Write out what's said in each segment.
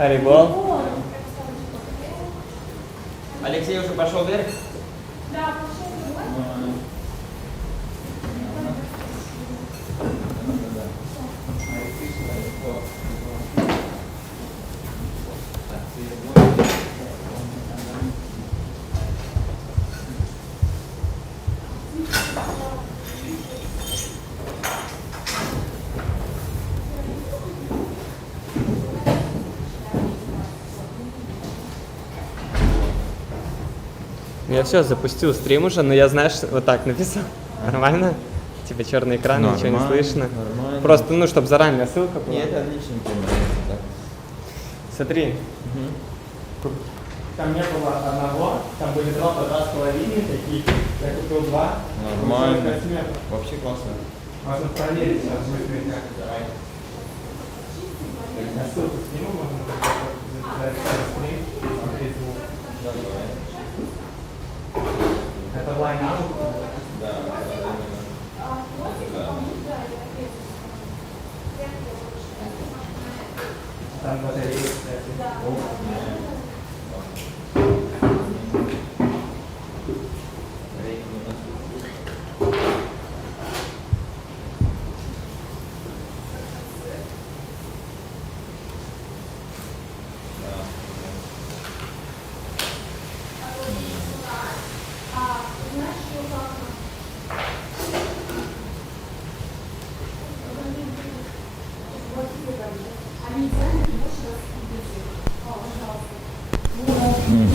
Харибол. Алексей уже пошел вверх? Да, пошел. Я все, запустил стрим уже, но я, знаешь, вот так написал. Нормально? Типа черный экран, ничего не слышно. Нормально. Просто, ну, чтобы заранее ссылка была. Нет, отлично. Смотри. Там не было одного, там были два по 2,5 такие. Я купил два. Нормально. Вообще классно. Можно проверить сейчас быстренько. Давай. Я ссылку сниму, можно записать стрим, смотреть звук. Да, давай. Это лайн-аут? Да. Там батареи, кстати.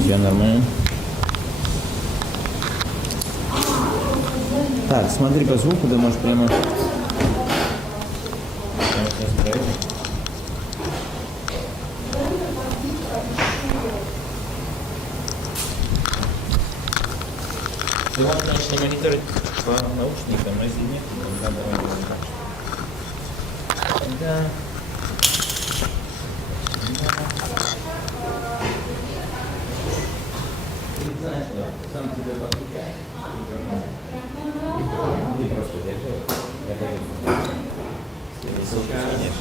Все нормально. Так, смотри по звуку, ты можешь прямо... Ты можешь, конечно, мониторить по наушникам, но если нет, то надо да. Ты знаешь, что сам тебе подключаешь. Ты просто держи. Я даже ссылку скинешь.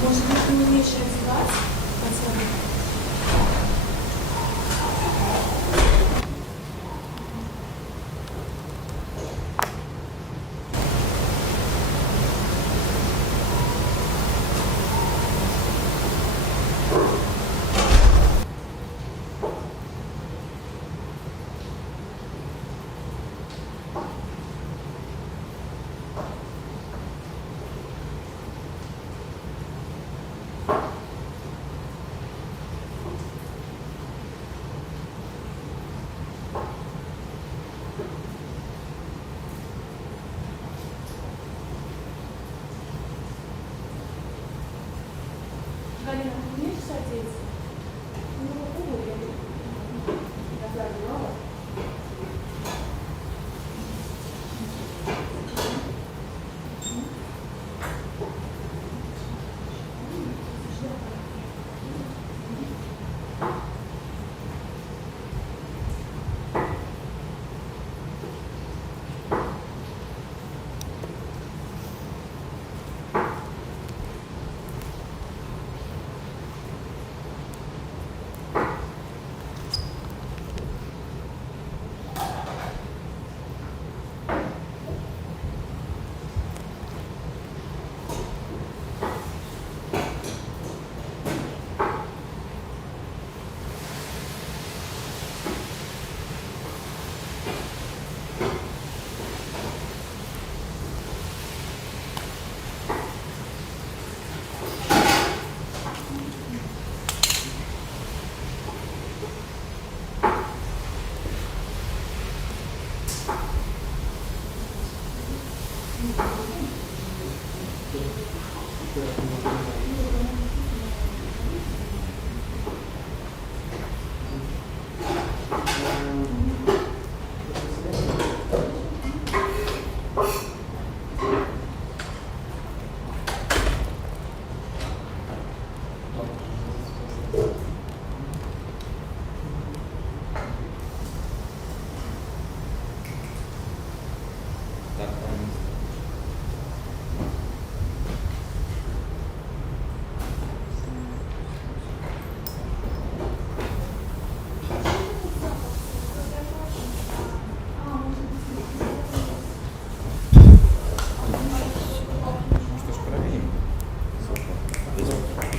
Может быть, ты не умеешь развивать? Галина, ты умеешь садиться? Ну, уволили. Тогда делала.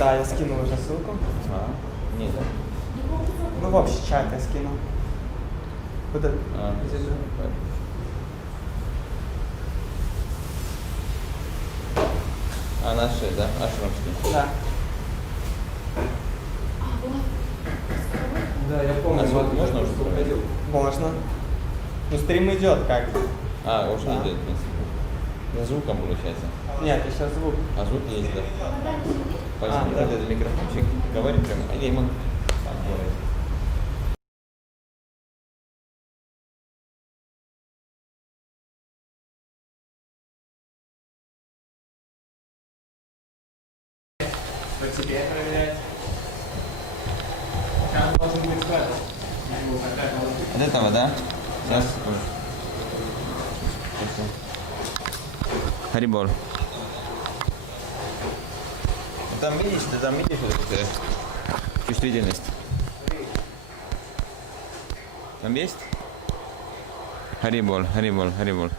Да, я скинул уже ссылку. Нет. Ну, в общий чат я скинул. Куда? Наши, да? Ашрамские. Да. Да, я помню. А звук можно уже проходил? Можно. Ну, стрим идет как? Уже Да. идет, в принципе. За звуком получается. Нет, еще звук. А звук есть, да. Возьми да. этот микрофончик, говори прямо. Или ему сам говорит. По тебе проверять. Там должен быть этот. От этого, да? Сейчас. Харибол. Там видишь, ты там видишь вот чувствительность? Там есть? Харибол, харибол, харибол.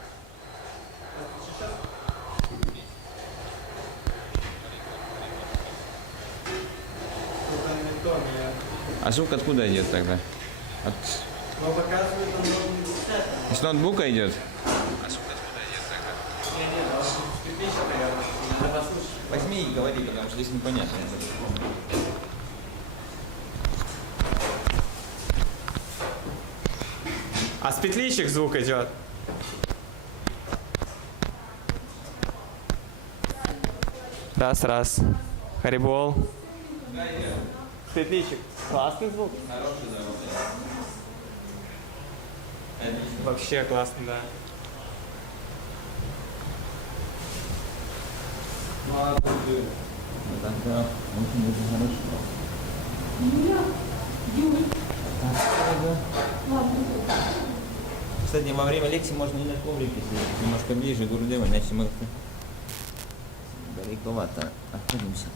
А звук откуда идет тогда? От... Но показывает, он должен быть это. С ноутбука идет? Возьми и говори, потому что здесь непонятно. А с петличек звук идет. Раз. Харибол. С петличек. Классный звук. Хороший, да. Вообще классный, да. Да, очень хорошо. Кстати, во время лекции можно и на коврике сидеть, немножко ближе к Гурдеву, иначе мы далековато находимся.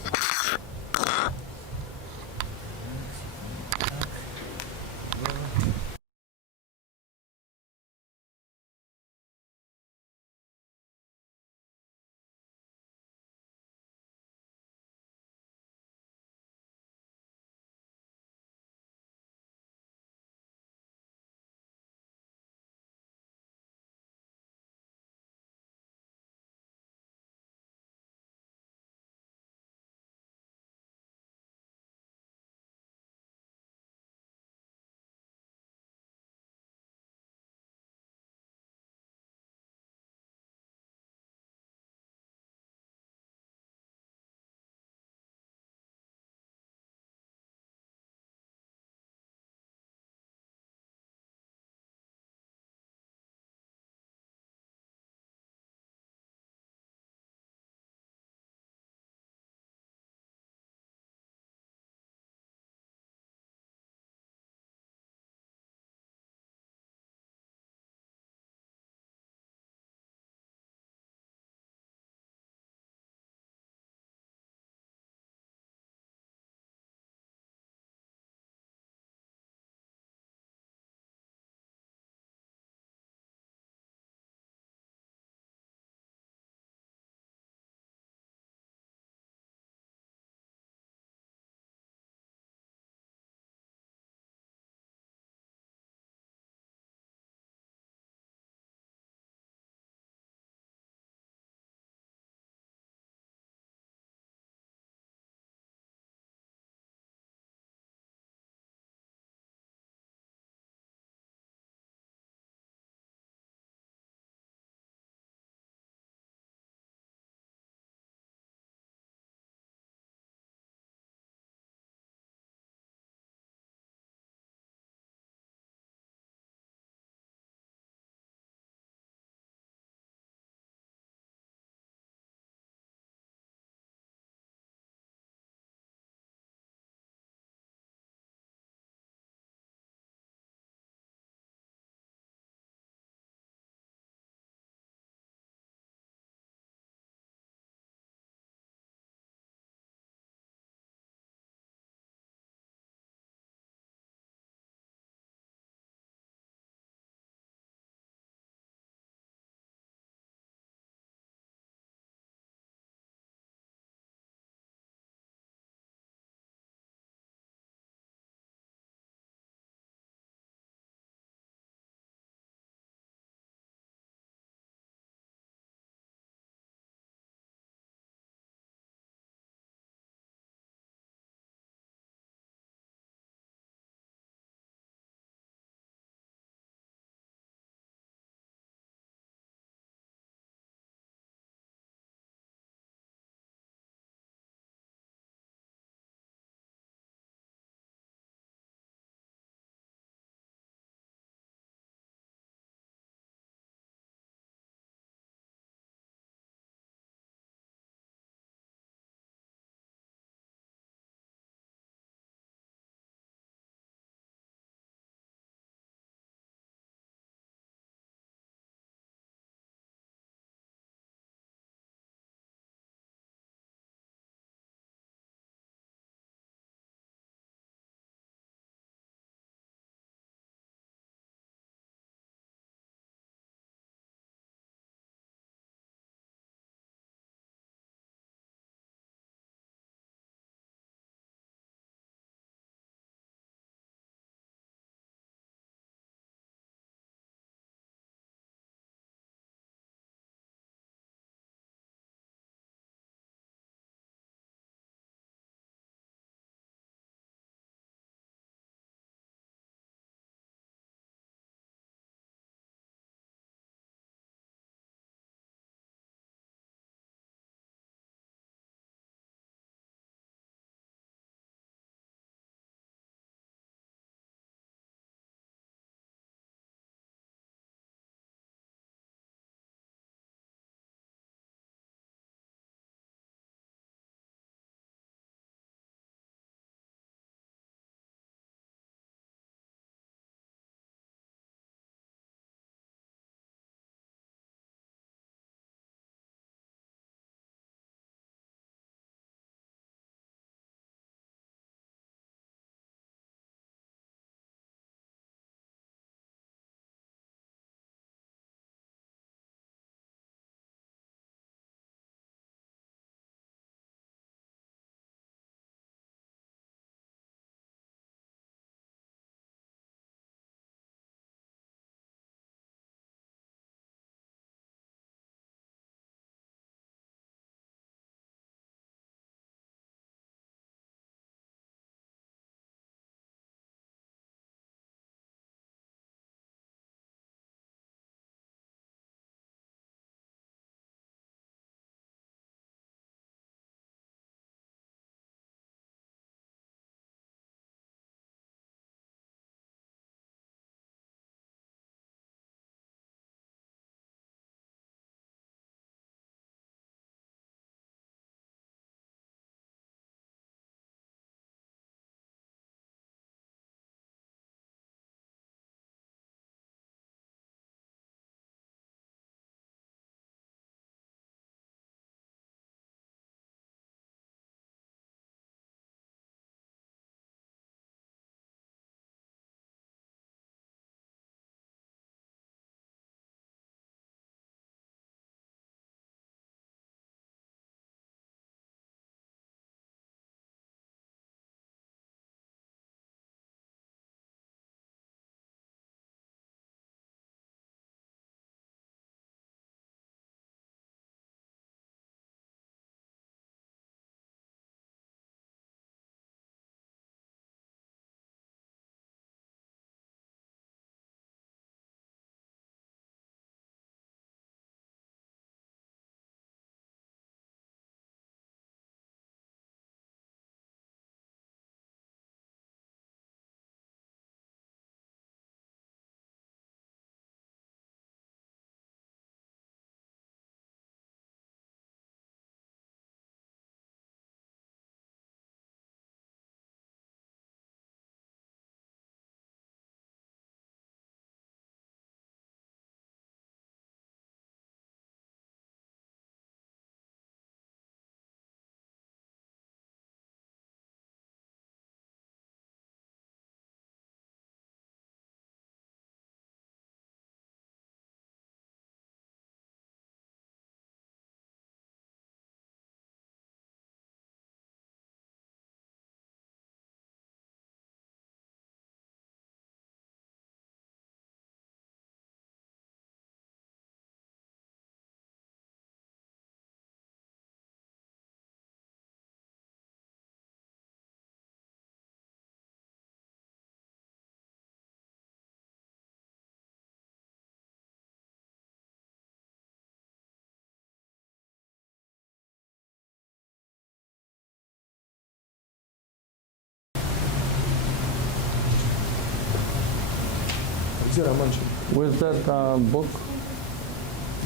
Где романчик? With that book,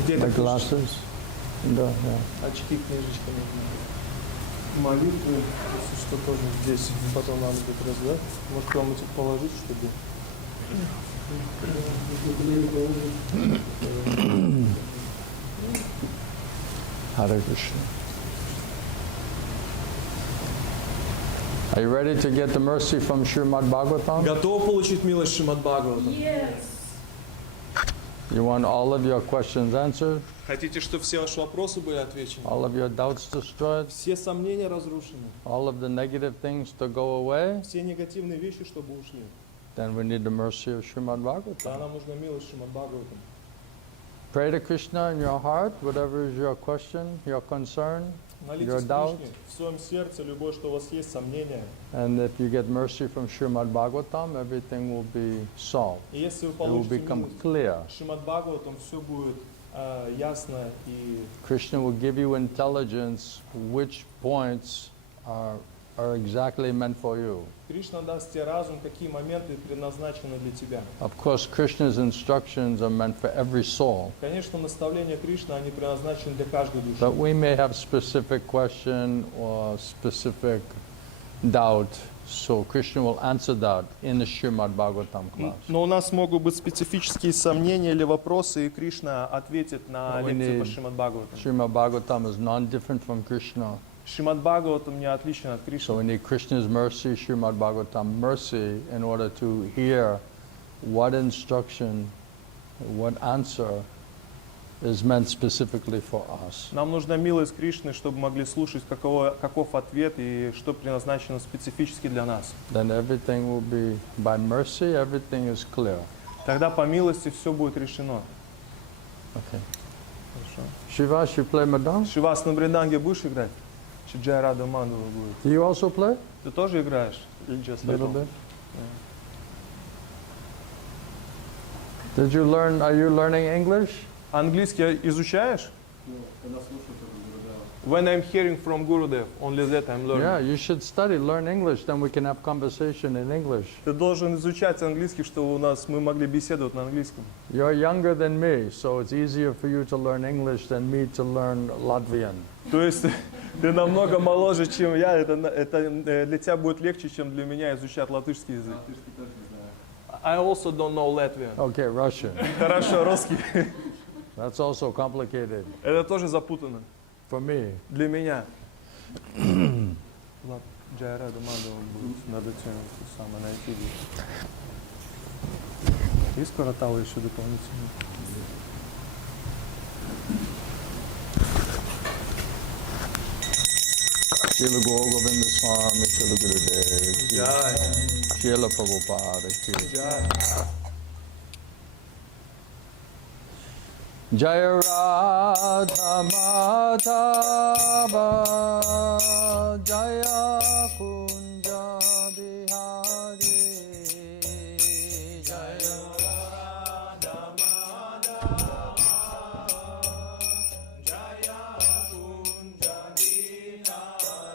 Где the это пишешь? glasses. Да, yeah. Очки, книжечка нужна. Молитвы, если что, тоже здесь. Потом надо будет раздать. Может, вам этих положить, чтобы... Hare Krishna. Are you ready to get the mercy from Srimad Bhagavatam? Готов получить милость Шримад Бхагаватам? Yes. You want all of your questions answered? Хотите, чтобы все ваши вопросы были отвечены? All of your doubts destroyed? Все сомнения разрушены? All of the negative things to go away? Все негативные вещи, чтобы ушли? Then we need the mercy of Srimad Да, Bhagavatam. нам нужна милость Шримад Бхагаватам. Pray to Krishna in your heart, whatever is your question, your concern, your Молитесь doubt. Кришне в своем сердце, любое, что у вас есть, сомнения. And if you get mercy from Srimad Bhagavatam, everything will be solved. И если вы It will получите become милость clear. Шримад Бхагаватам, все будет ясно и Krishna will give you intelligence which points are exactly meant for you. Кришна даст тебе разум, какие моменты предназначены для тебя. Of course, Krishna's instructions are meant for every soul, Конечно, наставления Кришны, они предназначены для каждой души. but we may have specific question or specific doubt, so Krishna will answer that in the Srimad Bhagavatam class. Но у нас могут быть специфические сомнения или вопросы, и Кришна ответит на We лекции по need- Шримад Бхагаватам. Srimad Bhagavatam is non-different from Krishna, Шримад Бхагаватам не отличен от so Кришны. we need Krishna's mercy, Srimad Bhagavatam mercy, in order to hear what instruction, what answer is meant specifically for us. Нам нужна милость Кришны, чтобы могли слушать, каков ответ и что предназначено специфически для нас. Then everything will be, by mercy, everything is clear. Тогда по милости все будет решено. Okay. Хорошо. Shivash, you play Madam? Шивас на бриданге будешь играть? Чиджай Рада Мандова будет. Do you also play? Ты тоже играешь? Или just A little little? bit. Did you learn, are you learning English? Английский изучаешь? When I'm hearing from Gurudev, only that I'm learning. Yeah, you should study, learn English, then we can have conversation in English. Ты должен изучать английский, чтобы мы могли беседовать на английском. You're younger than me, so it's easier for you to learn English than me to learn Latvian. То есть ты намного моложе, чем я. Это для тебя будет легче, чем для меня изучать латышский язык. I also don't know Latvian. Okay, Russian. Хорошо, русский. That's also complicated Это тоже запутанно for me. для меня. Джайра Дамадова будет. Надо что-нибудь самое найти. Есть короталы еще дополнительные? Srila Govinda Swami, Srila Gurudev, Джай. Srila Prabhupada, Джай. Jaya Radha Madhava, Jaya Kunja Bihari, Jaya Radha Madhava, Jaya Kunja Bihari,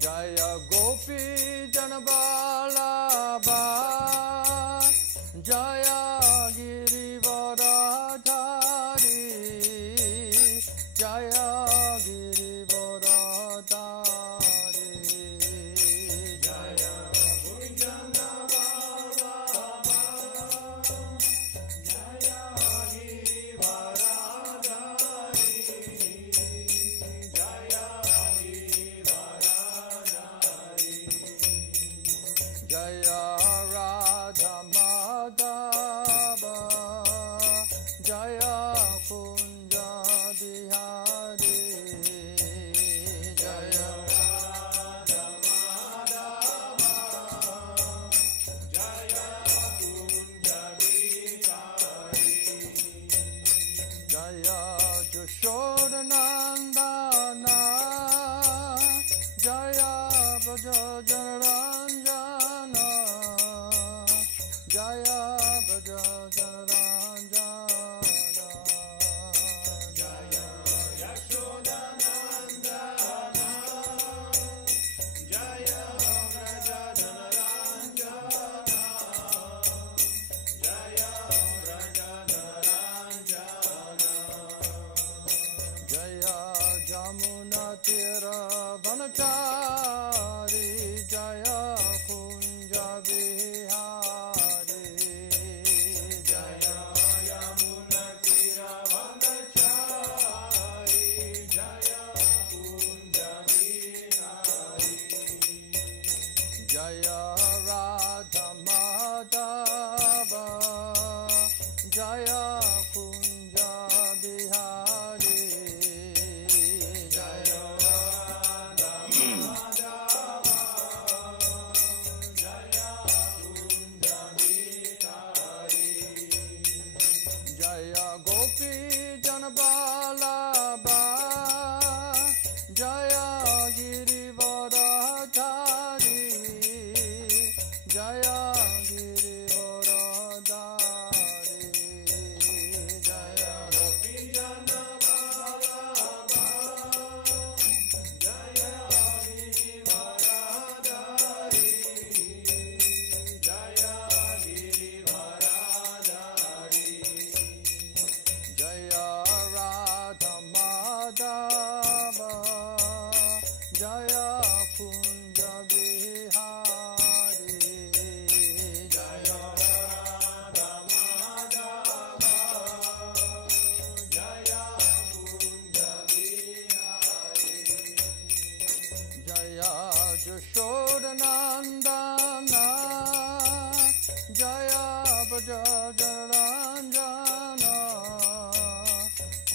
Jaya Gopi Janbalabha, Jaya Girivardhari, Jaya Girivardhari, Jaya Gunjanavallabha, Jaya Girivardhari, Jaya Girivardhari, Jaya Radha Madhava, Jaya Kunja Bihari, Jaya Radha Madhava, Jaya Kunja Bihari, Jaya Jashodanandana, Jaya Braja Janaranjana, Jaya Braja Janaranjana, Jaya Yashodanandana, Jaya Braja Janaranjana,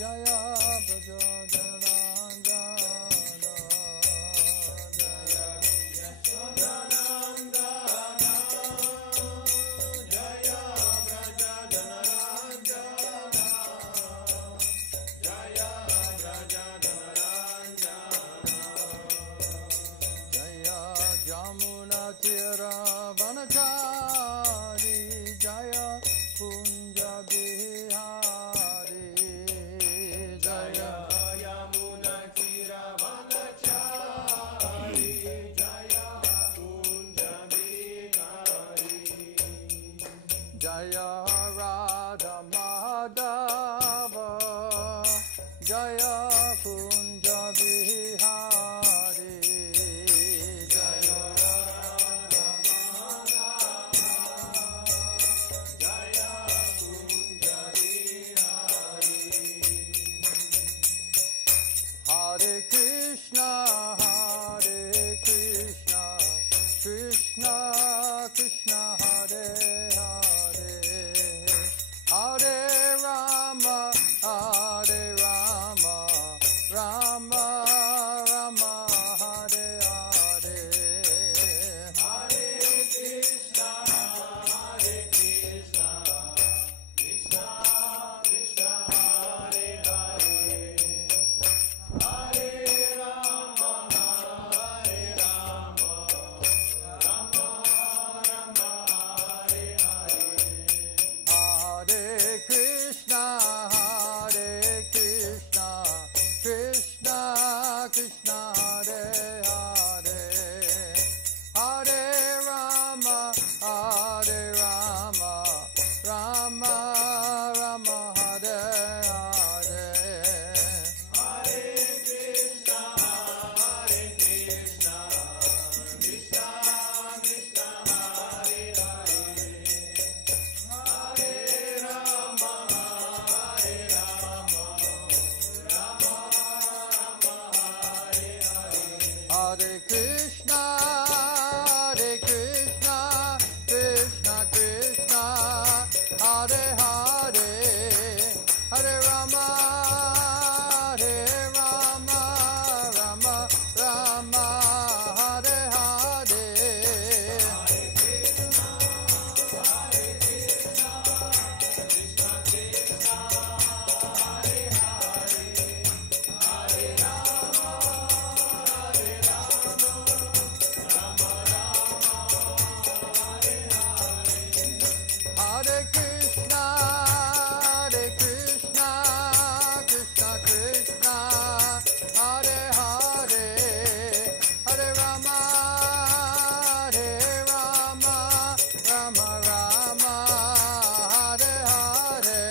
Jaya Braja Janarandana Jaya Yashodanandana Jaya Braja Janarandana Jaya Braja Janarandana Jaya Jamuna Tira Vanachari Jaya Kunja Bihari Jaya Yamuna Tira Vanachari Jaya Kunja Bihari Jaya Radha Madhava Jaya Kunja Bihari Jaya Hare Krishna, Krishna Krishna, Hare Hare, Hare Rama, Rama Rama, Hare Hare, Hare Krishna, Krishna Krishna, Hare Hare. Hare Rama, Rama Rama, Hare Hare. Hare Krishna, Krishna Krishna, Hare Hare. Hare Rama, Rama Rama, Hare Hare. Hare Krishna, Krishna Krishna, Hare Hare. Hare Rama, Rama Rama, Hare Hare. Hare Krishna, Krishna Krishna, Hare Hare. Hare Rama, Rama Rama, Hare Hare. Hare Krishna, Krishna Krishna, Hare Hare. Hare Rama, Rama Rama, Hare Hare.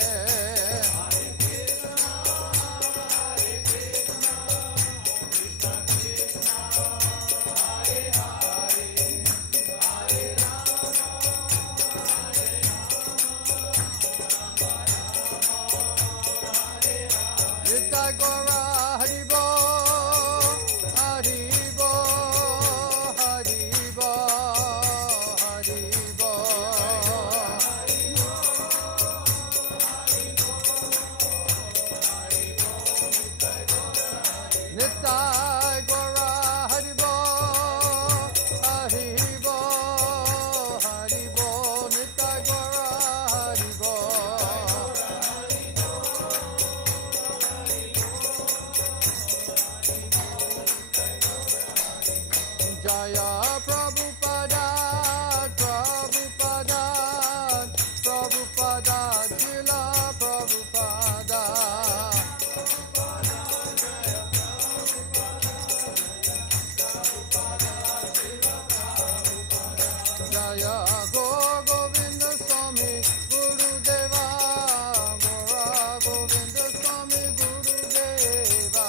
Nitya Gaura Haribo, Haribo, Haribo, Haribo. Nitya Gaura Haribo, Haribo, Haribo, Nitya Gaura Haribo. Jaya Prabhupada, Prabhupada, Prabhupada, Srila Prabhupada. Jaya Govinda Swami, Guru Deva, Gora Govinda Swami, Guru Deva.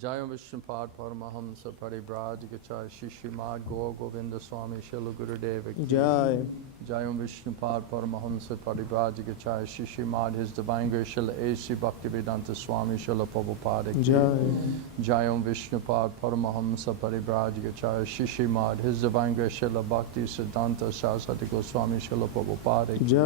Jayam Vishnupad Paramahamsa Paribrajagacharya Shishimad Gaur Govinda Swami Shila Gurudeva Ki Jai. Jayam Vishnupad Paramahamsa Paribrajagacharya Shishimad His Divine Grace Shila A.C. Bhaktivedanta Swami Shila Prabhupada Ki Jayam Vishnupad Paramahamsa Paribrajagacharya Shishimad His Divine Grace Shila Bhakti Siddhanta Saraswati Goswami Shila Prabhupada Ki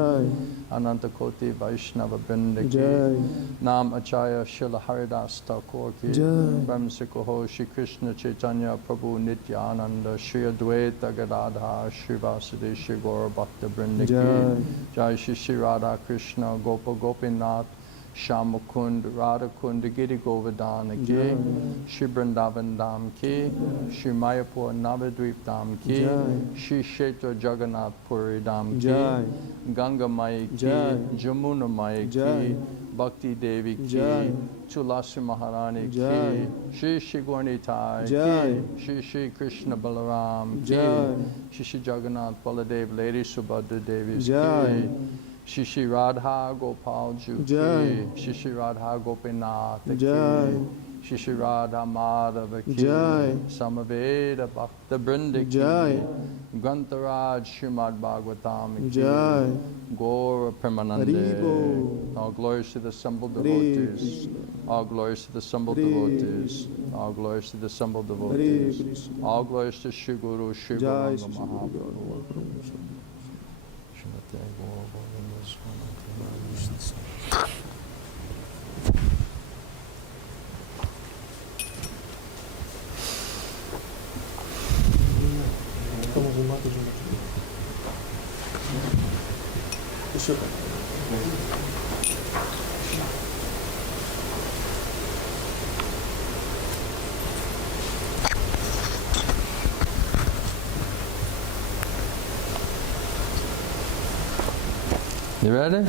Ananta Koti Vaishnava Vrinda Ki Nam Acharya Shila Haridas Thakur Ki Brahma Sikho Shri Krishna Chaitanya Prabhu Nityananda Shri Advaita Gadadha Shri Vasudeva Shri Gaura Bhakta Vrinda Ki Jai Shri Shri Radha Krishna Gopa Gopinath Shamakund Radha Kund Giri Govardhana Ki Shri Vrindavan Dham Ki Shri Mayapur Navadvip Dham Ki Shri Kshetra Jagannath Puri Dham Ki Ganga Mai Ki Jamuna Mai Ki Bhakti Devi Ki Tulasi Maharani Ki Shri Shri Gaurnitai Ki Shri Shri Krishna Balaram Ki Shri Shri Jagannath Baladev Lady Subhadra Devi Ki Shri Shri Radha Gopal Ju Ki Shri Shri Radha Gopinath Ki Shri Shri Radha Madhava Ki Samaveda Bhakta Vrinda Ki Grantaraj Srimad Bhagavatam Ki Gaura Premanande. All glories to the assembled devotees. All glories to the assembled devotees. All glories to the assembled devotees. All glories to Shri Guru Shri Gauranga Mahaprabhu. Shrimate Gaura Govinda Swami. You ready?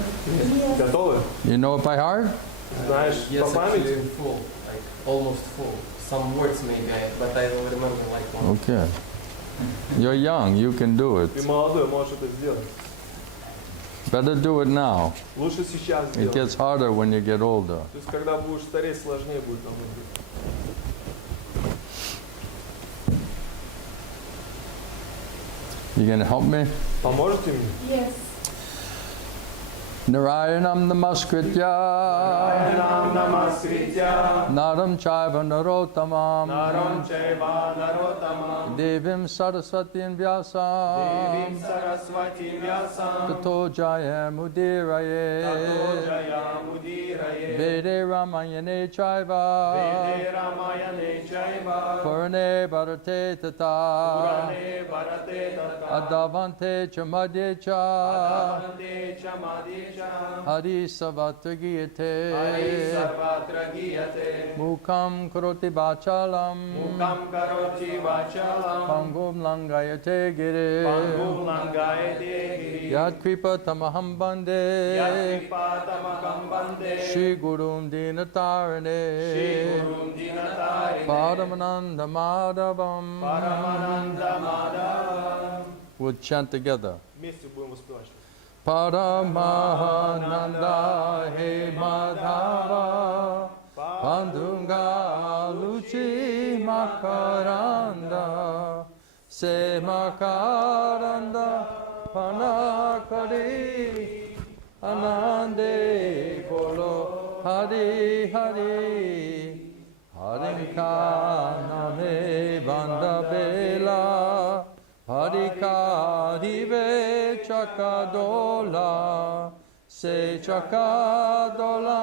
Готовы? You know it by heart? Знаешь по Yes, памяти? actually full, like almost full. Some words maybe, but I don't remember like one. Okay. You're young, you can do Ты it. молодой, можешь это сделать. Better do it now. Лучше сейчас It сделать. gets harder when you get older. То есть, когда будешь стареть, сложнее будет намного. You gonna help me? Поможете мне? Yes. Narayanam namaskritya Нам намаскритя, Naram chaiva narottamam наром чайва наротама, Devim saraswatim vyasam Девим Сарасвати Вьясам, Tato jayam Тато udiraye Джая Мудирае, Vede ramayane chaiva Веде Рамаяне Чайва, Purane bharate tata Пуране Барате Тата, Adavante chamadye cha Адаванте Чамадича, Hari savatra Ари giyate Сарватра Гияте, Mukam karoti bachalam Мукам Кароти Вачалам, Pangum langayate gire Пангум Лангае Дегири, Yad kripa tamaham bande Ятрипатамакам Банде, Shri Gurum Dinatarane Гурум Динатарине, Paramananda Madhavam. Парамананда Мадава. We'll chant together. Вместе будем воспевать. Paramahananda He Madhava Pandunga Luchi Makaranda Se Makaranda Panakari Anande Kolo Hari Hari Harinka Name Banda Bela Harika Dive Chakadola Se Chakadola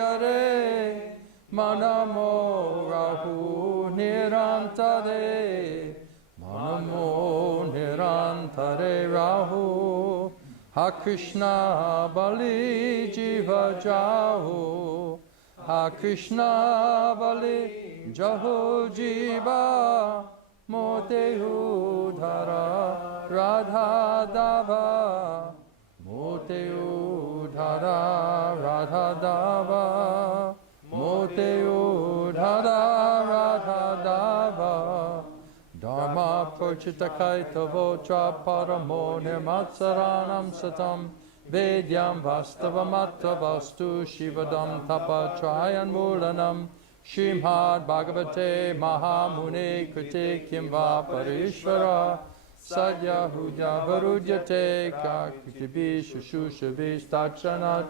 Kapayare Manamo Rahu Nirantare Manamo Nirantare Rahu Ha Krishna Bali Jiva Jahu Ha Krishna Bali Jahu Jiva Mote Udhara Radha Dava Mote Udhara Radha Dava Mote Udhara Radha Dava Dharma Purchita Kaitavotra Paramo Nirmatsaranam Satam Vedyam Vastavamatra Vastu Shivadam Tapa Trayan Mulanam Shrimad Bhagavate Mahamuni Kriti Kimva Parishvara Sadya Hudya Varujyate Kakitibi Shushushavi Stachanat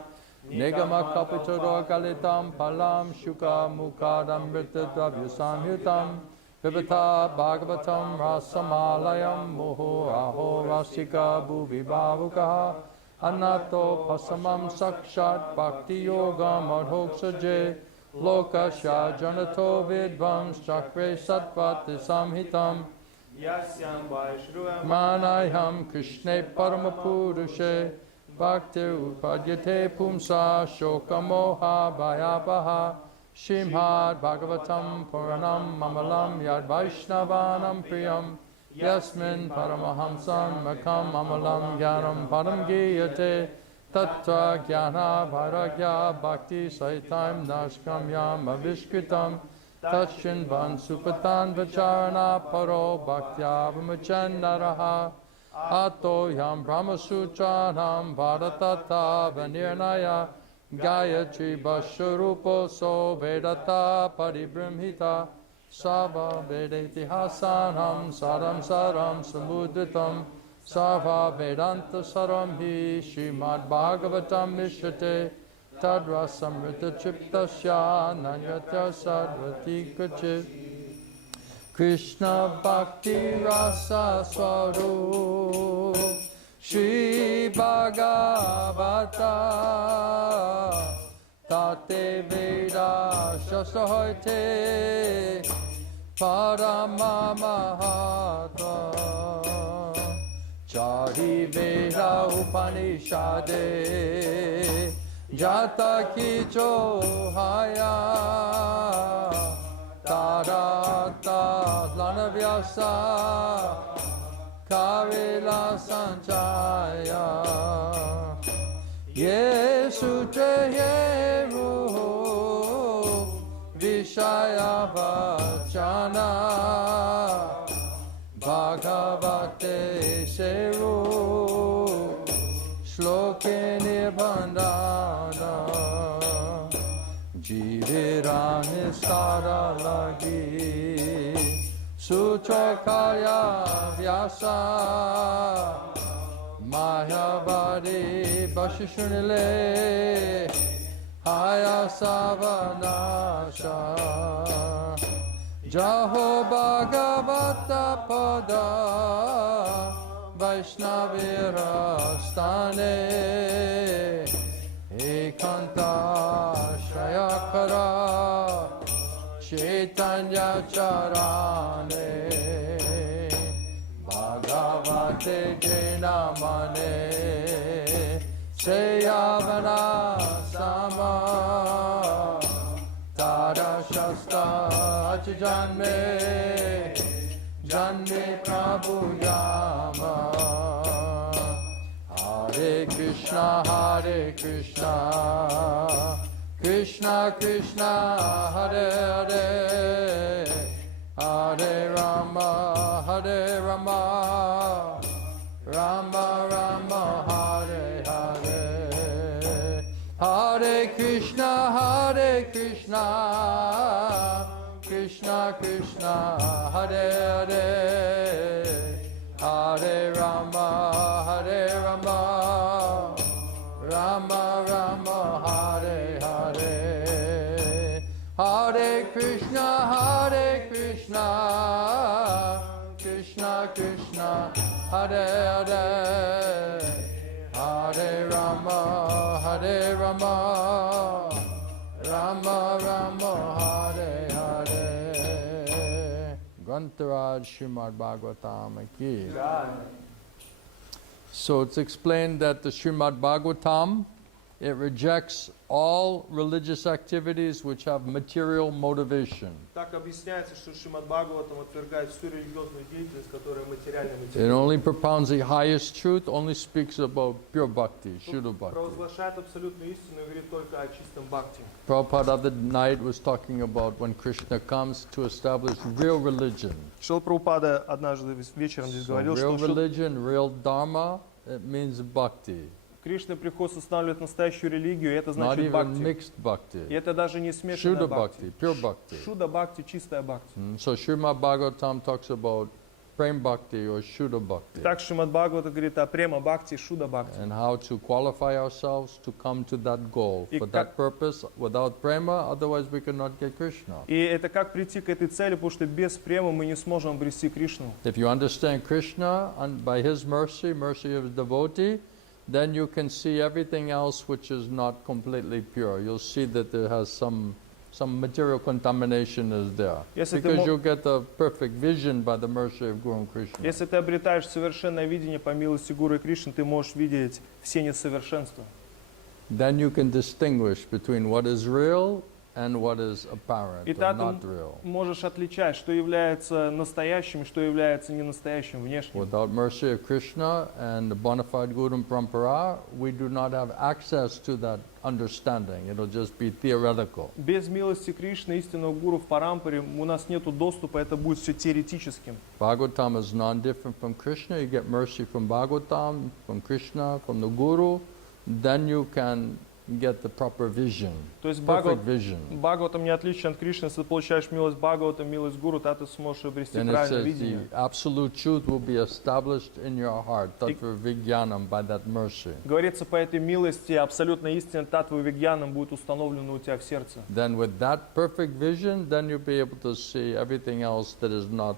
Nigama Kapitoro Kalitam Palam Shuka Mukadam Ritadavya Samhitam Vivata Bhagavatam Rasamalayam Moho Aho Rasika Bhuvi Bhavukaha Anato Pasamam Sakshat Bhakti Yogam Adhoksaje Lokasya Janato Vidvam Chakre Satvati Samhitam Yasyam Vaishruvam Manayam Krishne Paramapurushe Bhakti Upadyate Pumsa Shokamoha Bhayapaha Shrimad Bhagavatam Puranam Mamalam Yad Vaishnavanam Priyam Yasmin Paramahamsam Makam Amalam Gyanam Param Giyate Tattva Gyana Bharagya Bhakti Saitam Nashkam Yam Avishkritam Tashin Van Supatan Vacharana Paro Bhaktya Vimachandaraha Ato Yam Brahma Sutranam Bharatata Vanirnaya Gayatri Basharupo So Vedata Paribrimhita Sava Vedeti Hasanam Saram Saram Samudritam Sava Vedanta Saram Hi Srimad Bhagavatam Mishrate Tadra Samrita Chiptasya Nanyatya Sadvati Kachit Krishna Bhakti Rasa Swarup Shri Bhagavata Tate Veda Shastra Hoite Parama Mahatma Chari Veda Upanishade Jata Kicho Haya Tarata Lanavyasa Kavila Sanchaya Yesutre Yeru Vishaya Vachana Bhagavate Seru Shloke Nibandana Jivirani Sara Lagi Suchakaya Vyasa Mahavadi Bashishunile Haya Savanasha Jaho Bhagavata Pada Vaishnavira Stane Ekanta Shayakara Chaitanya Charane Bhagavate Jinamane Seyavana Sama Tada Shasta Janme Janme Prabhu Yama Hare Krishna Krishna Krishna Hare Hare Hare Rama Hare Rama Rama Rama Hare Hare Hare Krishna Krishna Krishna Hare Hare Hare Rama Rama Rama Hare Hare Hare Krishna Krishna Krishna Hare Hare Hare Rama Rama Rama Hare Hare Grantaraj Srimad Bhagavatam Ki. So it's explained that the Srimad Bhagavatam, it rejects all religious activities which have material motivation. Так объясняется, что Шримад Бхагаватам отвергает всю религиозную деятельность, которая материально It мотивирует. only propounds the highest truth, only speaks about pure bhakti, Shuddha bhakti. Провозглашает абсолютную истину и говорит только о чистом бхакти. Prabhupada the other night was talking about when Krishna comes to establish real religion. Шрила Прабхупада однажды вечером здесь So говорил, real что religion, real dharma, it means bhakti. Кришна приходит устанавливать настоящую религию, и это not значит even бхакти. mixed И bhakti. это даже не смешанная Shuddha bhakti, pure bhakti. Шуда бхакти, чистая бхакти. So Srimad Bhagavatam talks about prem bhakti or Shuddha bhakti Так Шримад Бхагавата говорит о према бхакти, шуда бхакти. and how to qualify ourselves to come to that goal. И For как- that purpose, without prema, otherwise we cannot get Krishna. И это как прийти к этой цели, потому что без према мы не сможем обрести Кришну. If you understand Krishna and by His mercy, mercy of His devotee, then you can see everything else which is not completely pure. You'll see that there has some material contamination is there. Если ты Because мо- you'll get a perfect vision by the mercy of Guru Krishna. Если ты обретаешь совершенное видение по милости Гуру и Кришны, ты можешь видеть все несовершенства. Then you can distinguish between what is real and what is apparent И or тогда not ты real. можешь отличать, что является настоящим, что является ненастоящим, внешним. Without mercy of Krishna and the bona fide Guru Parampara, we do not have access to that understanding. It'll just be theoretical. Без милости Кришны, истинного Гуру в Парампаре, у нас нет доступа, это будет все теоретическим. Bhagavatam is non-different from Krishna. You get mercy from Bhagavatam, from Krishna, from the Guru. Then you can get the proper vision, То есть perfect vision. Бхагаватам не отличен от Кришны. Если ты получаешь милость Бхагавата, милость Гуру, тогда ты сможешь обрести Then it правильное says видение. the absolute truth will be established in your heart, tattva vijnanam, by that mercy. Говорится, по этой милости абсолютная истина Татва Вигьянам будет установлена у тебя в сердце. Then with that perfect vision, then you'll be able to see everything else that is not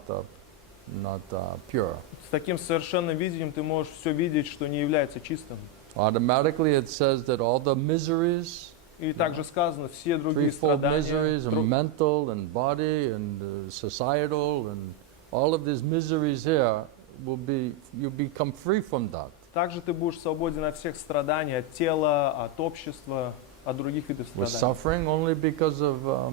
pure. С таким совершенным видением ты можешь все видеть, что не является чистым. Automatically it says that all the miseries, И также сказано, все другие threefold страдания, miseries, and mental and body and societal and all of these miseries here will be, you become free from that. также ты будешь свободен от всех страданий, от тела, от общества, от других видов We're страданий. suffering only because of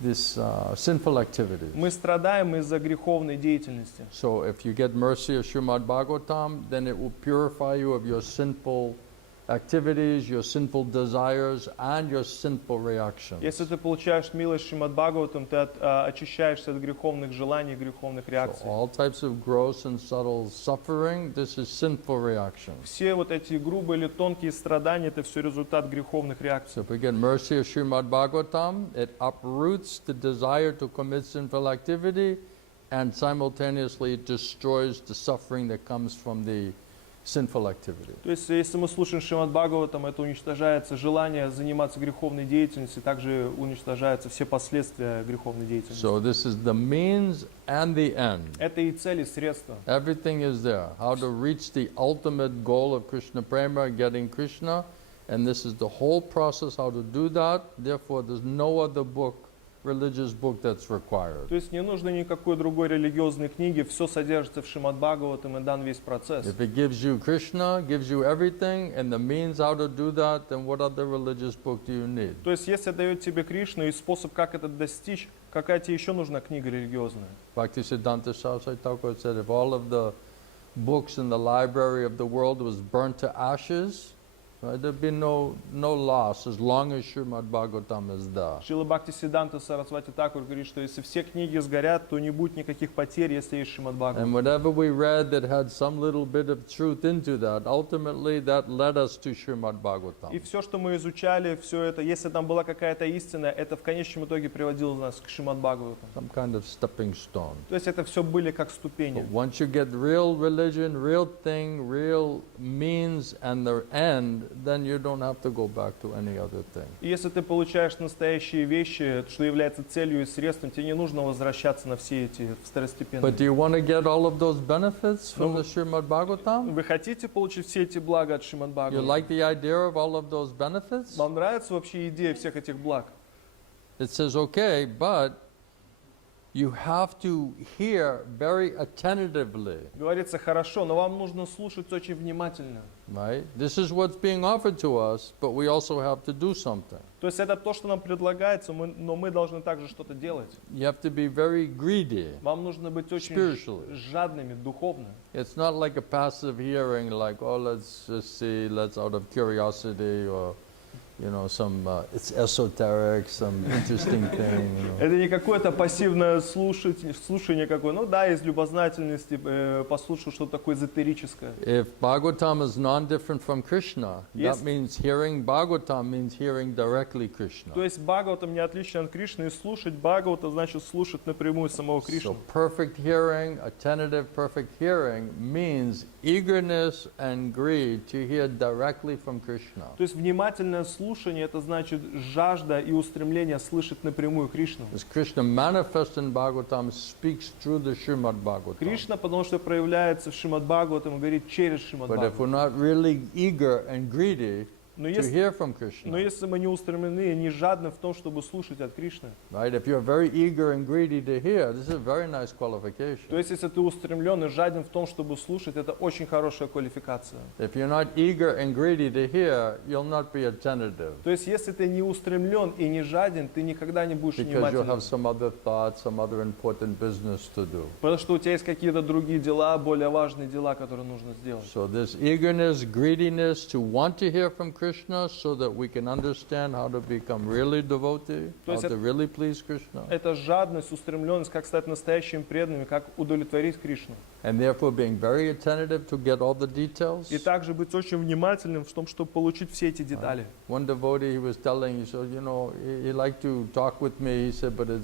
this sinful activities. Мы страдаем из-за греховной деятельности. So if you get mercy of Srimad Bhagavatam, then it will purify you of your sinful activities, your sinful desires, and your sinful reactions. Если ты получаешь милость Шримад Бхагаватам, ты очищаешься от греховных желаний, греховных So реакций. all types of gross and subtle suffering, this is sinful reactions. Все вот эти грубые или тонкие страдания, это все результат греховных реакций. So if we get mercy of Srimad Bhagavatam, it uproots the desire to commit sinful activity and simultaneously it destroys the suffering that comes from the sinful activity. То есть, если мы слушаем Шримад Бхагаватам, это уничтожается желание заниматься греховной деятельностью, также уничтожаются все последствия греховной деятельности. So this is the means and the end. Это и цель, и средства. Everything is there. How to reach the ultimate goal of Krishna Prema, getting Krishna. And this is the whole process, how to do that. Therefore, there's no other book, religious book that's required. То есть не нужно никакой другой религиозной книги, все содержится в Шримад Бхагаватам и дан весь процесс. If it gives you Krishna, gives you everything, and the means how to do that, then what other religious book do you need? То есть если дает тебе Кришну и способ, как это достичь, какая тебе еще нужна книга религиозная? Bhaktisiddhanta Saraswati Thakur said, if all of the books in the library of the world was burnt to ashes, right, there'd be no loss as long as Srimad Bhagavatam is there. Шрила Бхактисиддханта Сарасвати Такур говорит, что если все книги сгорят, то не будет никаких потерь, если есть Шримад Бхагаватам. And whatever we read that had some little bit of truth into that, ultimately that led us to Srimad И Bhagavatam. все, что мы изучали, все это, если там была какая-то истина, это в конечном итоге приводило нас к Шримад Бхагаватам. Some kind of stepping stone. То есть это все были как ступени. But once you get real religion, real thing, real means and the end, then you don't have to go back to any other thing. И если ты получаешь настоящие вещи, что является целью и средством, тебе не нужно возвращаться на все эти второстепенные. But do you want to get all of those benefits from the Srimad Bhagavatam? Вы хотите получить все эти блага от Шримад You Бхагаватам? like the idea of all of those benefits? Вам нравится вообще идея всех этих благ? It says, okay, but you have to hear very attentively, Говорится, хорошо, но вам нужно слушать очень внимательно. right? This is what's being offered to us, but we also have to do something. То есть это то, что нам предлагается, но мы должны также что-то делать. You have to be very greedy. Вам нужно быть очень Spiritually. жадными, духовно. It's not like a passive hearing, like, oh, let's just see, let's out of curiosity, or it's esoteric, some interesting thing. Это не какое-то пассивное слушание какое. Ну да, из любознательности послушал что-то такое эзотерическое. If Bhagavatam is non-different from Krishna, Yes. that means hearing Bhagavatam means hearing directly Krishna. То есть Бхагаватам не отличен от Кришны, и слушать Бхагавата значит слушать напрямую самого Кришну. So perfect hearing, attentive perfect hearing means eagerness and greed to hear directly from Krishna. То есть внимательное слушание, это значит жажда и устремление слышать напрямую Кришну. Because Krishna manifests in Bhagavatam speaks through the Srimad Bhagavatam. Кришна, потому что проявляется в Шримад Бхагаватам и говорит через Шримад But if we're Бхагаватам. not really eager and greedy Но to если, hear from но Krishna, если мы не устремлены и не жадны в том, чтобы слушать от Кришны, right? If you're very eager and greedy to hear, this is a very nice то qualification. есть если ты устремлен и жаден в том, чтобы слушать, это очень хорошая квалификация. If you're not eager and greedy to hear, you'll not be attentive. То есть если ты не устремлен и не жаден, ты никогда не будешь Because you'll внимательным. have some other thoughts, some other important business to do. Потому что у тебя есть какие-то другие дела, более важные дела, которые нужно сделать. So this eagerness, greediness to want to hear from Krishna so that we can understand how to become really devotee, То how есть to really please Krishna, Это жадность, устремленность, как стать настоящим преданным, как удовлетворить Кришну. and therefore being very attentive to get all the details. И также быть очень внимательным в том, чтобы получить все эти детали. One devotee, he was telling, he said, he liked to talk with me, he said, but it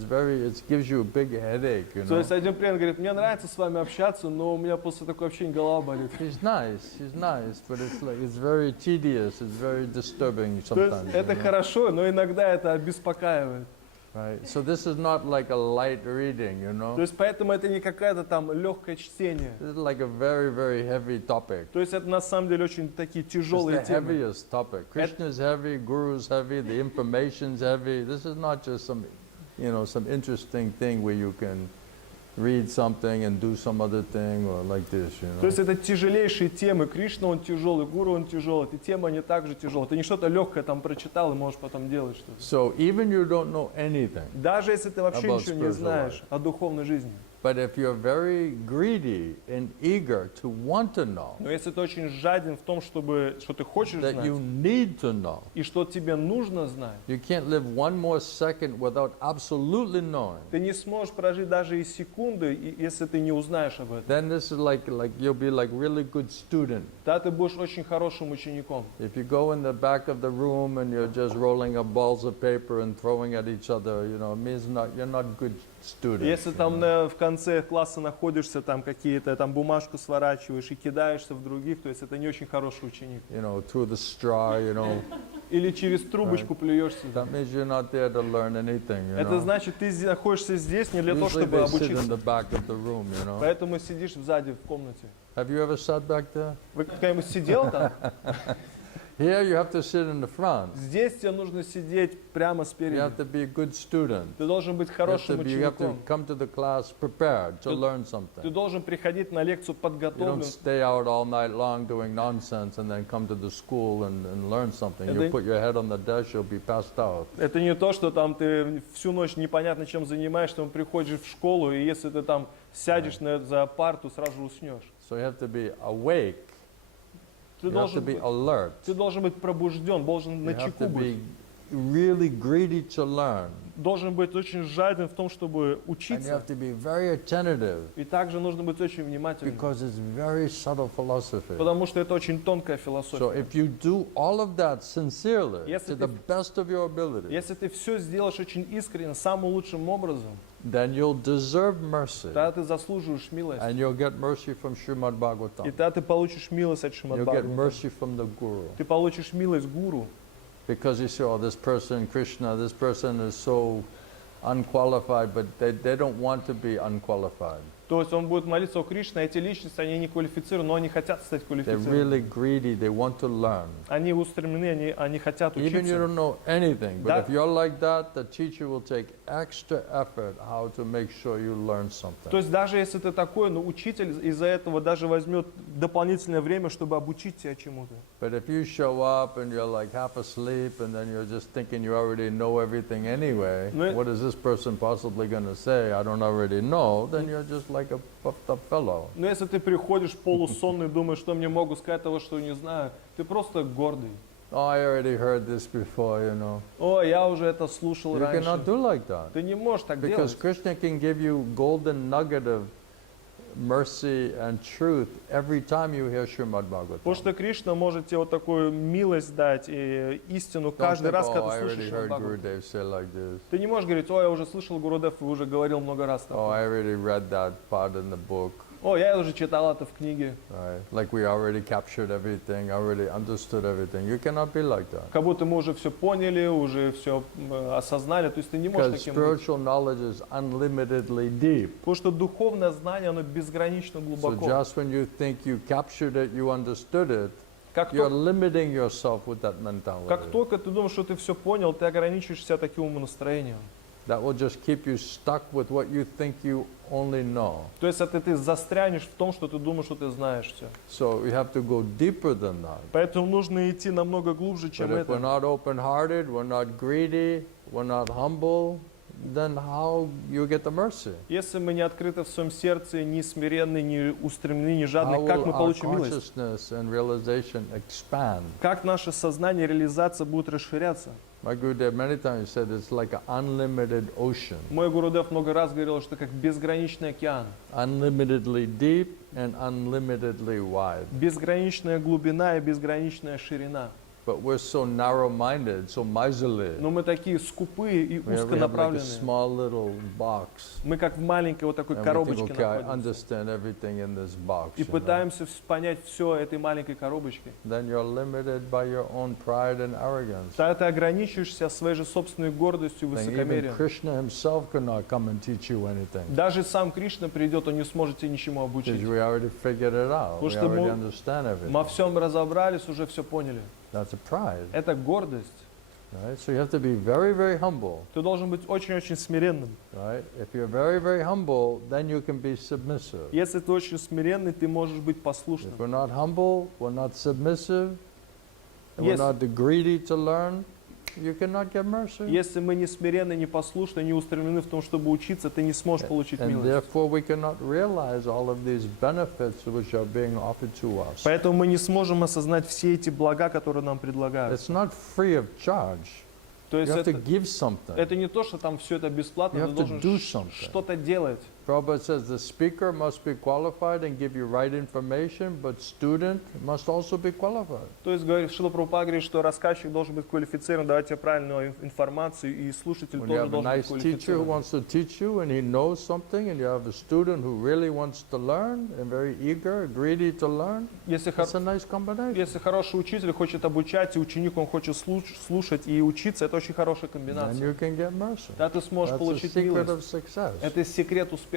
gives you a big headache, То есть один преданный говорит, мне нравится с вами общаться, но у меня после такого общения голова болит. He's nice, but it's very tedious, it's very disturbing То есть sometimes. это хорошо, но иногда это обеспокаивает. Right? So this is not like a light reading, То есть поэтому это не какое-то там легкое чтение. This is like a very, very heavy topic. То есть это на самом деле очень такие It's тяжелые the темы. heaviest topic. Krishna is heavy, Guru is heavy, the information's heavy. This is not just some interesting thing where you can read something and do some other thing or like this, То есть это тяжелейшие темы. Кришна, он тяжелый, Гуру, он тяжелый. Эти темы, они также тяжелые. Ты не что-то легкое там прочитал и можешь потом делать что-то. So even you don't know anything, Даже если ты вообще About ничего не spiritual знаешь о духовной жизни. but if you're very greedy and eager to want to know, Но если ты очень жаден в том, что ты хочешь that you знать, need to know, и что тебе нужно знать, you can't live one more second without absolutely knowing. ты не сможешь прожить даже и секунды, если ты не узнаешь об этом. Then this is like you'll be like really good student. Тогда ты будешь очень хорошим учеником. If you go in the back of the room and you're just rolling up balls of paper and throwing at each other, it means you're not good student. Если там в конце класса находишься, там какие-то там бумажку сворачиваешь и кидаешься в других, то есть это не очень хороший ученик. Through the straw, Или через трубочку плюешься. that means you're not there to learn anything. Это значит, ты находишься здесь не для того, Usually чтобы they sit in обучиться. the back of the room, Поэтому сидишь сзади в комнате. Have you ever sat back there? Вы когда-нибудь сидел там? Here you have to sit in the front. Здесь тебе нужно сидеть прямо You спереди. have to be a good student. Ты должен быть You have хорошим to учеником. come to the class prepared to learn Ты something. должен приходить на лекцию You don't подготовленным. stay out all night long doing nonsense and then come to the school and learn something. You Это- put your head on the desk, you'll be passed out. Это не то, что там ты всю ночь непонятно чем занимаешься, там приходишь в школу, и если ты там сядешь за парту, сразу же уснешь. So you have to be awake. Ты You have to be alert. должен быть пробужден, должен на You have чеку to быть. be really greedy to learn. Должен быть очень жаден в том, чтобы And you учиться. have to be very attentive И также нужно быть очень внимательным. because it's very subtle philosophy. Потому что это очень тонкая So философия. if you do all of that sincerely, Если to the best of your ability, Если ты все сделаешь очень искренне, самым лучшим образом, then you'll deserve mercy. тогда ты заслуживаешь милость. And you'll get mercy from Srimad И Bhagavatam. тогда ты получишь милость от Шримад You'll get Бхагаватам. mercy from the Guru. Ты получишь милость Гуру. Because you say, oh, this person, Krishna, this person is so unqualified, but they don't want to be unqualified. То есть он будет молиться о Кришне, а эти личности, они не квалифицированы, но они хотят стать They're квалифицированными. really greedy, they want to learn. Они устремлены, они хотят Even you учиться. don't know anything, but That- if you're like that, the teacher will take extra effort how to make sure you learn То something. есть даже если ты такой, но учитель из-за этого даже возьмет дополнительное время, чтобы обучить тебя чему-то. But if you show up and you're like half asleep and then you're just thinking you already know everything anyway, No. what is this person possibly going to say? I don't already know, then you're just like a puffed up fellow. Но если ты приходишь полусонный, думаешь, что мне могут сказать того, что не знаю, ты просто гордый. Oh, I already heard this before, you know. О, я уже это слушал You раньше. cannot do like that. Ты не можешь так Because делать. Krishna can give you golden nugget of mercy and truth every time you hear Srimad Потому Bhagavatam. что Кришна может тебе вот такую милость дать и истину Don't каждый think, раз, oh, когда I ты already слушаешь heard Бхагаватам. Gurudev say like this. Ты не можешь говорить, о, я уже слышал Гурудев и уже говорил много раз. Oh, такое. I already read that part in the book. О, я уже читал это в книге. Right? Like we already captured everything, already understood everything. You cannot be like that. Как будто мы уже все поняли, уже все осознали. То есть ты не можешь Because таким быть. spiritual knowledge is unlimitedly deep. Потому что духовное знание, оно безгранично So глубоко. just when you think you captured it, you understood it, Как, you're то- limiting yourself with that mentality. как только ты думаешь, что ты все понял, ты ограничиваешь себя таким умонастроением. That will just keep you stuck with what you think you only know. То есть это ты застрянешь в том, что ты думаешь, что ты знаешь все. So we have to go deeper than that. Поэтому нужно идти намного глубже, чем But if we're это. not open-hearted, we're not greedy, we're not humble, then how you get the mercy? Если мы не открыты в своем сердце, не смиренны, не устремлены, не How жадны, как will мы our получим милость? consciousness and realization expand? Как наше сознание, реализация будет расширяться? My Gurudev many times said it's like an unlimited ocean, Мой Гурудев много раз говорил, что как безграничный океан. unlimitedly deep and unlimitedly wide. Безграничная глубина и безграничная ширина. But we're so narrow-minded, so miserly. Но мы такие скупые и We have like a узконаправленные. small little box. Мы как в маленькой вот такой And we think, коробочке okay, I находимся. understand everything in this box. И you know. пытаемся понять все этой маленькой коробочкой. Then you're limited by your own pride and arrogance. Тогда ты ограничиваешься своей же собственной гордостью и Then even высокомерием. Krishna himself could not come and teach you anything. Даже сам Кришна придет, он не сможет тебя ничему Because обучить. we already figured it out. Потому We что already мы understand everything. во всем разобрались, уже все поняли. That's a pride. Это гордость. Right? So you have to be very, very humble. Ты должен быть очень-очень смиренным. Right? If you're very, very humble, then you can be submissive. Если ты очень смиренный, ты можешь быть послушным. If we're not humble, we're not submissive, and Yes. we're not greedy to learn, you cannot get mercy. Если мы не смиренны, не послушны, не устремлены в том, чтобы учиться, ты не сможешь получить And милость. therefore we cannot realize all of these benefits which are being offered to us. Поэтому мы не сможем осознать все эти блага, которые нам предлагают. It's not free of charge. То You есть have to это, give something. это не то, что там все это бесплатно, You ты have to должен do something. что-то делать. Prabhupada says the speaker must be qualified and give you right information, but student must also be qualified. То есть, говорит, Шрила Прабхупада говорит, что рассказчик должен быть квалифицирован, давать тебе правильную информацию, и слушатель When you тоже have a должен быть nice teacher who квалифицирован. wants to teach you and he knows something, and you have a student who really wants to learn and very eager, greedy to learn, Если, it's a nice combination. если хороший учитель хочет обучать, и ученик он хочет слушать и учиться, это очень хорошая Then комбинация. you can get mercy. Да, ты сможешь That's the получить secret милость. of success. Это секрет успеха.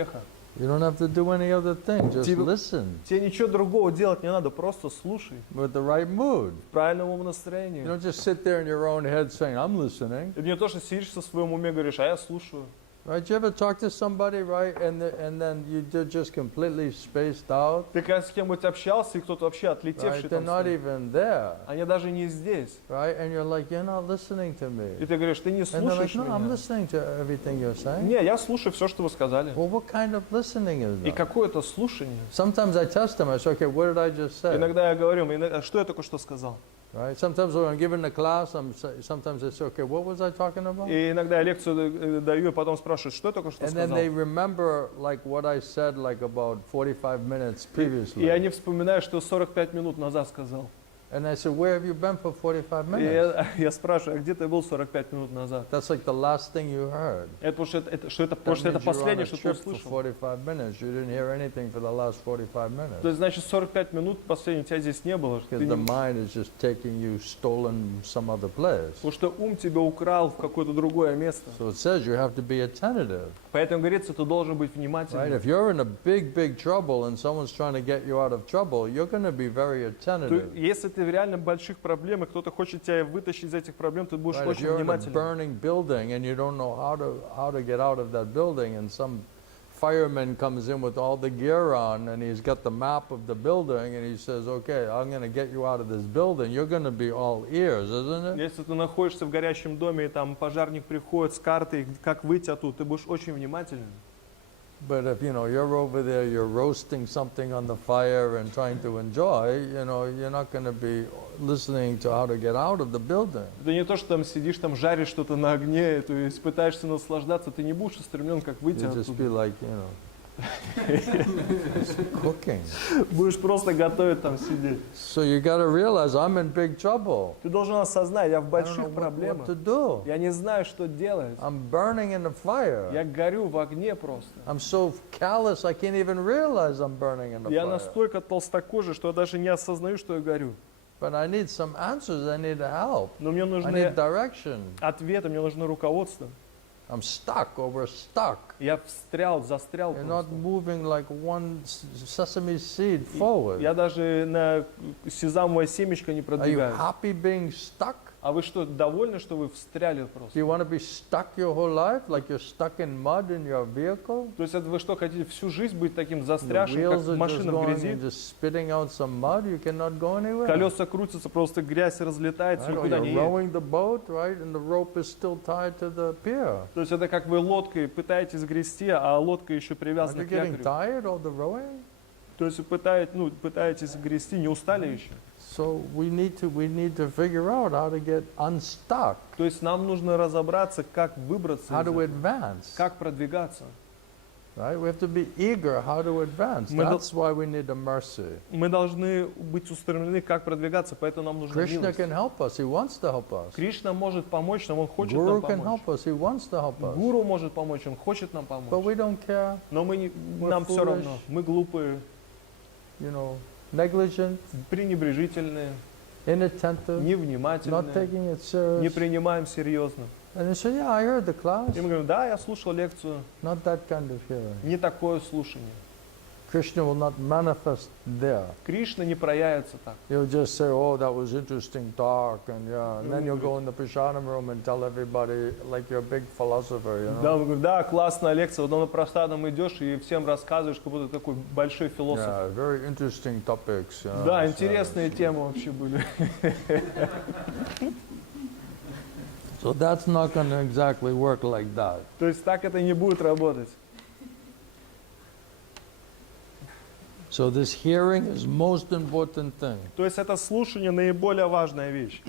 You don't have to do any other thing, just Тебе- listen Тебе ничего другого делать не надо, просто слушай. with the right mood. В правильном You настроении. don't just sit there in your own head saying, I'm listening. Это не то, что сидишь со своем уме говоришь, а я слушаю. Right? You ever talk to somebody, right, and then you're just completely spaced out, Ты когда с кем-нибудь общался, и кто-то вообще right? отлетевший They're там not стоит. even there, Они даже не здесь. right? And you're like, you're not listening to И me. ты говоришь, ты не And they're like, слушаешь no, I'm меня. listening to everything you're saying. Не, я слушаю все, что вы сказали. Well, what kind of listening is И that? какое это слушание? Sometimes I test them. I say, okay, what did I just say? Иногда я говорю, «А что я только что сказал? Right? Sometimes when I'm giving the class, sometimes I say, okay, what was I talking about? И иногда я лекцию даю, и потом спрашивают, что я только что And then сказал. they remember like what I said like about 45 minutes И previously. они вспоминают, что 45 минут назад сказал. And I said, where have you been for 45 И minutes? я спрашиваю, а где ты был 45 минут назад? That's like the last thing you heard. Это потому что That потому что это means you're on последнее, a что ты trip for услышал. 45 minutes. You didn't hear anything for the last 45 То minutes. есть, значит, 45 минут последних тебя здесь не было. Ты Because the не- mind is just taking you stolen some other place. Потому что ум тебя украл в какое-то другое место. So it says you have to be attentive. Поэтому говорится, ты должен быть Right? внимательным. If you're in a big trouble and someone's trying to get you out of trouble, you're going to be very attentive. Если ты в реально больших проблемах, кто-то хочет тебя вытащить из этих проблем, ты будешь Right? If очень you're in a внимательным. burning building and you don't know how to get out of that building, and some fireman comes in with all the gear on and he's got the map of the building and he says, okay, I'm going to get you out of this building, you're going to be all ears, isn't it? Если ты находишься в горящем доме, и там пожарник приходит с картой, как выйти оттуда, ты будешь очень внимательным. But if, you know, you're over there, you're roasting something on the fire and trying to enjoy, you know, you're not going to be listening to how to get out of the building. Это не то, что там сидишь, там жаришь что-то на огне, то есть пытаешься наслаждаться, ты не будешь устремлен, как выйти You'll just be оттуда. like, you know, just cooking. Будешь просто готовить там сидеть. So you got to realize I'm in big trouble. Ты должен осознать, я в I don't know больших what проблемах. to do. Я не знаю, что делать. I'm burning in the fire. Я горю в огне просто. I'm so callous, I can't even realize I'm burning in the Я fire. настолько толстокожий, что я даже не осознаю, что я горю. But I need some answers, I need help. Но мне I нужны need direction. ответы, мне нужно руководство. I'm stuck or we're stuck. Я застрял You're not просто. moving like one sesame seed forward. Я даже на сезамовое семечко не Are you продвигаюсь. happy being stuck? А вы что, довольны, что вы встряли Do просто? you want to be stuck your whole life, like you're stuck in mud in your vehicle? То есть это вы что, хотите всю жизнь быть таким The застрявшим, wheels как are just машина в going грязи? and just spitting out some mud. You cannot go anywhere. Колеса крутятся, просто грязь разлетается, Right? Or никуда you're не едет. rowing the boat, right, and the rope is still tied to the pier. То есть это как вы лодкой пытаетесь грести, а лодка еще Are привязана you к getting якорю. tired of the rowing? То есть вы пытаетесь грести, не устали еще? So we need to figure out how to get unstuck, То есть нам нужно разобраться, как выбраться how из to этого, advance. как продвигаться. Right? We have to be eager how to advance. Мы That's why we need a mercy. Мы должны быть устремлены, как продвигаться, поэтому нам нужна Krishna милость. can help us. He wants to help us. Кришна может помочь нам, Он хочет Guru нам can помочь. help us. He wants to help us. Гуру может помочь, Он хочет нам But помочь. we don't care. Но нам все foolish. равно. Мы глупые, You know, negligent, пренебрежительные, inattentive, not невнимательные, taking it не serious. принимаем серьезно. And they say, yeah, I heard the class. И мы говорим, да, я слушал лекцию, Not that kind of hearing. не такое слушание. Krishna will not manifest there. Кришна не проявится так. You'll just say, oh, that was interesting talk, and yeah, and then you'll go in the prasadam room and tell everybody like you're a big philosopher, you know? Да, мы говорим, да, классная лекция, вот на простадом идешь и всем рассказываешь, как будто такой большой философ. Yeah, very interesting topics. Yeah, Да, so- интересные темы вообще были. So that's not going to exactly work like that. То есть так это не будет работать. So this hearing is most important thing. То есть это слушание наиболее важная вещь.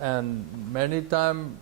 And many time,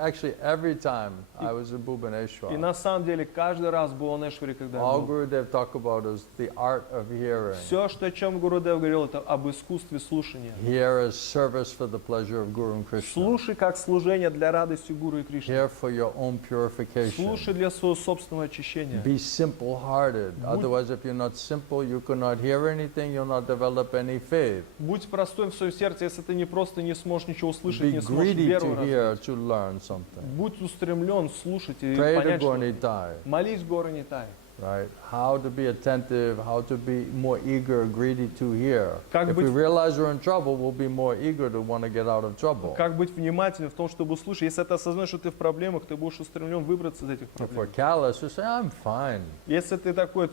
actually every time I was in И Bhubaneswar, на самом деле каждый раз в Бхуванешваре, когда я all был, Gurudev talk about is the art of hearing. все, о чем Гурудев говорил, это об искусстве слушания. Hear as service for the pleasure of Guru and Krishna. Слушай как служение для радости Гуру и Кришны. Hear for your own purification. Слушай для своего собственного очищения. Be simple-hearted. Otherwise, if you're not simple, you cannot hear anything, you'll not develop any faith. Будь простой в своем сердце, если ты не просто не сможешь ничего услышать, Be не сможешь greedy веру to развить. hear, to learn something. Будь устремлен слушать и Pray to понять, что Gornitai, молись горы не тай. right? How to be attentive, how to be more eager, greedy to hear. Как If we быть- realize we're in trouble, we'll be more eager to want to get out of trouble. Как быть внимательным в том, чтобы услышать. Если ты осознаешь, что ты в проблемах, ты будешь устремлен выбраться из этих If we're проблем. callous, we say, I'm fine. Если ты такой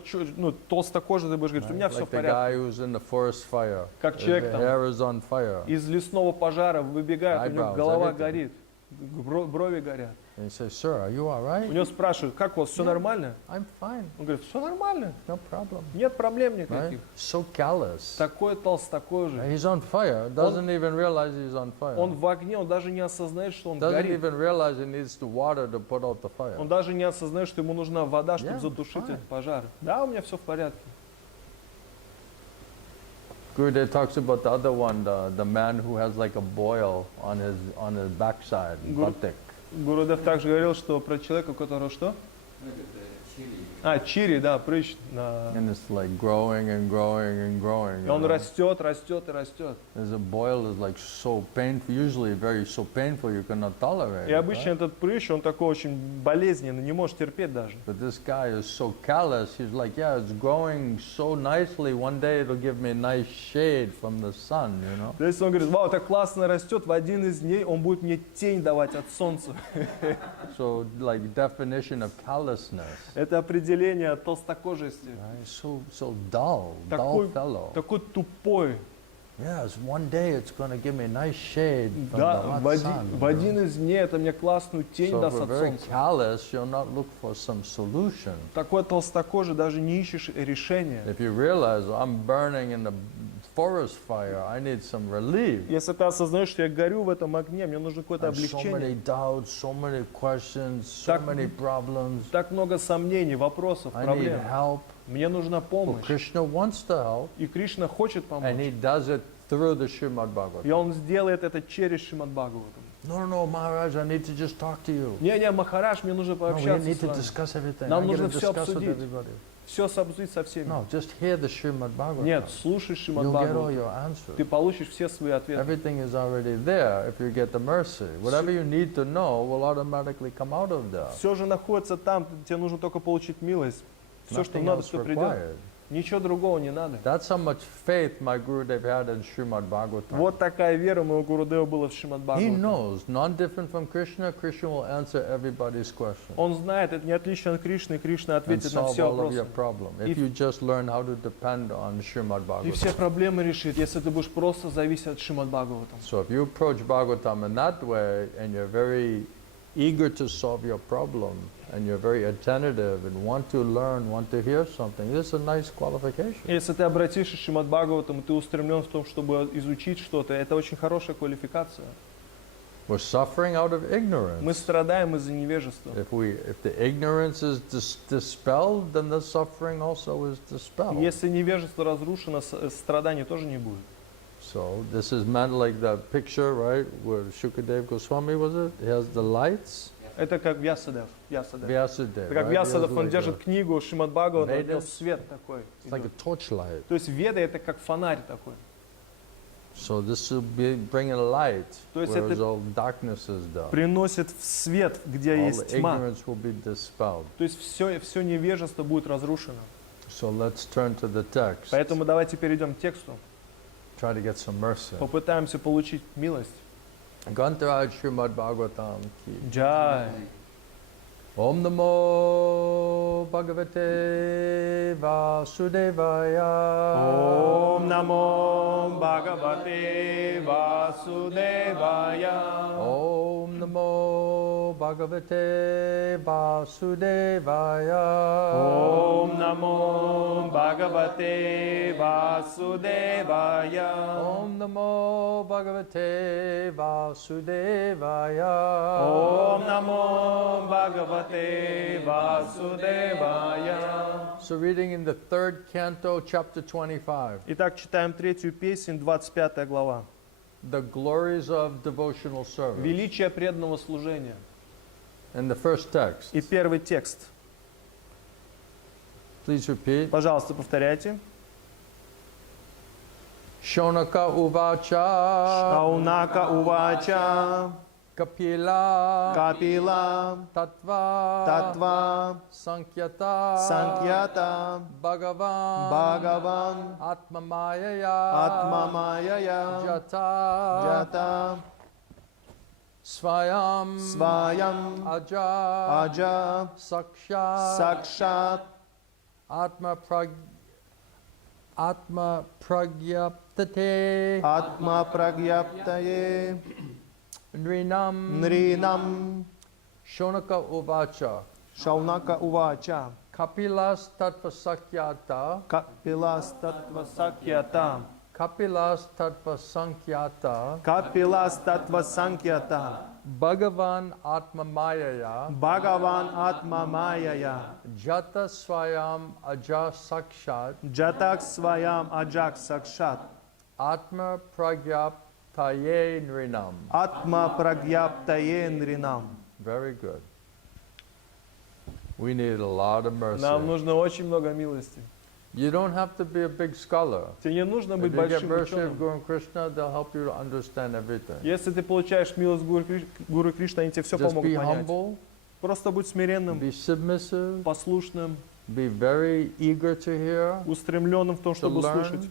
толстокожий, ты будешь говорить, у меня все Like в the порядке. guy who's in the forest fire. Как His человек там hair is on fire. из лесного пожара выбегает, у него Eyebrows, голова everything. горит, брови горят. And you say, sir, are you all У right? него спрашивают, как у вас, все нормально? I'm fine. Он говорит, все нормально, No problem. нет проблем Right? никаких. So callous. Такой толстокожий. He's on fire. Doesn't even realize he's on fire. Он в огне, он даже не осознает, что он Doesn't горит. even realize he needs the water to put out the fire. Он даже не осознает, что ему нужна вода, чтобы Yeah, задушить fine. этот пожар. Да, у меня все в порядке. Gurudev talks about the other one, the man who has like a boil on his backside, Guru- buttock. Гурудев также говорил, что про человека, у которого что? Чири, да, прыщ. Да. And it's like growing and growing and growing. И you он know. растет, растет и растет. There's a boil is like so painful, usually very so painful you cannot tolerate И it. обычно Right? этот прыщ, он такой очень болезненный, не может терпеть даже. But this guy is so callous, he's like, yeah, it's growing so nicely, one day it'll give me a nice shade from the sun, you know. То есть он говорит, вау, так классно растет, в один из дней он будет мне тень давать от солнца. So like definition of callousness. Это определение толстокожести. Right? So dull Такой, fellow. такой тупой. Yes, one day it's going to give me nice shade from Да, the hot в один sun. из дней это мне классную тень So if даст you're от very солнца. callous, you'll not look for some solution. Такой толстокожий даже не ищешь решения. If you realize I'm burning in the forest fire, I need some relief. Если ты осознаешь, что я горю в этом огне, мне нужно какое-то And so many облегчение. doubts, so many questions, so Так- many problems. Так много сомнений, вопросов, I need проблем. help. Мне нужна Well, помощь. Krishna wants to help, И Кришна хочет and помочь. he does it through the Srimad И Bhagavatam. он сделает это через Шримад Бхагаватам. No, Maharaj, I need to just talk to you. Не, Махараш, мне нужно No, we пообщаться need с to вами. discuss everything. Нам I нужно gotta всё discuss with обсудить. everybody. Все обсудить со всеми. No, just hear the Srimad Bhagavatam. Нет, слушай Шримад You'll get all Бхагаватам. your answers. Ты получишь все свои ответы. Everything is already there if you get the mercy. Whatever you need to know will automatically come out of there. Все же находится там, тебе нужно только получить милость. Все, что Nothing надо, else все придет. required. Ничего другого не надо. That's how much faith my Gurudev had in Srimad Bhagavatam. Вот такая вера моего Гурудева была в Шримад He Бхагаватам. knows, none different from Krishna, Krishna will answer everybody's question Он знает, это не отлично от Кришны, и Кришна and ответит на solve все all of your вопросы. problem. If- If you just learn how to depend on Srimad И все Bhagavatam. проблемы решит, если ты будешь просто зависеть от Шримад Бхагаватам. So if you approach Bhagavatam in that way and you're very eager to solve your problem and you're very attentive and want to learn, want to hear something, this is a nice qualification. Если ты обратишься к Шримад Бхагаватам, и ты устремлен в том, чтобы изучить что-то, это очень хорошая квалификация. We're suffering out of Мы ignorance. страдаем из-за невежества. If the ignorance is dispelled, then the suffering also is dispelled. Если невежество разрушено, страданий тоже не будет. So this is meant like the picture, right, where Shukadev Goswami was it? He has the lights. Это как Вьясадев. Вьясадев. Vyasadeva. Это как right? He has Вьясадев, он like держит книгу Шримад Бхагаватам, у него Vedas. свет такой. it's like a идет. torchlight. То есть веда это как фонарь такой. So this will be bringing light, То есть whereas это all darkness is dark. Приносит в свет, где All есть the тьма. ignorance will be dispelled. То есть все невежество будет разрушено. So let's turn to the text. Поэтому давайте перейдем к тексту. Try to get some mercy. Попытаемся получить милость. Gantaraj Srimad Bhagavatam ki. Джай. Om Namo Bhagavate Vasudevaya. Ом намо Бхагавате Васудевая. Om Namo Bhagavate Vasudevaya. Ом намо Бхагавате Васудевая. Om Namo Bhagavate Vasudevaya. Ом намо Бхагавате Васудевая. So reading in the 3rd canto, chapter 25, Итак, читаем третью песнь, 25 глава. the glories of devotional service. Величие преданного служения. In the first text, И первый текст. please repeat. Пожалуйста, повторяйте. Shonaka Uvacha Шаунака Увача, Kapila Капила, Tattva Татва, Sankyata Санкьята, Bhagavan Бхагаван, Atmamayaya Атмамаяя, Jata Джата, Swayam Сваям, Aja Аджа, Sakshat Сакшат, Atma Pragyaptate Атма Прагьяптае, Nrinam Нринам, Shonaka Uvacha Шаунака Увача, Kapilas Tattva Sakyata Капилас Татва Сакьята, Kapilas Tattva Sankyata Капилас Татва Санкьята, Bhagavan Atma Mayaya Бхагаван Атма Майяя, Jata Swayam Aja Sakshat Джатак Сваям Аджак Сакшат, Atma Pragyaptaye Nrinam. Атма Прагьяптае Нринам. Very good. We need a lot of mercy. Нам нужно очень много милости. You don't have to be a big scholar. Тебе не нужно быть If you get большим mercy of ученым. Guru and Krishna, they'll help you to understand everything. Если ты получаешь милость Гуру Кришны, они тебе все Just помогут be понять. humble, Просто будь смиренным, be submissive, послушным, be very eager to hear, устремленным в том, чтобы learn. слушать,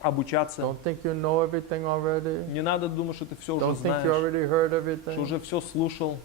обучаться. Don't think you know everything already. Не надо думать, что ты все уже Don't think you знаешь, already heard что everything. уже все слушал.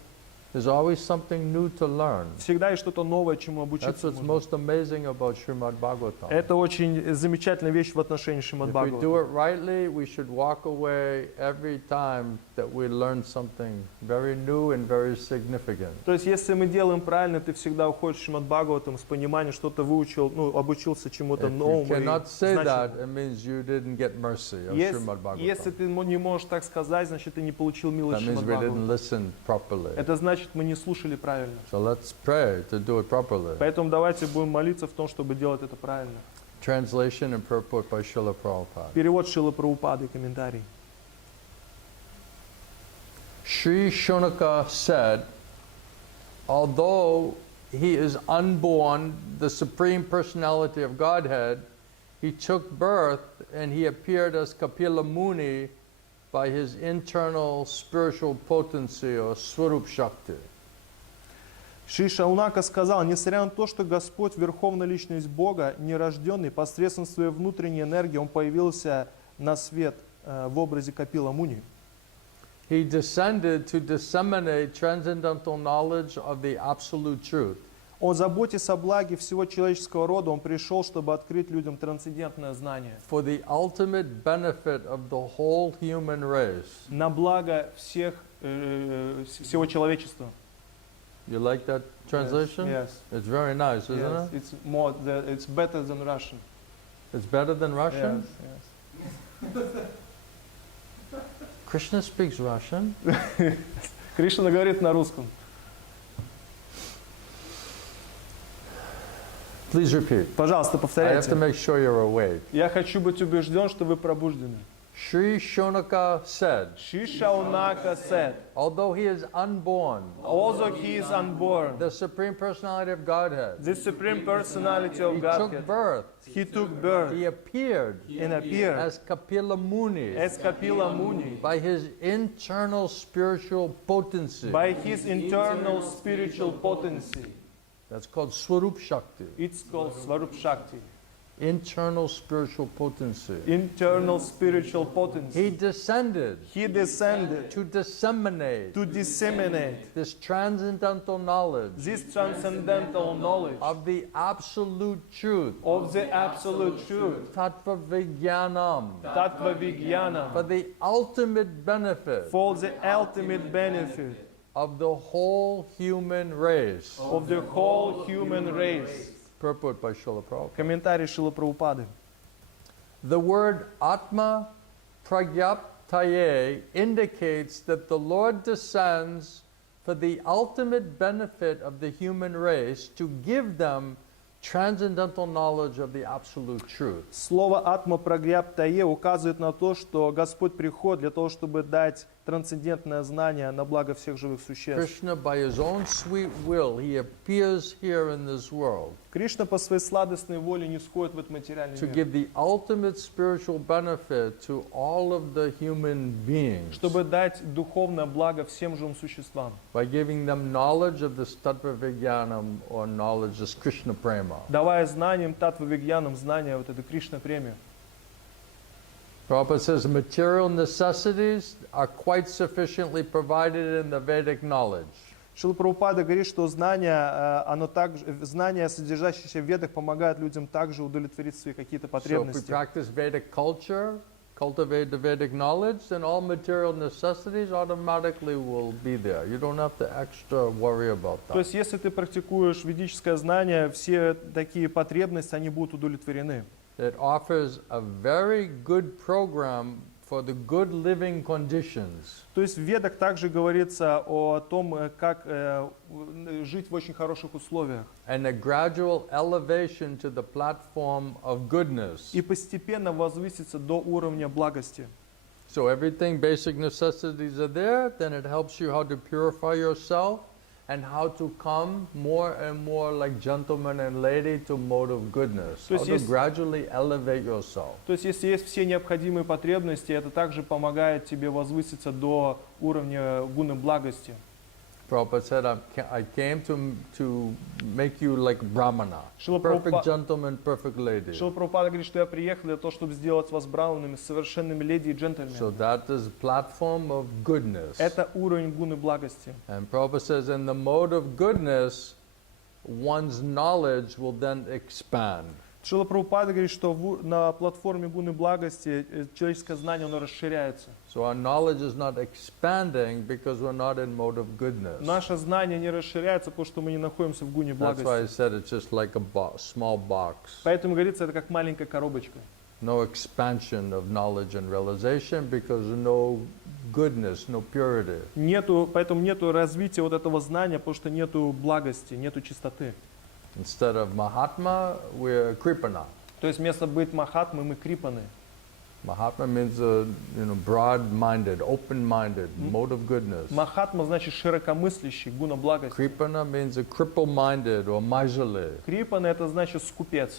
There's always something new to learn. Всегда есть что-то новое, чему That's обучиться what's можно. most amazing about Srimad Bhagavatam. Это очень замечательная вещь в отношении Шримад If we do Бхагаватам. it rightly, we should walk away every time that we learn something very new and very significant. То есть, если мы делаем правильно, ты всегда уходишь в Шримад Бхагаватам с пониманием, что ты выучил, ну, обучился чему-то If you новому. и cannot say that, значимому. it means you didn't get mercy of Srimad Если Bhagavatam. ты не можешь так сказать, значит, ты не получил That милость means Шримад we didn't Бхагаватам. listen properly. Это значит, мы не слушали правильно. So let's pray to do it properly. Поэтому давайте будем молиться в том, чтобы делать это правильно. Translation and purport by Srila Prabhupada. Перевод Шрилы Прабхупады, комментарий. Sri Shunaka said, although he is unborn, the Supreme Personality of Godhead, he took birth and he appeared as Kapila Muni by his internal spiritual potency or Swarup Shakti. Шри Шаунака сказал, несмотря на то, что Господь, Верховная Личность Бога, нерожденный, посредством своей внутренней энергии, Он появился на свет в образе Капила Муни. He descended to disseminate transcendental knowledge of the absolute truth. Он, заботясь о благе всего человеческого рода, Он пришел, чтобы открыть людям трансцендентное знание. For the ultimate benefit of the whole human race. На благо всего человечества. You like that translation? Yes. It's very nice, isn't Yes. it? It's better than Russian. It's better than Russian? Yes. Krishna speaks Russian. Кришна говорит на русском. Please repeat. Пожалуйста, I have to повторяйте. make sure you're awake. Я хочу быть убежден, что вы пробуждены. Sri Shunaka said, Шри Шаунака said, although he is unborn, although he is unborn, the Supreme Personality of Godhead, the Supreme Personality of he Godhead, took birth, he took birth he appeared and appeared as Kapila Muni as Kapila Muni by his internal spiritual potency. by his internal spiritual potency. That's called Swarup Shakti, It's called Svarup Shakti, internal spiritual potency. internal spiritual He potency. descended He descended to disseminate to disseminate this transcendental knowledge this transcendental knowledge of the absolute truth, of the absolute truth, Tattva Vijnanam, Tattva Vijnana, for the ultimate benefit for the ultimate benefit of the whole human race. of the whole human race. Purport by Srila Prabhupada. Комментарий Шрилы Прабхупады. The word Atma Pragyaptaye indicates that the Lord descends for the ultimate benefit of the human race to give them transcendental knowledge of the absolute truth. Слово «атма прагьяптае» указывает на то, что Господь приходит для того, чтобы дать трансцендентное знание на благо всех живых существ. Krishna, by his own sweet will, he appears here in this world Кришна по своей сладостной воле не сходит в этот материальный to мир, give the ultimate spiritual benefit to all of the human beings чтобы дать духовное благо всем живым существам, by giving them knowledge of this tattva vijnanam or knowledge, this Krishna prema. давая знаниям, татва-вигьянам, знания вот этой Кришна-премии. Prabhupada says material necessities are quite sufficiently provided in the Vedic knowledge. Шрила Прабхупада говорит, что знания, содержащиеся в ведах, помогают людям также удовлетворить свои какие-то So if we потребности. practice Vedic culture, cultivate the Vedic knowledge, then all material necessities automatically will be there. You don't have to extra worry about То that. есть, если ты практикуешь ведическое знание, все такие потребности, они будут удовлетворены. It offers a very good program for the good living conditions. То есть в Ведах также говорится о том, как жить в очень хороших условиях. And a gradual elevation to the platform of goodness. И постепенно возвыситься до уровня благости. So everything, basic necessities are there, then it helps you how to purify yourself and how to come more and more like gentleman and lady to mode of goodness. То How есть to gradually elevate yourself. То есть если есть все необходимые потребности, это также помогает тебе возвыситься до уровня гуны благости. Prabhupada said, I came to make you like Brahmana. Шрила Perfect gentleman, perfect lady. Прабхупада говорит, что я приехал для того, чтобы сделать вас браунами, совершенными леди и So джентльменами. that is platform of goodness. Это уровень гуны благости. And Prabhupada says, in the mode of goodness, one's knowledge will then expand. Шрила Прабхупада говорит, что на платформе гуны благости человеческое знание, оно расширяется. So our knowledge is not expanding because we're not in mode of goodness. Наше знание не расширяется, потому что мы не находимся в гуне That's why I благости. said it's just like a small box. Поэтому, говорится, это как маленькая коробочка. No expansion of knowledge and realization because no goodness, no purity. Поэтому нету развития вот этого знания, потому что нету благости, нету чистоты. Instead of Mahatma, we're Kripana. То есть вместо быть махатмой мы крипаны. Mahatma means broad-minded, open-minded, mode of goodness. Махатма значит широкомыслящий, гуна благости. Kripana means a cripple-minded or miserly. Крипаны это значит скупец.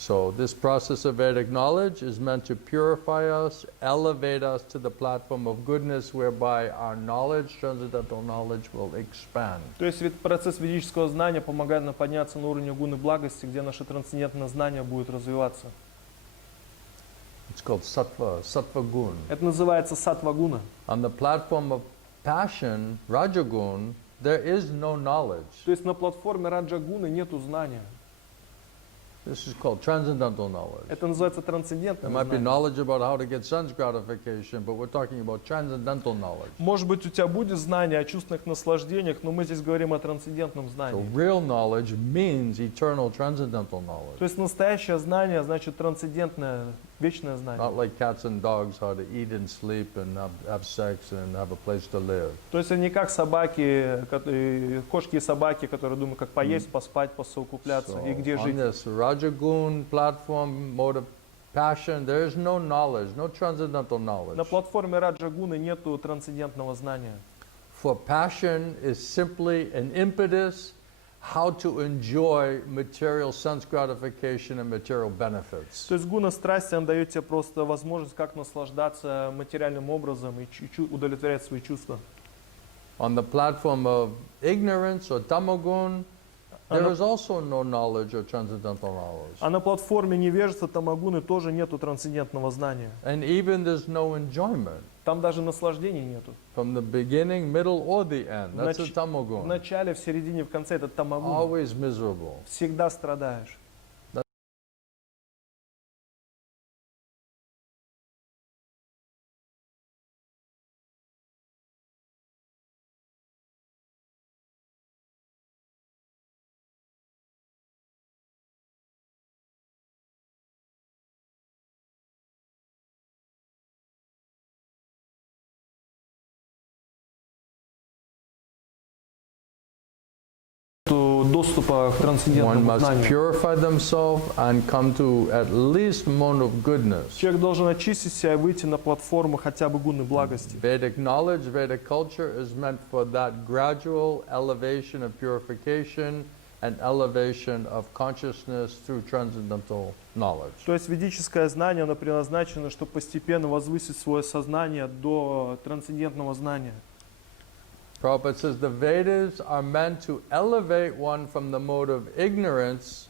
So this process of Vedic knowledge is meant to purify us, elevate us to the platform of goodness, whereby our knowledge, transcendental knowledge, will expand. То есть процесс ведического знания помогает нам подняться на уровень гуны благости, где наше трансцендентное знание будет развиваться. It's called sattva gun. Это называется саттва-гуна. On the platform of passion, rajagun, there is no knowledge. То есть на платформе раджа-гуны нету знания. This is called transcendental knowledge. Это называется There трансцендентное might be знание. knowledge about how to get sense gratification, but we're talking about transcendental knowledge. Может быть, у тебя будет знание о чувственных наслаждениях, но мы здесь говорим о трансцендентном So знании. real knowledge means eternal transcendental knowledge. То есть настоящее знание значит трансцендентное, вечное знание. Not like cats and dogs, how to eat and sleep and have sex and have a place to live. То есть они не как собаки, кошки и собаки, которые думают, как поесть, поспать, посовокупляться и где on жить. this Rajagun platform, mode of passion, there is no knowledge, no transcendental knowledge. На платформе раджа-гуны нету трансцендентного знания. For passion is simply an impetus how to enjoy material sense gratification and material benefits. То есть гуна страсти, она дает тебе просто возможность, как наслаждаться материальным образом и удовлетворять свои чувства. On the platform of ignorance or tamagun, there is also no knowledge or transcendental knowledge. А на платформе невежества тамагуны тоже нету трансцендентного знания. And even there's no enjoyment. Там даже наслаждений нету. From the beginning, middle, or the end. That's a В tamagun. начале, в середине, в конце это тамагун. Always miserable. Всегда страдаешь. Доступа к One трансцендентному must знанию. purify themselves and come to at least mode of goodness. Человек должен очистить себя и выйти на платформу хотя бы гуны благости. Vedic knowledge, Vedic culture is meant for that gradual elevation of purification and elevation of consciousness through transcendental knowledge. То есть ведическое знание, оно предназначено, чтобы постепенно возвысить свое сознание до трансцендентного знания. Prabhupada says the Vedas are meant to elevate one from the mode of ignorance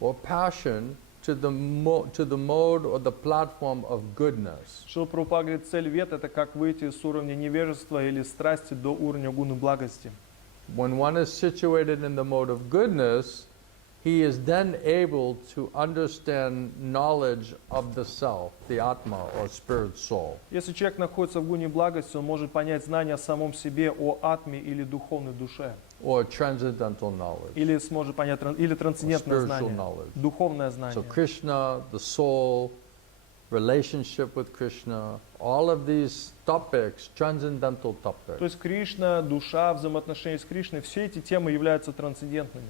or passion to the mode or the platform of goodness. Шрила Прабхупада говорит, цель вет это как выйти с уровня невежества или страсти до уровня гуны благости. When one is situated in the mode of goodness, he is then able to understand knowledge of the self, the Atma or spirit soul. Если человек находится в гуне благости, он может понять знания о самом себе, о атме или духовной душе. Or transcendental knowledge. Или сможет понять или трансцендентное Spiritual знание, knowledge. духовное So знание. Krishna, the soul, relationship with Krishna, all of these topics, transcendental То topics. есть Кришна, душа, взаимоотношения с Кришной, все эти темы являются трансцендентными.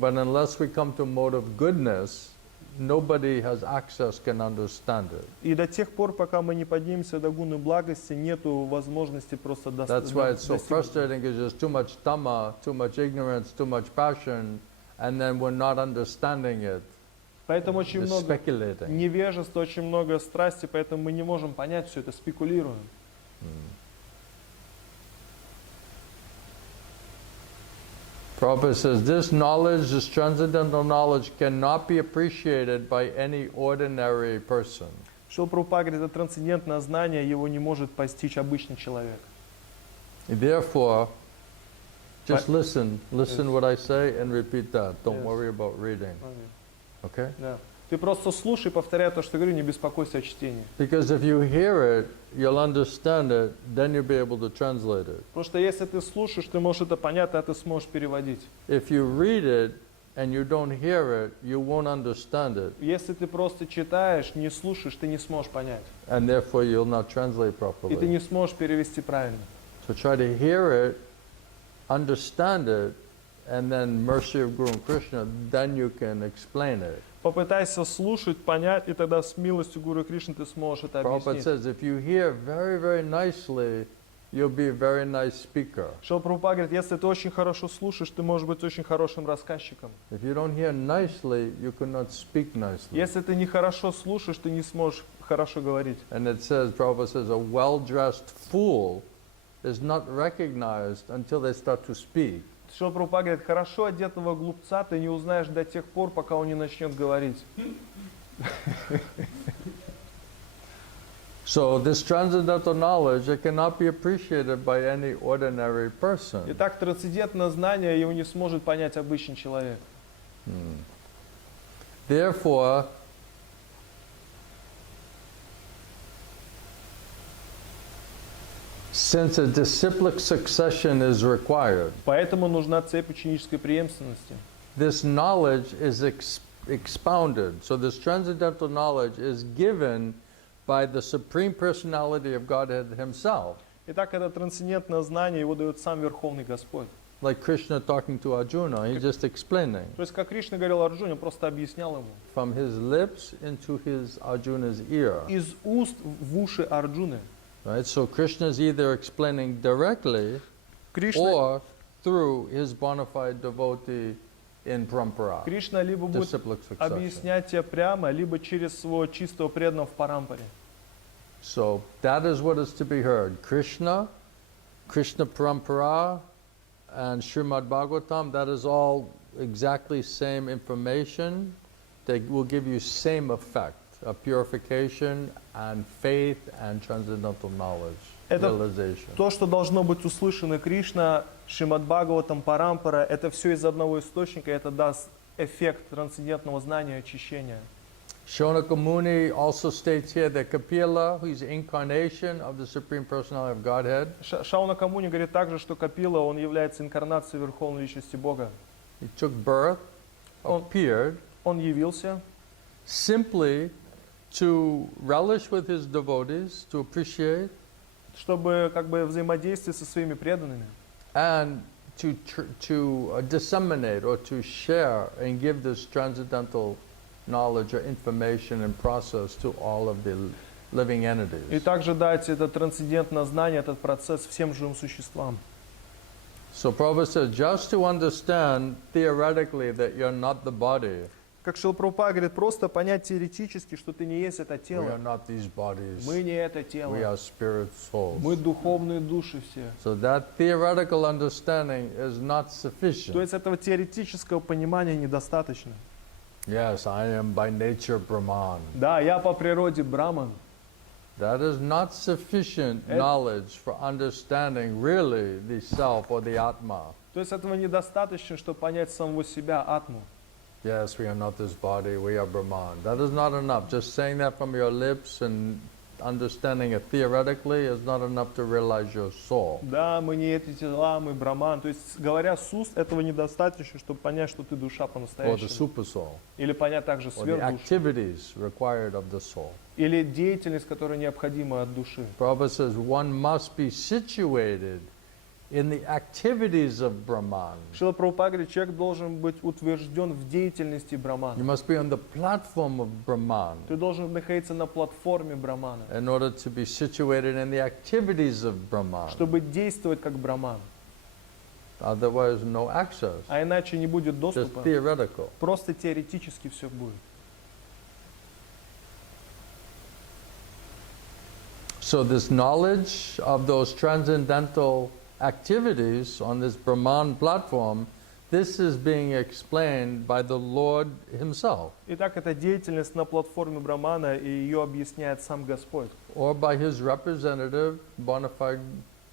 But unless we come to mode of goodness, nobody has access, can understand it. И до тех пор, пока мы не поднимемся до гуны благости, нету возможности просто That's why it's so frustrating, because there's too much tama, too much ignorance, too much passion, and then we're not understanding it. Поэтому очень We're много speculating. невежества, очень много страсти, поэтому мы не можем понять все это, спекулируем. Prabhupada says this knowledge, this transcendental knowledge, cannot be appreciated by any ordinary person. Шрила Прабхупада говорит, это трансцендентное знание, его не может постичь обычный человек. Therefore, just listen what I say and repeat that. Don't worry about reading. Okay? Да. Ты просто слушай, повторяй то, что я говорю, не беспокойся о чтении. Because if you hear it, you'll understand it, then you'll be able to translate it. Потому что если ты слушаешь, ты можешь это понять, а ты сможешь переводить. If you read it and you don't hear it, you won't understand it. Если ты просто читаешь, не слушаешь, ты не сможешь понять. And therefore you'll not translate И ты не properly. сможешь перевести правильно. So try to hear it, understand it, and then mercy of Guru and Krishna, then you can explain it. Попытайся слушать, понять, и тогда с милостью Гуру и Кришны ты сможешь это Prabhupada объяснить. says if you hear very, very nicely, you'll be a very nice speaker. Шрила Прабхупада говорит, если ты очень хорошо слушаешь, ты можешь быть очень хорошим рассказчиком. If you don't hear nicely, you cannot speak nicely. Если ты не хорошо слушаешь, ты не сможешь хорошо говорить. And it says, Prabhupada says, a well-dressed fool is not recognized until they start to speak. Шрила Прабхупада говорит, хорошо одетого глупца ты не узнаешь до тех пор, пока он не начнет говорить. So this transcendental knowledge, it cannot be appreciated by any ordinary person. Итак, трансцендентное знание его не сможет понять обычный человек. Therefore, since a disciplic succession is required, Поэтому нужна цепь ученической преемственности. this knowledge is expounded. So this transcendental knowledge is given by the Supreme Personality of Godhead Himself. Итак, это трансцендентное знание, его дает сам Верховный Господь. Like Krishna talking to Arjuna, he's just explaining. То есть, как Кришна говорил Арджуне, он просто объяснял ему. From his lips into his Arjuna's ear. Из уст в уши Арджуны. Right? So Krishna is either explaining directly Кришна, or through his bona fide devotee in Parampara. Кришна либо будет Disciplic succession. объяснять тебе прямо, либо через своего чистого преданного в Парампаре. So that is what is to be heard. Krishna, Krishna Parampara, and Srimad Bhagavatam, that is all exactly same information. They will give you same effect of purification and faith and transcendental knowledge, Это realization. То, что должно быть услышано Кришна, Шримад Бхагаватам, Парампара, это все из одного источника, это даст эффект трансцендентного знания, очищения. Shonaka Muni also states here that Kapila, who is the incarnation of the Supreme Personality of Godhead, Шауна Камуни говорит также, что Капила, он является инкарнацией Верховной Личности Бога. he took birth, appeared, Он явился simply to relish with his devotees, to appreciate, чтобы как бы взаимодействовать со своими преданными and to disseminate or to share and give this transcendental knowledge or information and process to all of the living и entities. также дать это трансцендентное знание, этот процесс всем живым существам. So Prabhupada says, just to understand theoretically that you're not the body, Как Шрила Прабхупада говорит, просто понять теоретически, что ты не есть это we are тело. not these bodies, Мы не это we тело. are spirit souls. Мы духовные души все. So that theoretical understanding is not То sufficient. есть этого теоретического понимания недостаточно. Yes, I am by nature Brahman. Да, я по природе браман. That is not sufficient knowledge for understanding really the self or the Atma. То есть этого недостаточно, чтобы понять самого себя, атму. Yes, we are not this body, we are Brahman. That is not enough. Just saying that from your lips and understanding it theoretically is not enough to realize your soul. Да, мы не эти тела, мы браман. То есть, говоря с уст, этого недостаточно, чтобы понять, что ты душа Or the по-настоящему. super soul. Или понять также Or the сверхдушу. activities required of the soul. Или деятельность, которая необходима от души. Prabhupada says one must be situated in the activities of Brahman. Шрила Прабхупада говорит, человек должен быть утвержден в деятельности You брамана. must be on the platform of Brahman Ты должен находиться на платформе брамана, in order to be situated in the activities of Brahman. чтобы действовать как браман. Otherwise, no access. А иначе не будет Just доступа. theoretical. Просто теоретически все будет. So this knowledge of those transcendental activities on this Brahman platform, this is being explained by the Lord Himself, Итак, это деятельность на платформе Брамана, и ее объясняет сам Господь. or by His representative, bona fide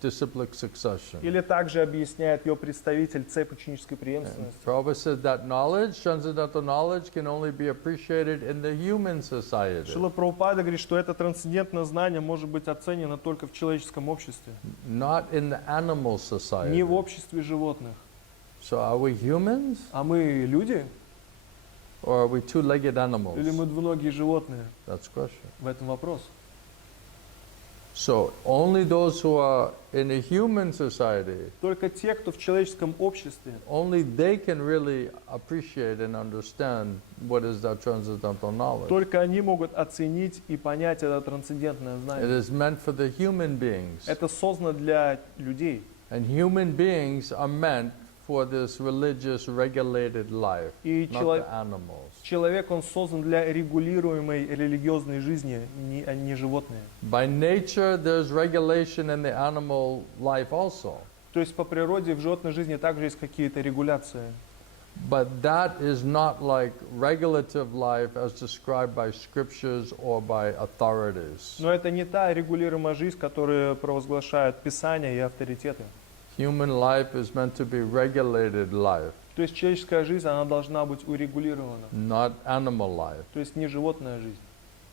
disciplic succession. Или также объясняет ее представитель цепь ученической преемственности. Prabhupada said that knowledge, transcendental knowledge, can only be appreciated in the human society, Шрила Прабхупада говорит, что это трансцендентное знание может быть оценено только в человеческом обществе, not in the animal не в society. обществе животных. So are we humans, А мы люди or are we two-legged или animals? мы двуногие животные? That's the question. В этом вопрос. So only those who are in a human society, Только те, кто в человеческом обществе, only they can really appreciate and understand what is that transcendental knowledge. только они могут оценить и понять это трансцендентное It знание. is meant for the human beings. Это создано для людей. And human beings are meant for this religious regulated life, И not человек, the animals. человек, он создан для регулируемой религиозной жизни, а не животные. By nature, there's regulation in the animal life also. То есть по природе в животной жизни также есть какие-то регуляции. But that is not like regulative life as described by scriptures or by authorities. Но это не та регулируемая жизнь, которую провозглашают Писания и авторитеты. Human life is meant to be regulated life, То есть человеческая жизнь, она должна быть урегулирована. not animal life. То есть не животная жизнь.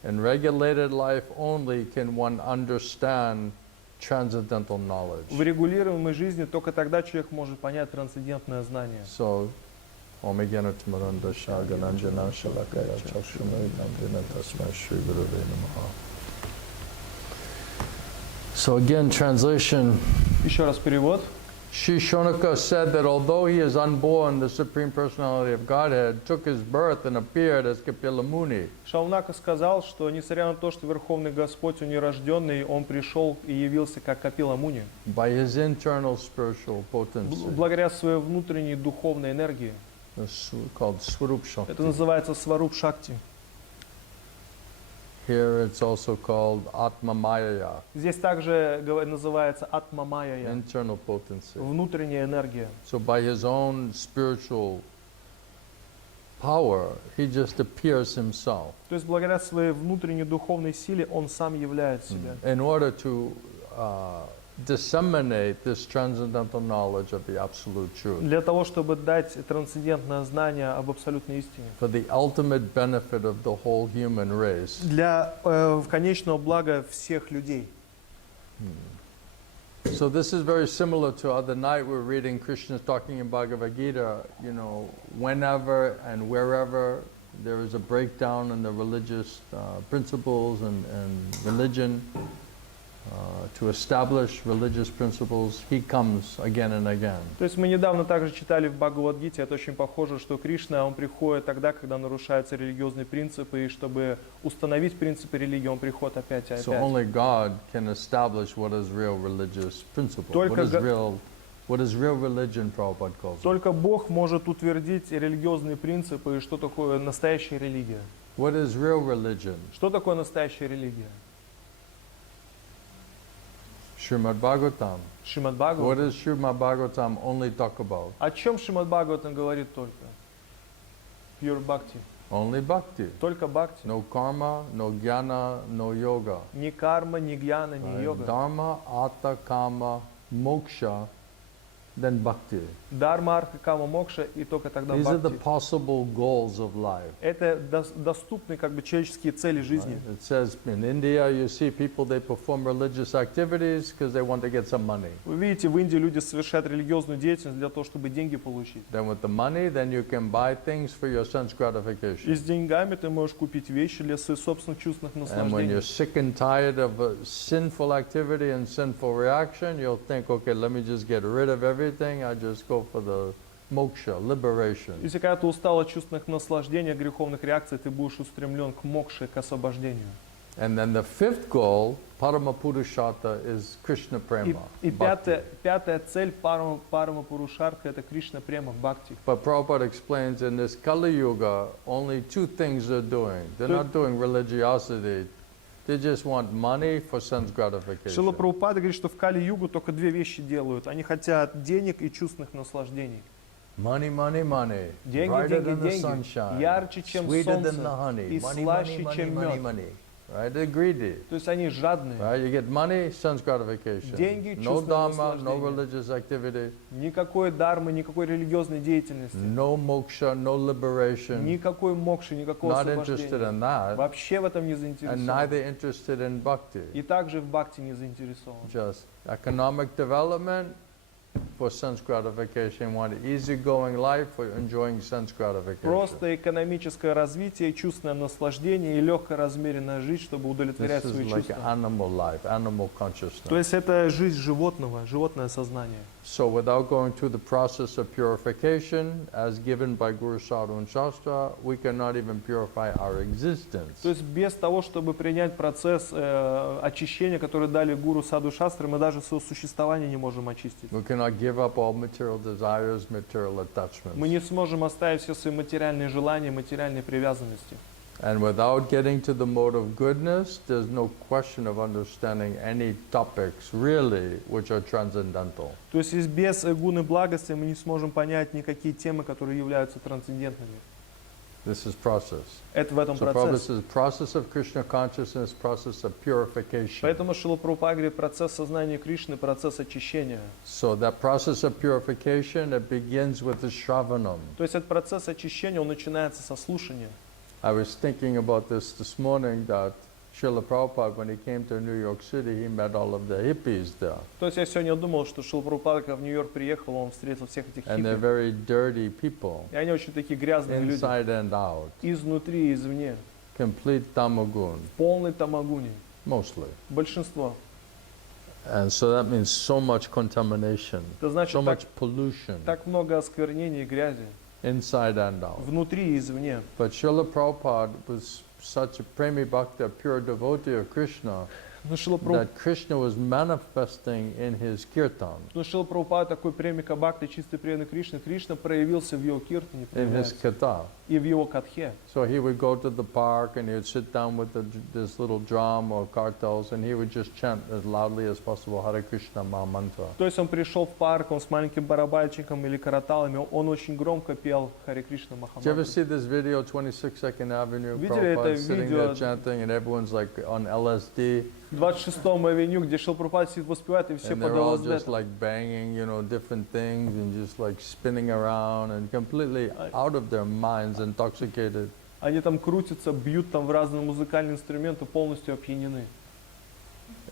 In regulated life only can one understand transcendental knowledge. В регулируемой жизни только тогда человек может понять трансцендентное знание. So, Om Jnanatamuranda Shagananjana Shalakaya Chakshunai Nandina Tasmai Shri Gurave Namaha. So again, translation. Еще раз перевод. Sri Shonaka said that although he is unborn, the Supreme Personality of Godhead took his birth and appeared as Kapila Muni. Шаунака сказал, что несмотря на то, что Верховный Господь, он нерожденный, он пришел и явился как Капила Муни. By his internal spiritual potency. Благодаря своей внутренней духовной энергии. It's called Swarup Это Shakti. называется Сваруб Шакти. Here it's also called Atma Maya, Здесь также называется Атма Майя, internal potency. внутренняя энергия. So by his own spiritual power, he just appears himself То есть благодаря своей внутренней духовной силе он сам являет себя. in order to disseminate this transcendental knowledge of the absolute truth Для того, чтобы дать трансцендентное знание об абсолютной истине. for the ultimate benefit of the whole human race. Для конечного блага всех людей. So this is very similar to other night we're reading Krishna talking in Bhagavad Gita, you know, whenever and wherever there is a breakdown in the religious principles and religion, to establish religious principles, he comes again and again. То есть мы недавно также читали в Бхагавад-гите, это очень похоже, что Кришна, он приходит тогда, когда нарушаются религиозные принципы, и чтобы установить принципы религии, он приходит опять и опять. So only God can establish what is real religious principle. Только What is real religion, Prabhupada calls it. Только Бог может утвердить религиозные принципы, и что такое настоящая религия. What is real religion? Что такое настоящая религия? Srimad Bhagavatam. Шримад What Бхагаватам. does Srimad Bhagavatam only talk about? О чем Шримад Бхагаватам говорит только? Pure Bhakti. Only bhakti. Только Бхакти. No karma, no jnana, no yoga. Ни карма, ни гьяна, ни йога. Dharma, artha, kama, moksha, then bhakti. Дарма, арха, кама, мокша, и только тогда These are the Бхакти. possible goals of life. Это доступны как бы человеческие цели жизни. It says in India, you see people, they perform religious activities because they want to get some money. Вы видите, в Индии люди совершают религиозную деятельность для того, чтобы деньги получить. Then with the money, then you can buy things for your sense И gratification. с деньгами ты можешь купить вещи для своих собственных чувственных And when you're наслаждений. sick and tired of sinful activity and sinful reaction, you'll think, okay, let me just get rid of everything. I just go for the moksha, liberation. Если когда ты устал от чувственных наслаждений, от греховных реакций, ты будешь устремлен к мокше, к освобождению. And then the fifth goal, Parama Purushartha, is Krishna Prema. И bhakti. пятая цель парама Пурушартха — это Кришна Према, Бхакти. But Prabhupada explains in this Kali Yuga, only two things they're doing. They're not doing religiosity. They just want money for sense Шрила gratification. Прабхупада говорит, что в Кали-югу только две вещи делают. Они хотят денег и чувственных наслаждений. Money, money, money. Деньги, Brighter деньги, than the деньги. sunshine. Ярче, чем Sweeter солнце. than the honey. И Money, слаще, money, чем money, мед. money. Right? They're greedy. То есть они жадные. Right? You get money, sense gratification. Деньги, No чувственное dharma, no наслаждение. religious activity, Никакой дармы, никакой религиозной деятельности. no moksha, no liberation. Никакой мокши, никакого Not interested освобождения. in that. Вообще в этом не And заинтересован. neither interested in bhakti. И также в бхакти не заинтересован. Just economic development for sense gratification. Want an easygoing life for enjoying sense gratification. Просто экономическое развитие, чувственное наслаждение и легкая размеренная жизнь, чтобы удовлетворять This свои is like чувства. animal life, animal То consciousness. есть это жизнь животного, животное сознание. So without going through the process of purification as given by Guru Sadhu and Shastra, we cannot even purify our existence. То есть без того, чтобы принять процесс очищения, который дали гуру Саду Шастры, мы даже свое существование не можем очистить. We cannot give up all material desires, material attachments. Мы не сможем оставить все свои материальные желания, материальные привязанности. And without getting to the mode of goodness, there's no question of understanding any topics really which are transcendental. То есть без гуны благости мы не сможем понять никакие темы, которые являются трансцендентными. This is process. Это в этом So Prabhupada процесс. says process of Krishna consciousness, process of purification. Поэтому Шрила Прабхупада говорит, процесс сознания Кришны, процесс очищения. So that process of purification, it begins with the Shravanam. То есть этот процесс очищения, он начинается со слушания. I was thinking about this morning that Srila Prabhupada, when he came to New York City, he met all of the hippies there. То есть я сегодня думал, что Шрила Прабхупада, когда в Нью-Йорк приехал, он встретил всех этих And they're хиппи. very dirty people, И они очень такие грязные люди. inside and out. Изнутри и извне. Complete tamagun, Полный тамагуни. mostly. Большинство. And so that means so much contamination, Это значит, so much pollution, так много осквернений и грязи. inside and out. Внутри и извне. But Srila Prabhupada was such a premi bhakta, a pure devotee of Krishna, Но Шрила that Krishna was manifesting in his kirtan, Прабхупада такой премика бхакти, чистый преданный Кришны. Кришна проявился в его киртане, in his проявляется, katha. и в его катхе. So he would go to the park and he would sit down with this little drum or kartals and he would just chant as loudly as possible Hare Krishna Maha Mantra. То есть он пришел в парк, он с маленьким барабанчиком или караталами, он очень громко пел Харе Кришна Did you ever Махамантру. see this video, 22nd Avenue, Видели это Prabhupada sitting видео? there chanting and everyone's like on LSD В 26-м авеню, где Шрила Прабхупада сидит, воспевает, и все and под they're all ЛСД. just like banging, you know, different things and just like spinning around and completely out of their minds, intoxicated. Они там крутятся, бьют там в разные музыкальные инструменты, полностью опьянены.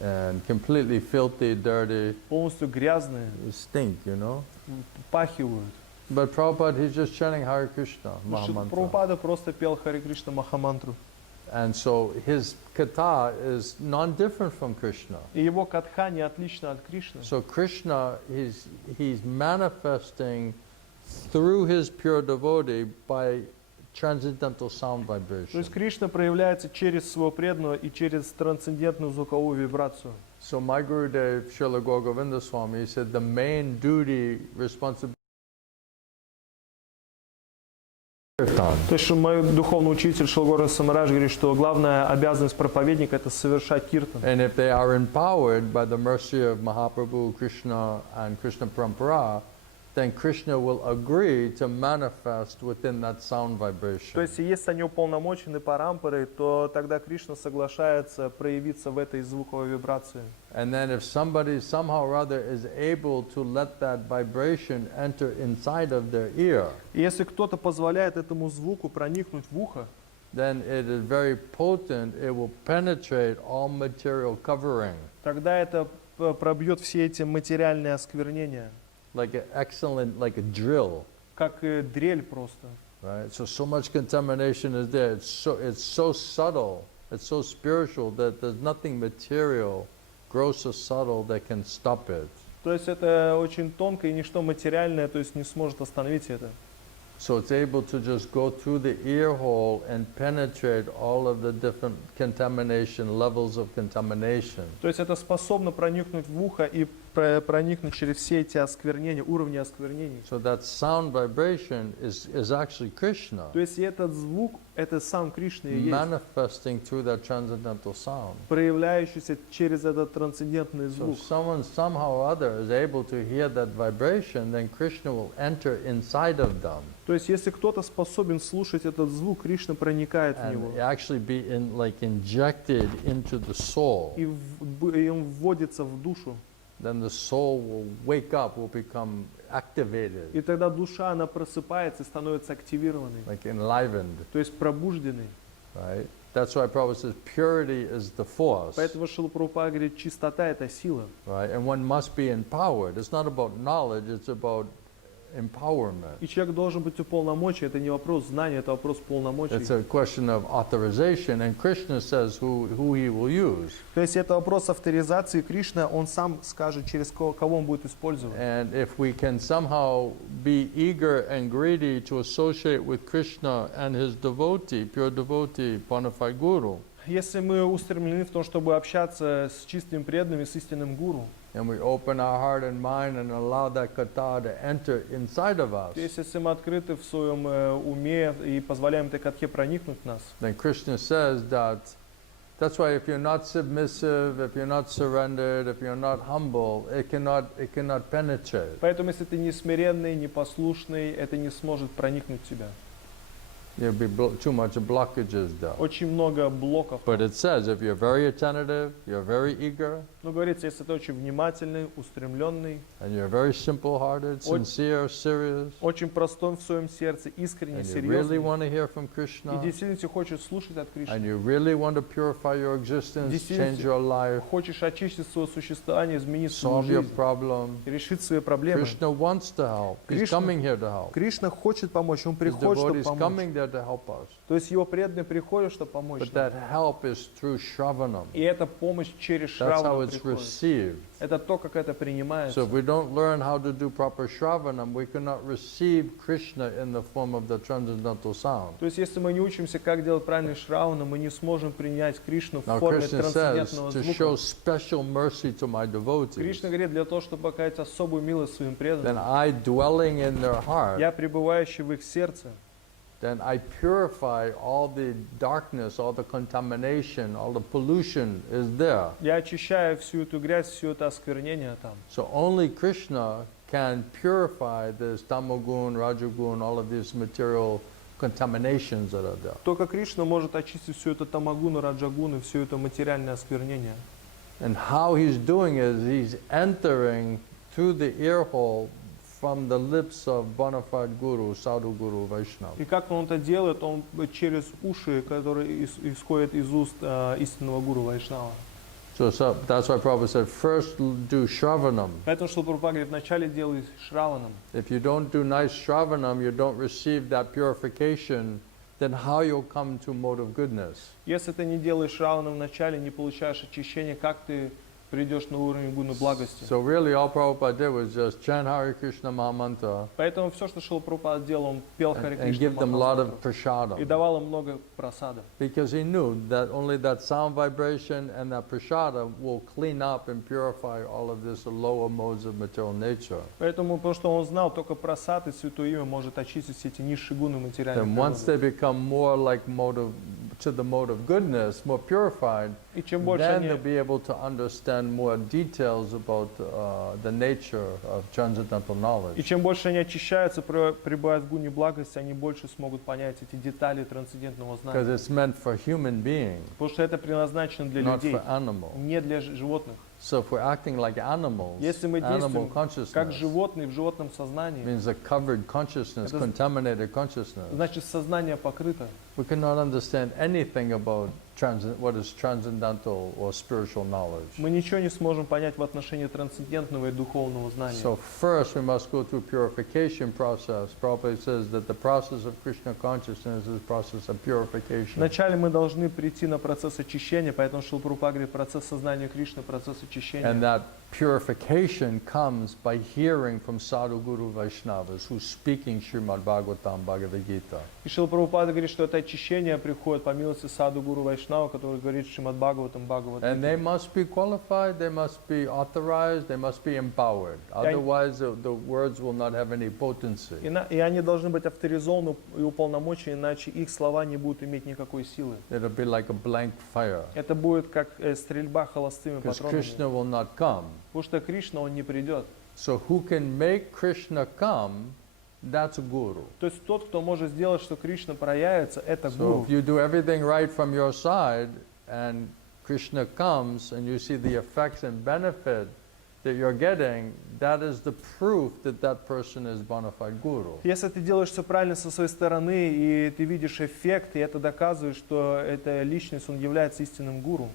And completely filthy, dirty, Полностью грязные, stink, you know. пахивают. But Prabhupada, he's just chanting Hare Krishna Но Maha Шрила Mantra. Прабхупада просто пел Харе Кришна Махамантру. And so his katha is non-different from Krishna. И его катха не отлично от Кришны. So Krishna, he's manifesting through his pure devotee by transcendental sound То vibration. есть Кришна проявляется через своего преданного и через трансцендентную звуковую вибрацию. So my Gurudev, Srila Govinda Swami, he said the main duty, responsibility kirtan. То есть что мой духовный учитель Шилгора Самарадж говорит, что главная обязанность проповедника – это совершать киртан. And if they are empowered by the mercy of Mahaprabhu, Krishna and Krishna Parampara, then Krishna will agree to manifest within that sound То vibration. есть если они уполномочены парампорой, то тогда Кришна соглашается проявиться в этой звуковой вибрации. And then if somebody somehow or other is able to let that vibration enter inside of their ear, И если кто-то позволяет этому звуку проникнуть в ухо, then it is very potent, it will penetrate all material covering. тогда это пробьет все эти материальные осквернения, Like an excellent, like a drill, как дрель просто. right? So much contamination is there. It's so subtle, it's so spiritual that there's nothing material, gross or subtle, that can stop it. То есть это очень тонко и ничто материальное, то есть не сможет остановить это. So it's able to just go through the ear hole and penetrate all of the different contamination, levels of contamination. То есть это способно проникнуть в ухо и проникнуть через все эти осквернения, уровни осквернений. So that sound vibration is actually Krishna То есть этот звук, это сам Кришна и есть, manifesting through that transcendental sound. проявляющийся через этот трансцендентный So звук. if someone somehow or other is able to hear that vibration, then Krishna will enter inside of them То есть если кто-то способен слушать этот звук, Кришна проникает в него and actually be injected into the soul. и он вводится в душу. Then the soul will wake up, will become activated, И тогда душа, она просыпается и становится активированной, like enlivened, то есть пробужденной. right? That's why Prabhupada says purity is the force, Поэтому Шрила Прабхупада говорит, чистота – это сила. right? And one must be empowered. It's not about knowledge, it's about empowerment. И человек должен быть уполномочен. Это не вопрос знания, это вопрос It's полномочий. a question of authorization, and Krishna says who he will use. То есть это вопрос авторизации. Кришна, он сам скажет, через кого он будет использовать. And if we can somehow be eager and greedy to associate with Krishna and his devotee, pure devotee, bona fide guru, Если мы устремлены в том, чтобы общаться с чистым преданным и с истинным гуру, and we open our heart and mind and allow that katha to enter inside of us, то есть если мы открыты в своем уме и позволяем этой катхе проникнуть в нас, then Krishna says that's why if you're not submissive, if you're not surrendered, if you're not humble, it cannot penetrate. поэтому если ты не смиренный, не послушный, это не сможет проникнуть в тебя. There'll be too much blockages though. Очень много блоков. But it says if you're very attentive, you're very eager, Но говорится, если ты очень внимательный, устремленный, and you're very simple-hearted, sincere, serious, очень простой в своем сердце, искренне, and you really серьезный, want to hear from и Krishna, действительно хочешь слушать от and Кришны, you really want to purify your existence, change your life, хочешь очистить свое существование, изменить свою solve your жизнь, problem, решить свои проблемы. Krishna wants to help. He's Krishna- coming here to help. Кришна хочет помочь, Он His приходит, чтобы devotees помочь. coming there to help us. То есть Его преданные приходят, чтобы помочь But нам. that help is through Shravanam. И эта помощь через That's how Шравану it's приходит. received. Это то, как это So принимается. if we don't learn how to do proper Shravanam, we cannot receive Krishna in the form of the transcendental sound. То есть если мы не учимся, как делать правильный Шравана, мы не сможем принять Кришну в Now форме Krishna says, трансцендентного to show звука. special mercy to my devotees, Кришна говорит, для того, чтобы оказать особую милость своим then преданным, I dwelling in their heart, я, пребывающий в их сердце, then I purify all the darkness, all the contamination, all the pollution is there. я очищаю всю эту грязь, все это осквернение там. So only Krishna can purify this tamagun, rajagun, all of these material contaminations that are there. Только Кришна может очистить все это тамагуну, раджагуну, все это материальное осквернение. And how he's doing is he's entering through the ear hole from the lips of bona fide guru, sadhu guru, Vaishnava. И как он это делает? Он через уши, которые исходят из уст истинного гуру Вайшнава. So that's why Prabhupada said, first do Shravanam. Поэтому, что Прабхупада говорит, вначале делай Шраваном. If you don't do nice Shravanam, you don't receive that purification, then how you'll come to mode of goodness? Если ты не делаешь Шраваном вначале, не получаешь очищения, как ты придешь на уровень гуны благости? So really all Prabhupada did was just chant Hare Krishna Mahamantra Поэтому все, что Шрила Прабхупада делал, он пел Харе and Кришна give them a lot of Махамантру и prasadam. давал им много просадов. Because he knew that only that sound vibration and that prasada will clean up and purify all of this lower modes of material nature. Поэтому, потому что он знал, только просад и Святое Имя может очистить все эти низшие гуны материальной Then once природы. they become more like to the mode of goodness, more purified, И чем больше then они they'll be able to understand more details about the nature of transcendental И knowledge. чем больше они очищаются, пребывают в гуне благости, они больше смогут понять эти детали трансцендентного Because знания. it's meant for human beings, Потому что это предназначено для not людей, for animals. не для животных. So if we're acting like animals, Если мы animal действуем как consciousness животные в животном сознании, means a covered consciousness, Это contaminated consciousness. значит сознание покрыто. We cannot understand anything about what is transcendental or spiritual knowledge. Мы ничего не сможем понять в отношении трансцендентного и духовного знания. So first we must go through purification process. Prabhupada says that the process of Krishna consciousness is a process of purification. Вначале мы должны прийти на процесс очищения, поэтому Шрила Прабхупада говорит, процесс сознания Кришны, процесс очищения. And that purification comes by hearing from Sadhu Guru Vaishnavas who's speaking Srimad Bhagavatam, Bhagavad Gita. И Шрила Прабхупада говорит, что это очищение приходит по милости Саду Гуру Вайшнава, который говорит Шримад Бхагаватам, And they must be qualified, they must be authorized, they must be empowered. Otherwise, the words will not have any potency. И они должны быть авторизованы и уполномочены, иначе их слова не будут иметь никакой силы. It'll be like a blank fire. Это будет как стрельба холостыми Because патронами. Krishna will not come. Потому что Кришна, он не придет. So who can make Krishna come, that's a guru. То есть тот, кто может сделать, что Кришна проявится, это So гуру. if you do everything right from your side and Krishna comes and you see the effects and benefit that you're getting, that is the proof that that person is bona fide guru. Если ты делаешь все правильно со своей стороны, и ты видишь эффект, и это доказывает, что эта личность, он является истинным гуру.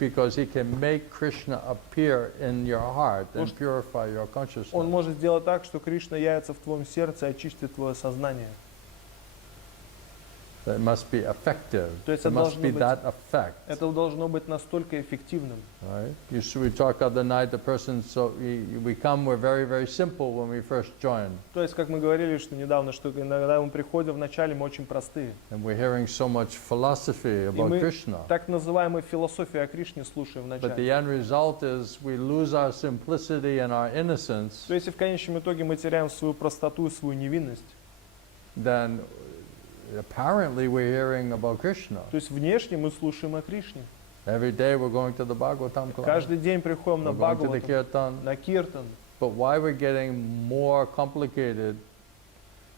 Because he can make Krishna appear in your heart and purify your consciousness. Он может сделать так, что Кришна явится в твоем сердце и очистит твое сознание. It must be effective. То есть It must be that effect. Это должно быть настолько эффективным. Right? We talked the other night. The person, so we come. We're very, very simple when we first join. То есть, как мы говорили, что недавно, что иногда мы приходим вначале, мы очень простые. And we're hearing so much philosophy about Krishna. Так называемую философию о Кришне слушаем But the вначале. end result is we lose our simplicity and our innocence. То есть, в конечном итоге мы теряем свою простоту и свою невинность. Then apparently we're hearing about Krishna. То есть, внешне мы слушаем о Кришне. Every day we're going to the Bhagavatam class. Каждый день приходим на We're going to the Бхагаватам, Kirtan. на Киртан. But why we're getting more complicated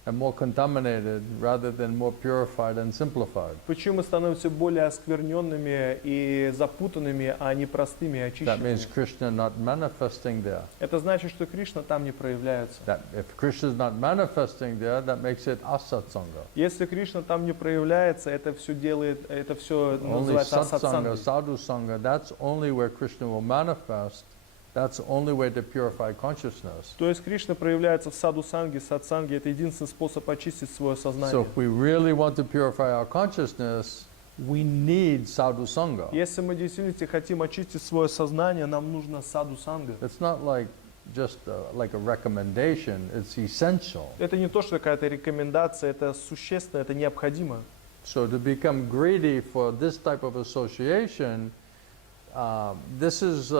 and more contaminated rather than more purified and simplified? Почему мы становимся более оскверненными и запутанными, а не простыми и That means очищенными? Krishna not manifesting there. Это значит, что Кришна там не проявляется. That if Krishna is not manifesting there, that makes it asatsanga. Если Кришна там не проявляется, это все делает, это все Only называется satsanga, асатсангой. sadhu sangha, that's only where Krishna will manifest. That's the only way to purify consciousness. То есть Кришна проявляется в саду-санге, сатсанге. Это единственный способ очистить свое So сознание. if we really want to purify our consciousness, we need sadhu sangha. Если мы действительно хотим очистить свое сознание, нам нужно саду-санга. It's not like just like a recommendation, it's essential. Это не то, что какая-то рекомендация, это существенно, это необходимо. So to become greedy for this type of association, this is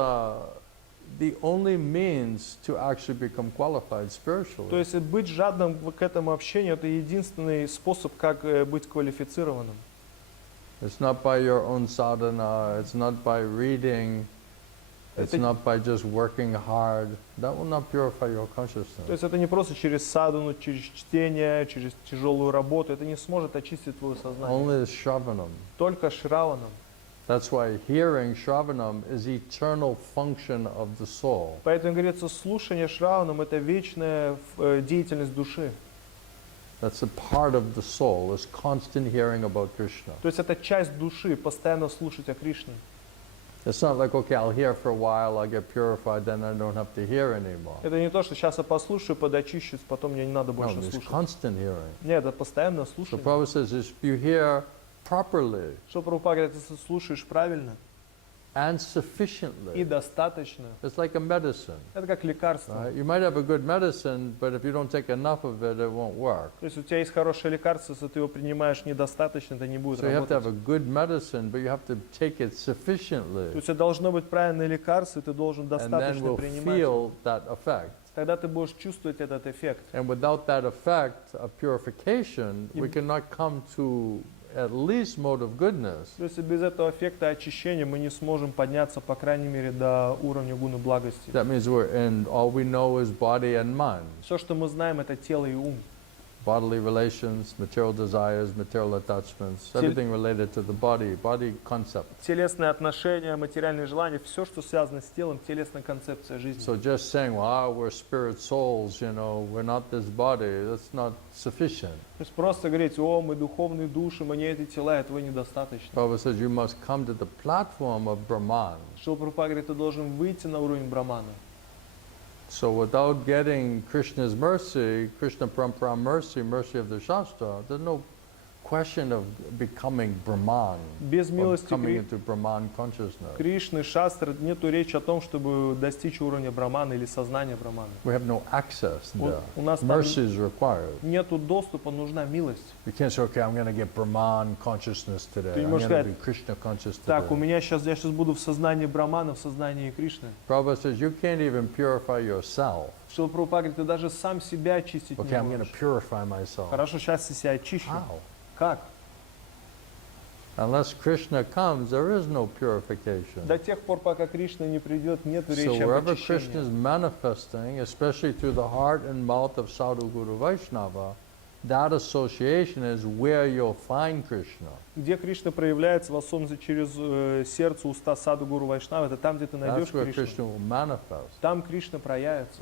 the only means to actually become qualified То spiritually. есть быть жадным к этому общению, это единственный способ, как быть квалифицированным. It's not by your own sadhana, it's not by reading, it's not by just working hard. That will not purify your То consciousness. есть это не просто через садхану, через чтение, через тяжелую работу. Это не сможет очистить твое сознание. Only shravanam. Только шраваном. That's why hearing shravanam is eternal function of the soul. Поэтому говорится, слушание шраваном – это вечная деятельность души. That's a part of the soul, is constant hearing about Krishna. То есть это часть души, постоянно слушать о Кришне. It's not like, okay, I'll hear for a while, I'll get purified, then I don't have to hear anymore. Это не то, что сейчас я послушаю, подочищусь, потом мне не надо No, больше it's слушать. constant hearing. Нет, это постоянное So слушание. Prabhupada says, if you hear properly Что Прабхупада говорит, если слушаешь правильно and и sufficiently, достаточно, it's like a medicine. это как лекарство. Right? You might have a good medicine, but if you don't take enough of it, it won't work. То есть у тебя есть хорошее лекарство, если ты его принимаешь недостаточно, это не будет So you have to have работать. a good medicine, but you have to take it То sufficiently, есть должно быть правильное лекарство, и ты должен and then достаточно we'll принимать. feel that effect. Тогда ты будешь чувствовать этот эффект. And without that effect of purification, we cannot come to at least mode of goodness. То есть без этого эффекта очищения мы не сможем подняться, по крайней мере, до уровня гуны благости. That means we're in, all we know is body and mind. Все, что мы знаем, это тело и ум. Bodily relations, material desires, material attachments, everything related to the body concept. Телесные отношения, материальные желания, все, что связано с телом, телесная концепция жизни. So just saying, well, we're spirit souls, you know, we're not this body, that's not sufficient. То есть просто говорить, о, мы духовные души, мы не эти тела, этого недостаточно. Prabhupada says you must come to the platform of Brahman. Шрила Прабхупада говорит, ты должен выйти на уровень Брахмана. So without getting Krishna's mercy, Krishna Parampara mercy, mercy of the Shastra, there's no question of becoming Brahman, Без or милости coming into Brahman consciousness. Кришны, шастры, нету речи о том, чтобы достичь уровня Брамана или сознания Брамана. We have no access there. У нас там Mercy is required. нету доступа, нужна милость. You can't say, okay, I'm going to get Brahman consciousness today. Ты не I'm можешь going to сказать, be Krishna conscious Так, today. я сейчас буду в сознании Брамана, в сознании Кришны. Prabhupada says, you can't even purify yourself. Шрила Прабхупада говорит, ты даже сам себя очистить Okay, не I'm going to можешь. purify myself. Хорошо, сейчас я себя очищу. How? Как? Unless Krishna comes, there is no purification. До тех пор, пока Кришна не придет, нет So речи об wherever Krishna is очищении. manifesting, especially through the heart and mouth of Sadhu Guru Vaishnava, that association is where you'll find Krishna. Где Кришна проявляется в осознанности через сердце, уста Саду Гуру Вайшнава, это там, где ты найдешь That's where Кришну. Krishna will manifest. Там Кришна проявится.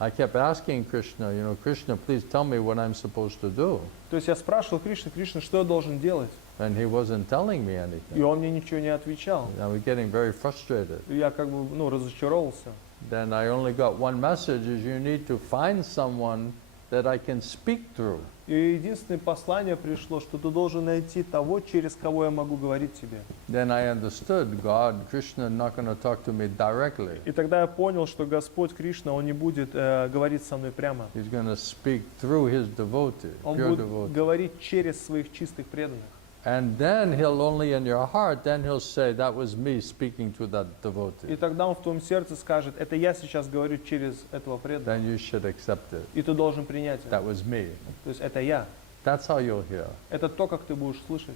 I kept asking Krishna, Krishna, please tell me what I'm supposed to do. То есть я спрашивал Кришна, что я должен делать? And he wasn't telling me И anything. он мне ничего не отвечал. I was getting very frustrated. И я разочаровался. Then I only got one message, is you need to find someone that I can speak through. И единственное послание пришло, что ты должен найти того, через кого я могу говорить тебе. Then I understood God, Krishna, not going to talk to me directly. И тогда я понял, что Господь Кришна, Он не будет говорить со мной прямо. He's going to speak through his devotee, Он pure будет devotee. говорить через своих чистых преданных. And then he'll only in your heart, then he'll say, that was me speaking to that И devotee. тогда Он в твоем сердце скажет, это я сейчас говорю через этого преданного. Then you should accept it. И ты должен принять это. That was me. То есть это я. That's how you'll hear, Это то, как ты будешь слышать.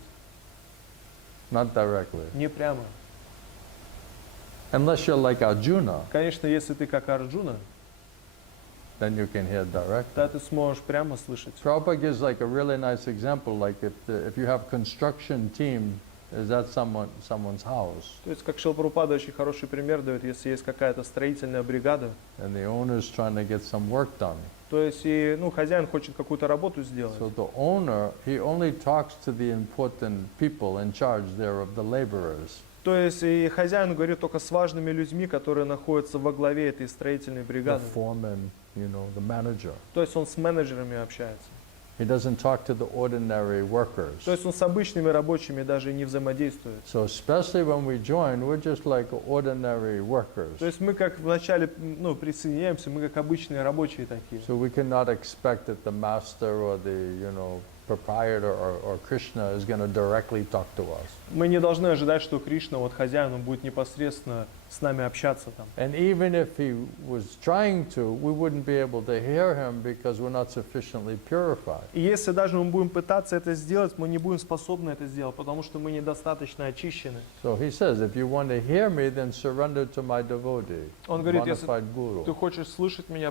not directly. Не прямо. Unless you're like Arjuna, Конечно, если ты как Арджуна, then you can hear directly. тогда ты сможешь прямо слышать. Prabhupada gives like a really nice example, like if you have construction team, is that someone's house, То есть, как Шрила Прабхупада очень хороший пример дает, если есть какая-то строительная бригада, and the owner's trying to get some work done. то есть и хозяин хочет какую-то работу сделать. So the owner, he only talks to the important people in charge there of the laborers. То есть и хозяин говорит только с важными людьми, которые находятся во главе этой строительной The бригады. foreman, the manager. То есть он с менеджерами общается. He doesn't talk to the ordinary workers. То есть он с обычными рабочими даже не взаимодействует. So especially when we join, we're just like ordinary workers. То есть мы как вначале присоединяемся, мы как обычные рабочие такие. So we cannot expect that the master or the proprietor or Krishna is going to directly talk to us. Мы не должны ожидать, что Кришна, хозяин, он будет непосредственно с нами общаться там. And even if he was trying to, we wouldn't be able to hear him because we're not sufficiently purified. И если даже мы будем пытаться это сделать, мы не будем способны это сделать, потому что мы недостаточно очищены. So he says, if you want to hear me, then surrender to my devotee, Он говорит, bona если fide guru. ты хочешь слышать меня,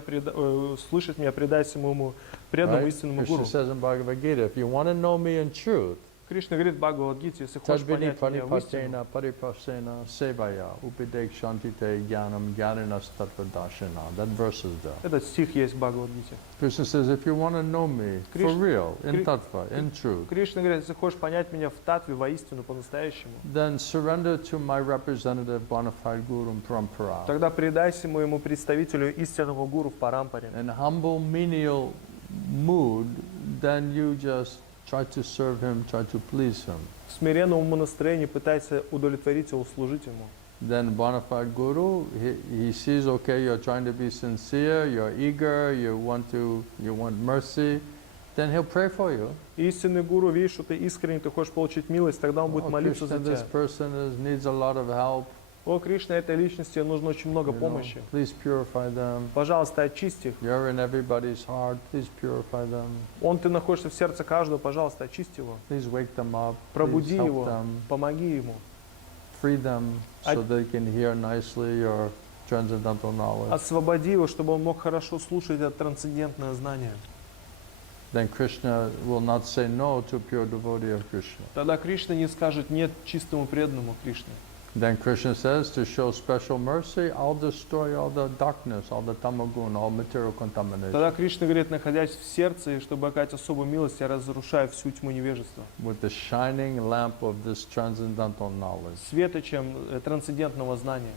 предайся моему преданному Right? истинному Krishna гуру. says in Bhagavad Gita, if you want to know me in truth, Кришна говорит в Бхагавад-гите, если хочешь Tadvidi понять меня в истину, paripatena paripasena sevaya upidekshantite jnanam jnaninas tattvadashina. That verse is there. этот стих есть в Бхагавад-гите. Krishna says, if you want to know me for Krishna- real, in Kri- tattva, in truth, Кришна говорит, если хочешь понять меня в татве, воистину, по-настоящему, then surrender to my representative bona fide guru parampara. тогда предайся моему представителю истинного гуру в Парампаре. In humble menial mood, then you just try to serve him, try to please him. В смиренном умонастроении пытайся удовлетворить его, услужить ему. Then bona fide guru, he sees, okay, you're trying to be sincere, you're eager, you want mercy, then he'll pray for you. Истинный гуру, видишь, что ты искренне, ты хочешь получить милость, тогда он будет Oh, молиться Krishna, за this тебя. person needs a lot of help. О, Кришна, этой личности нужно очень много You know, помощи. please purify them. Пожалуйста, очисти их. You're in everybody's heart. Please purify them. Ты находишься в сердце каждого, пожалуйста, очисти его. Please wake them up. Пробуди Please help его, them. помоги ему. Free them so they can hear nicely your transcendental knowledge. Освободи его, чтобы он мог хорошо слушать это трансцендентное знание. Then Krishna will not say no to pure devotee of Krishna. Тогда Кришна не скажет нет чистому преданному Кришне. Then Krishna says, to show special mercy, I'll destroy all the darkness, all the tamagun, all material contamination. Тогда Кришна говорит, находясь в сердце, и чтобы оказать особую милость, я разрушаю всю тьму невежества. With the shining lamp of this transcendental knowledge. Светочем трансцендентного знания.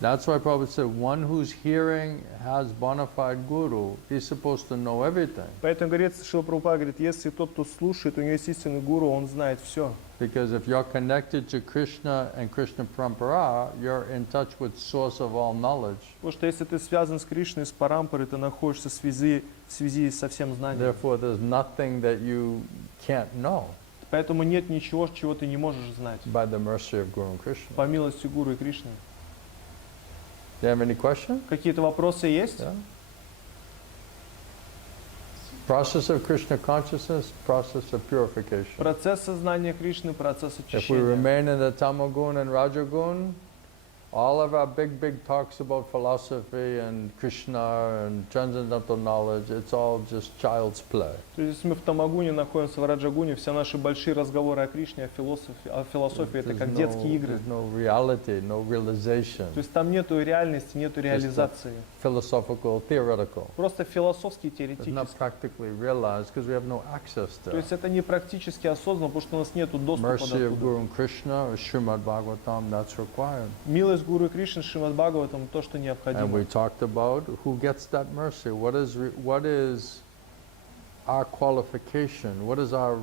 That's why Prabhupada said, one who's hearing has bona fide guru, he's supposed to know everything. Поэтому говорит, Шрила Прабхупада говорит, если тот, кто слушает, у него есть истинный гуру, он знает все. Because if you're connected to Krishna and Krishna Parampara, you're in touch with source of all knowledge. Потому что если ты связан с Кришной, с Парампарой, ты находишься в связи со всем знанием. Therefore, there's nothing that you can't know Поэтому нет ничего, чего ты не можешь знать. by the mercy of Guru and Krishna. По милости Гуру и Кришны. Do you have any questions? Какие-то вопросы есть? Yeah. Process of Krishna consciousness, process of purification. Процесс сознания Кришны, процесс If we очищения. remain in the Tamagun and Rajagun, all of our big talks about philosophy and Krishna and transcendental knowledge, it's all just child's play. То есть, если мы в Тамагуне находимся, в Раджагуне, все наши большие разговоры о Кришне, о философии, это как детские игры. There's no reality, no realization. То есть там нету реальности, нету реализации. Philosophical, theoretical. Просто философски, It's not теоретически. practically realized because we have no access to То it. есть это не практически осознанно, потому что у нас нету доступа Mercy до of туда. Guru and Krishna or Srimad Bhagavatam, that's required. Милость Гуру и Кришны, Шримад Бхагаватам, то, что And необходимо. we talked about who gets that mercy. What is our qualification? What is our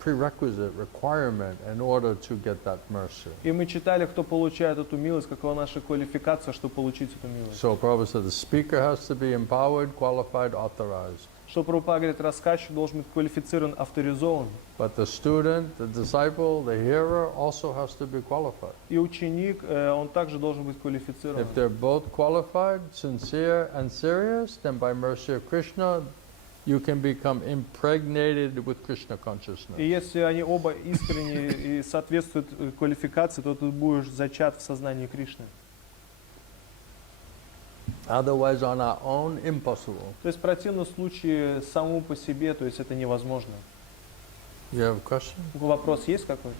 prerequisite requirement in order to get that mercy? И мы читали, кто получает эту милость, какова наша квалификация, чтобы получить эту милость. So Prabhupada said the speaker has to be empowered, qualified, authorized. Что Прабхупада говорит, рассказчик должен быть квалифицирован, авторизован. But the student, the disciple, the hearer also has to be qualified. И ученик, он также должен быть квалифицирован. If they're both qualified, sincere and serious, then by mercy of Krishna, you can become impregnated with Krishna И consciousness. если они оба искренне и соответствуют квалификации, то ты будешь зачат в сознании Кришны. Otherwise, on our own, impossible. То есть в противном случае самому по себе, то есть это невозможно. You have a question? Вопрос есть какой-то?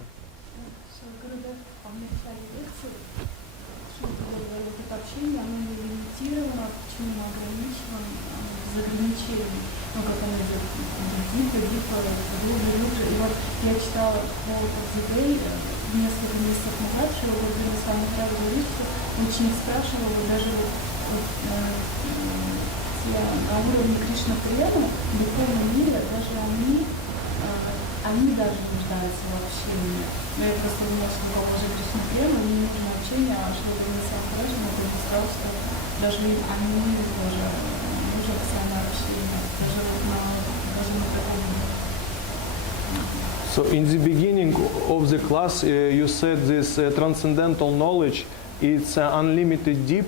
Когда в начале лекции, что вы говорили, это общение, оно не лимитировано, почему мы ограничиваем, без ограничений, ну, как оно идет, дипа, глубже. И вот я читала по Зидей несколько месяцев назад, что вы с вами сразу говорили, что ученик спрашивал, вот даже вот те на уровне Кришна Према, в духовном мире, даже они даже нуждаются в общении. Но я просто думала, что у кого же Кришна Према, не нужно общение, а что вы не сам хорошо, но ты сказал, что даже они тоже нужно постоянное общение, даже на таком уровне. So in the beginning of the class, you said this transcendental knowledge, it's unlimited deep,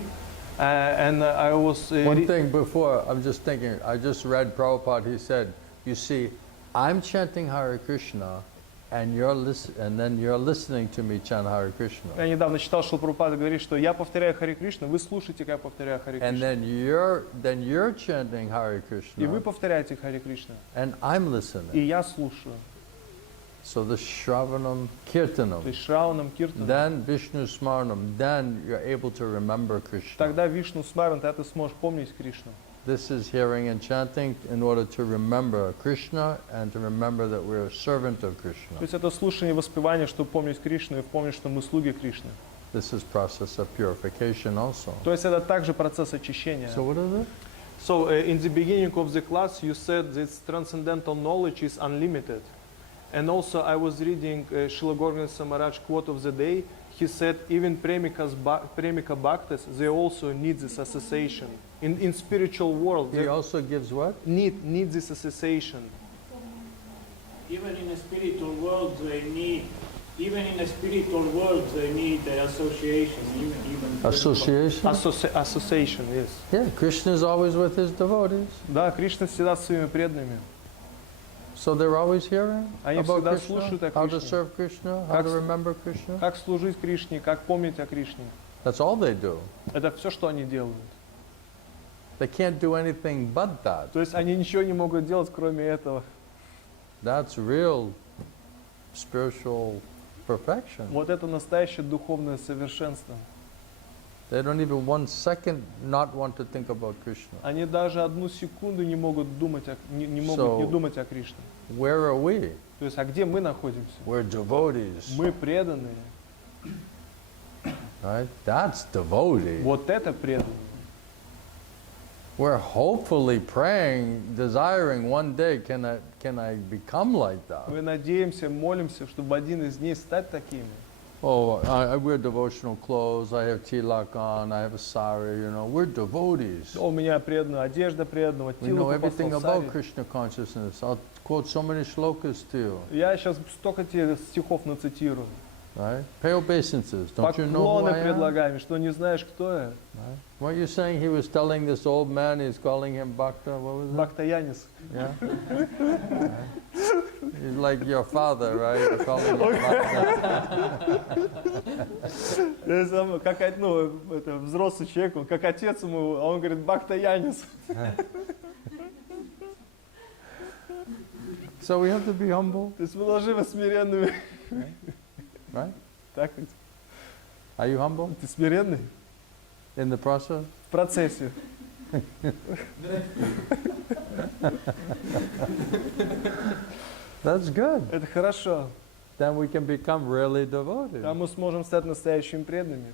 and I was... One thing before, I'm just thinking, I just read Prabhupada, he said, you see, I'm chanting Hare Krishna, and then you're listening to me chant Hare Krishna. Я недавно читал, что Прабхупада говорит, что я повторяю Харе Кришна, вы слушаете, как я повторяю Харе And Кришна. then you're chanting Hare И вы Krishna, повторяете Харе Кришна, and I'm и listening. я слушаю. So the Shravanam То Kirtanam, есть Шраунам, Киртаном. then Vishnu Smaranam, then you're able to remember Krishna. Тогда Вишну Смаран, тогда ты сможешь помнить Кришну. This is hearing and chanting in order to remember Krishna and to remember that we're a servant of То Krishna. есть это слушание и воспевание, чтобы помнить Кришну и помнить, что мы слуги Кришны. This is process of purification also. То есть это также процесс очищения. So what is it? So in the beginning of the class, you said this transcendental knowledge is unlimited. And also I was reading Srila Gorgan Samaraj quote of the day. He said even Premika Bhaktas, they also need this association. In spiritual world, He they also gives what? need this association. Even in a spiritual world, they need. Even in a spiritual world, they need the association. Even Association? Association, yes. Yeah, Krishna is always with his devotees. Да, Кришна всегда с своими преданными. So they're always hearing Они about всегда Krishna, слушают о how to Кришне. serve Krishna, how Как to с- remember Krishna. Как служить Кришне, как помнить о Кришне. That's all they do. Это все, что они делают. They can't do anything but that. То есть они ничего не могут делать, кроме этого. That's real spiritual perfection. Вот это настоящее духовное совершенство. They don't even 1 second not want to think about Krishna. Они даже одну секунду не могут думать, не могут So- не думать о Кришне. Where are we? То есть, а где мы находимся? We're devotees. Мы преданные. right? That's devotee. Вот это преданный. We're hopefully praying, desiring one day, can I become like that? Мы надеемся, молимся, чтобы в один из дней стать такими. Oh, I wear devotional clothes, I have tilak on, I have a sari, you know, we're devotees. У меня преданная одежда преданного, We know тилу everything послал about Krishna consciousness. I'll quote so many shlokas to you, Я сейчас столько тебе стихов нацитирую. right? Pay obeisances. Don't you know who Поклоны I am? предлагаем, что не знаешь, кто я. Right? What you saying? He was telling this old man, he's calling him Bhakta, what was it? Бхактаянис. Yeah. Right. He's like your father, right? You're calling him Bhakta. Как это, взрослый человек, он как отец ему, а он говорит Бхактаянис. So we have to be humble, То есть мы должны быть смиренными. right? Так ведь? Are you humble Ты смиренный in the process? в процессе. That's good. Это хорошо. Then we can become really devoted. Там мы сможем стать настоящими преданными.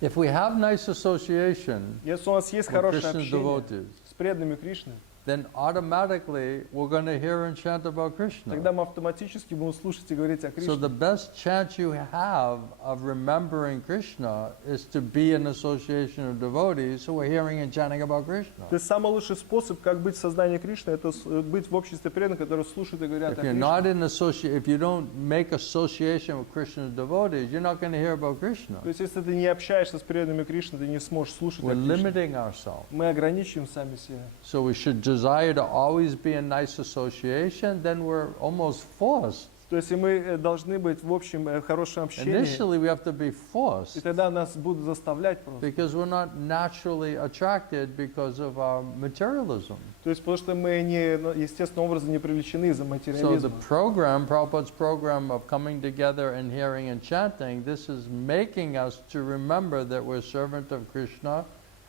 If we have nice association Если у нас есть with хорошее Krishna's общение devotees, с преданными Кришны, then automatically we're going to hear and chant about Krishna. тогда мы автоматически будем слушать и говорить о So Кришне. the best chance you have of remembering Krishna is to be in association of devotees who are hearing and chanting about Krishna. То есть самый лучший способ, как быть в сознании Кришны, это быть в обществе преданных, которые слушают и говорят If о you're Кришне. not in if you don't make association with Krishna's devotees, you're not going to hear about Krishna. То есть если ты не общаешься с преданными Кришны, ты не сможешь слушать о We're Кришне. limiting ourselves. Мы ограничиваем сами себя. So we should desire to always be in nice association, then we're almost forced. То есть и мы должны быть в общем хорошем общении, Initially we have to be и forced тогда нас будут заставлять просто. because we're not naturally attracted because of our materialism. То есть потому что мы не, естественным образом не привлечены из-за So the материализма. program, Prabhupada's program of coming together and hearing and chanting, this is making us to remember that we're servant of Krishna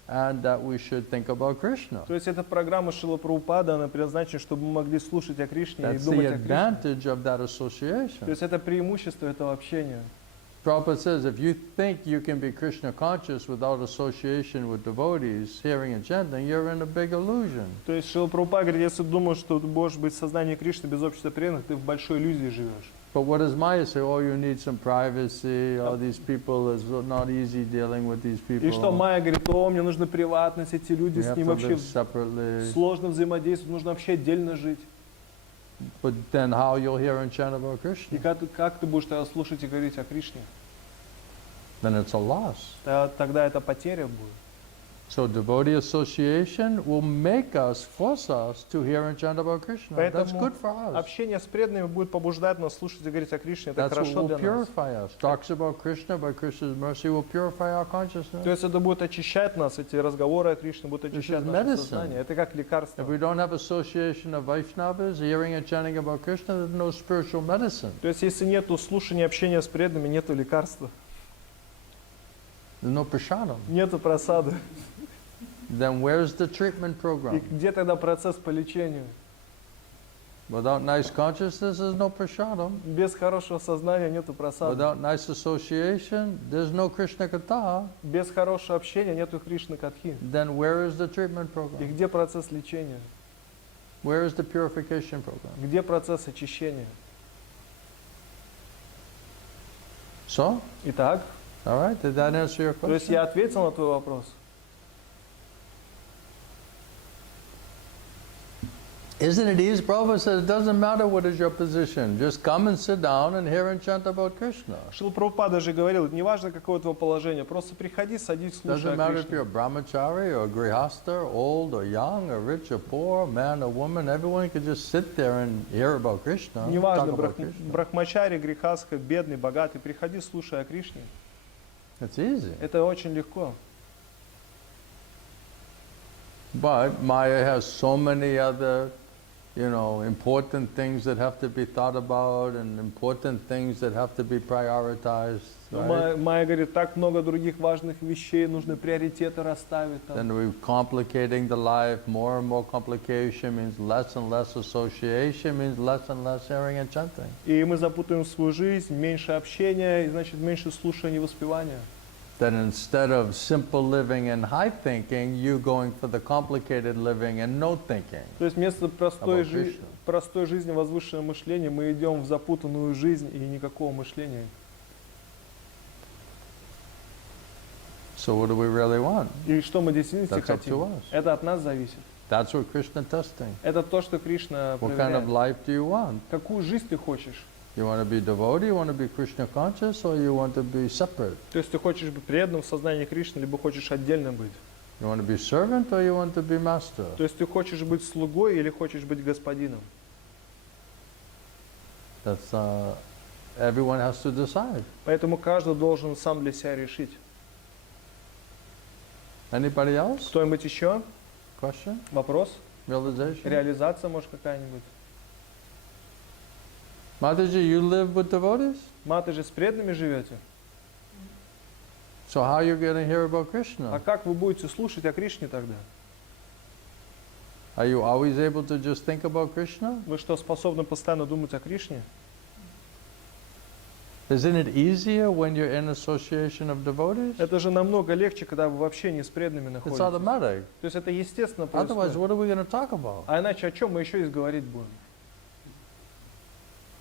and that we should think about Krishna. То есть эта программа Шрила Прабхупада, она предназначена, чтобы мы могли слушать о Кришне и That's думать the о Кришне. advantage of that То association. есть это преимущество этого общения. Prabhupada says, if you think you can be Krishna conscious without association with devotees, hearing and chanting, you're in a big illusion. То есть Шрила Прабхупада говорит, если ты думаешь, что ты можешь быть в сознании Кришны без общества преданных, ты в большой иллюзии живешь. But what does Maya say? Oh, you need some privacy. All these people, it's not easy dealing with these people. И что Майя говорит, о, мне нужна приватность, эти люди, We с have ним to вообще live separately. сложно взаимодействовать, нужно вообще отдельно жить. But then how you'll hear and chant about И Krishna? как ты будешь тогда слушать и говорить о Кришне? Then it's a loss. Тогда это потеря будет. So devotee association will make us, force us to hear and chant about Krishna. That's Поэтому good for us. общение с преданными будет побуждать нас слушать и говорить о Кришне. Это That's what хорошо will для нас. purify us. Talks about Krishna by Krishna's mercy will purify our consciousness. То есть это будет очищать нас, эти разговоры о Кришне будут очищать is наше medicine. сознание. Это как лекарство. If we don't have association of Vaishnavas, hearing and chanting about Krishna, there's no spiritual medicine. То есть если нету слушания, общения с преданными, нету лекарства, There's no prasadam. нету просады. Then where's the treatment И program? где тогда процесс по лечению? Without nice consciousness, there's no prasadam. Без хорошего сознания нету просады. Without nice association, there's no krishna-katha. Без хорошего общения нету Кришна-катхи. Then where is the treatment И program? где процесс лечения? Where is the purification program? Где процесс очищения? So, Итак, all right, did that answer your то есть question? я ответил на твой вопрос. Isn't it easy? Prabhupada says it doesn't matter what is your position. Just come and sit down and hear and chant about Krishna. Шрила Прабхупада же говорил, неважно какое твое положение, просто приходи, садись, слушай Doesn't о matter if Кришне. you're a brahmachari or a grihasta, old or young, or rich or poor, man or woman, everyone could just sit there and hear about Krishna. Неважно, talk about Krishna. брахмачари, грехастха, бедный, богатый, приходи, слушай о Кришне. It's easy. Это очень легко. But Maya has so many other, important things that have to be thought about and important things that have to be prioritized. Right? Майя говорит, так много других важных вещей, нужно приоритеты расставить. Там. Then we're complicating the life. More and more complication means less and less association, means less and less hearing and chanting. И мы запутаем свою жизнь, меньше общения, и значит меньше слушания и воспевания. that instead of simple living and high thinking, you going for the complicated living and no thinking. То есть вместо About Krishna. простой жизни, возвышенного мышления, мы идем в запутанную жизнь и никакого мышления. So what do we really want? И что мы действительно That's up хотим? to us. Это от нас зависит. That's what Krishna testing. Это то, что Кришна What kind of проверяет. life do you want? Какую жизнь ты хочешь? You want to be devotee, you want to be Krishna conscious, or you want to be separate? То есть ты хочешь быть преданным в сознании Кришны, либо хочешь отдельно быть? You want to be servant, or you want to be master? То есть ты хочешь быть слугой или хочешь быть господином? That's everyone has to decide. Поэтому каждый должен сам для себя решить. Anybody else? Кто-нибудь еще? Question? Вопрос? Realization? Реализация, может, какая-нибудь? Mataji, you live with devotees? Маты же с преданными живете? So how are you going to hear about А Krishna? как вы будете слушать о Кришне тогда? Are you always able to just think about Krishna? Вы что, способны постоянно думать о Кришне? Isn't it easier when you're in association of devotees? Это же намного легче, когда вы вообще не с преданными It's находитесь. automatic. То есть это естественно Otherwise, происходит. what are we going to talk about? А иначе о чем мы еще и говорить будем?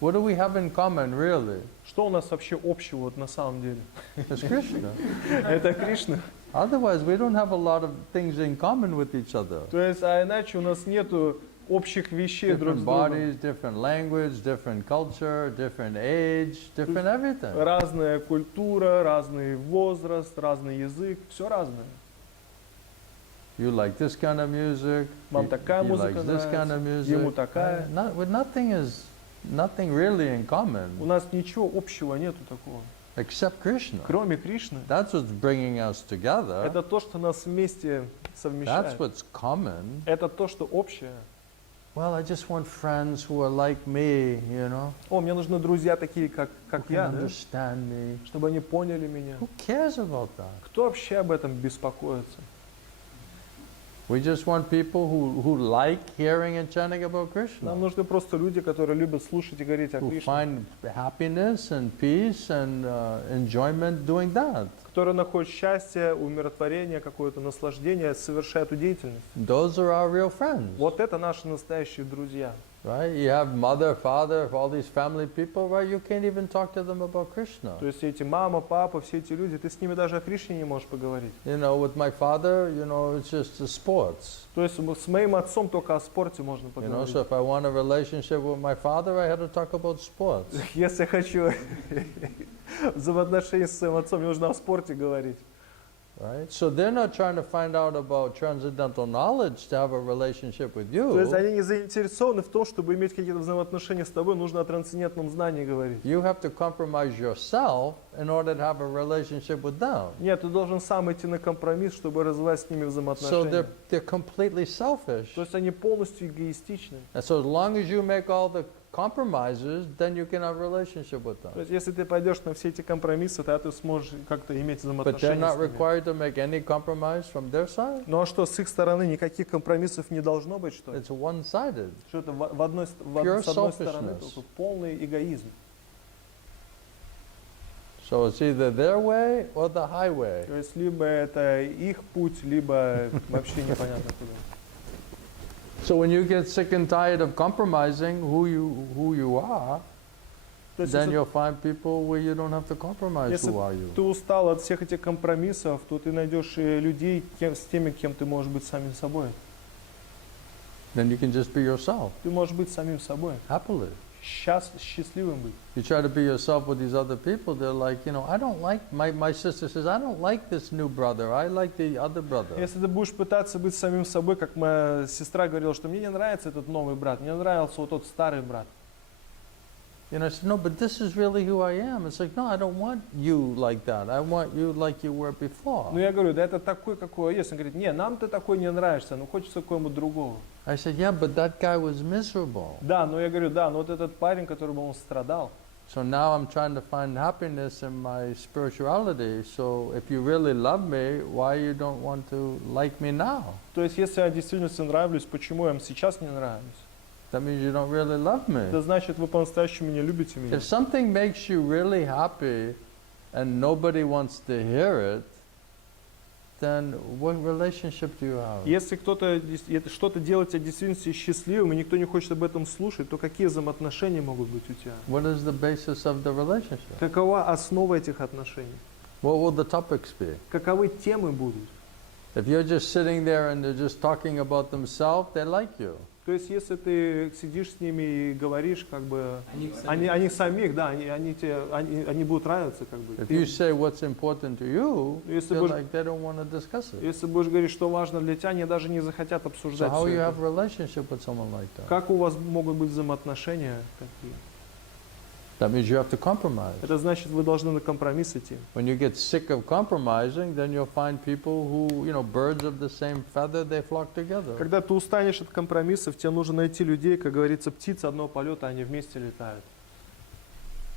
What do we have in common, really? Что у нас вообще общего вот на самом деле? It's Krishna. Это Кришна. Otherwise, we don't have a lot of things in common with each other. То есть, а иначе у нас нету общих вещей друг с Different другом. bodies, different language, different culture, different age, different everything. Разная культура, разный возраст, разный язык, все разное. You like this kind of music. Вам такая he музыка likes this kind of нравится, ему music. такая. With nothing really in common У нас ничего общего нету такого, except Krishna. кроме Кришны. That's what's bringing us together. Это то, что нас вместе That's совмещает. what's common. Это то, что общее. Well, I just want friends who are like me, you know, О, мне нужны друзья такие, как who can я, да? understand me. Чтобы они поняли меня. Who cares about that? Кто вообще об этом беспокоится? We just want people who like hearing and chanting about Krishna, Нам нужны просто люди, которые любят слушать и говорить о who Кришне, find happiness and peace and enjoyment doing that. которые находят счастье, умиротворение, какое-то наслаждение, совершая эту деятельность. Those are our real friends, Вот это наши настоящие друзья. right? You have mother, father, all these family people, right? You can't even talk to them about Krishna. То есть эти мама, папа, все эти люди, ты с ними даже о Кришне не можешь поговорить. You know, with my father, you know, it's just sports. То есть с моим отцом только о спорте можно You know, поговорить. so if I want a relationship with my father, I had to talk about sports. Если я хочу взаимоотношения с своим отцом, мне нужно о спорте говорить. Right? So they're not trying to find out about transcendental knowledge to have a relationship with То есть you. они не заинтересованы в том, чтобы иметь какие-то взаимоотношения с тобой, нужно о трансцендентном знании говорить. You have to compromise yourself in order to have a relationship with them. Нет, ты должен сам идти на компромисс, чтобы развивать с ними So взаимоотношения. they're completely selfish. То есть они полностью эгоистичны. And so as long as you make all the compromises, then you can have a relationship with То them. есть если ты пойдешь на все эти компромиссы, тогда ты сможешь как-то иметь But they're взаимоотношения not с ними. required to make any compromise from their side. Ну а что, с их стороны никаких компромиссов не должно быть, что ли? It's one-sided. Что это с одной стороны selfishness. только полный эгоизм. So it's either their way or the highway. То есть либо это их путь, либо вообще непонятно куда. So when you get sick and tired of compromising who you are, То есть then если you'll find people where you don't have to compromise Если who are you. ты устал от всех этих компромиссов, то ты найдешь людей с теми, кем ты можешь быть самим собой. Then you can just be yourself, Ты можешь быть самим собой, happily. счастливым быть. You try to be yourself with these other people, they're like, you know, I don't like, my sister says, I don't like this new brother, I like the other brother. Если ты будешь пытаться быть самим собой, как моя сестра говорила, что мне не нравится этот новый брат, мне нравился вот тот старый брат. You know, I said, no, but this is really who I am. It's like, no, I don't want you like that. I want you like you were before. Ну я говорю, да это такой, какой я есть. Он говорит, не, нам ты такой не нравишься, ну хочется какого-нибудь другого. I said, yeah, but that guy was miserable. Да, но я говорю, да, но вот этот парень, который был, он страдал. So now I'm trying to find happiness in my spirituality. So if you really love me, why you don't want to like me now? То есть если я действительно нравлюсь, почему я вам сейчас не нравлюсь? That means you don't really love me. Это значит, вы по-настоящему не любите меня. If something makes you really happy and nobody wants to hear it, then what relationship do you have? Если что-то делает тебя в действительности счастливым, и никто не хочет об этом слушать, то какие взаимоотношения могут быть у тебя? What is the basis of the relationship? Какова основа этих отношений? What will the topics be? Каковы темы будут? If you're just sitting there and they're just talking about themselves, they like you. То есть, если ты сидишь с ними и говоришь, как бы, они самих, да, они будут нравиться, как бы. If you say what's important to you, Если they're будешь, like they don't want to discuss it. если будешь говорить, что важно для тебя, они даже не захотят So обсуждать how всё you это. have a relationship with someone like that? Как у вас могут быть взаимоотношения такие? That means you have to compromise. Это значит, вы должны на компромисс идти. When you get sick of compromising, then you'll find people who, birds of the same feather, they flock together. Когда ты устанешь от компромиссов, тебе нужно найти людей, как говорится, птицы одного полета, они вместе летают.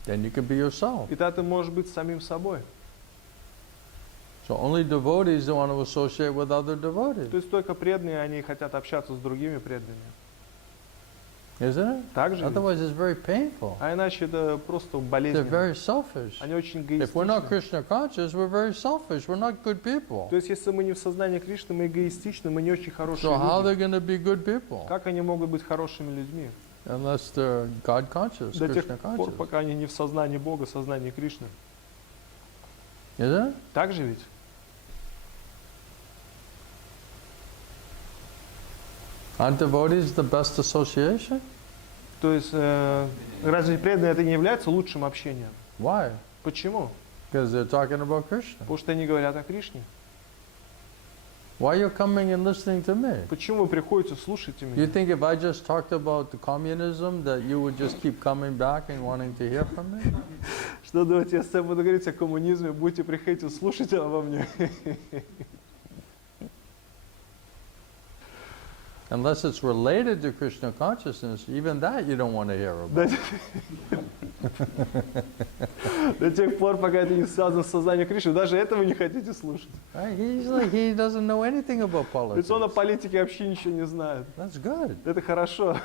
Then you can be yourself. И тогда ты можешь быть самим собой. So only devotees want to associate with other devotees. То есть только преданные, они хотят общаться с другими преданными. Isn't it? Так же? Otherwise it's very painful. А иначе это просто They're болезненно. very selfish. Они очень If we're not эгоистичны. Krishna conscious, we're very selfish. We're not good people. То есть если мы не в сознании Кришны, мы эгоистичны, мы не очень хорошие So how люди. they're going to be good people? Как они могут быть хорошими людьми? Unless they're God conscious, До тех Krishna пор, conscious. пока они не в сознании Бога, в сознании Кришны. Isn't it? Так же ведь? Aren't devotees the best association? То есть разве преданные это не является лучшим общением? Why? Почему? Because they're talking about Krishna. Потому что они говорят о Кришне. Why are you coming and listening to me? Почему вы приходите, слушайте You меня? think if I just talked about the communism that you would just keep coming back and wanting to hear from me? Что давайте, если я буду говорить о коммунизме, будете приходить и слушать обо мне. Unless it's related to Krishna consciousness, even that you don't want to hear about. До тех пор, пока это не связано с сознанием Кришны, даже этого не хотите слушать. Right? He doesn't know anything about Ведь он о politics. политике вообще ничего не знает. That's good. Это хорошо.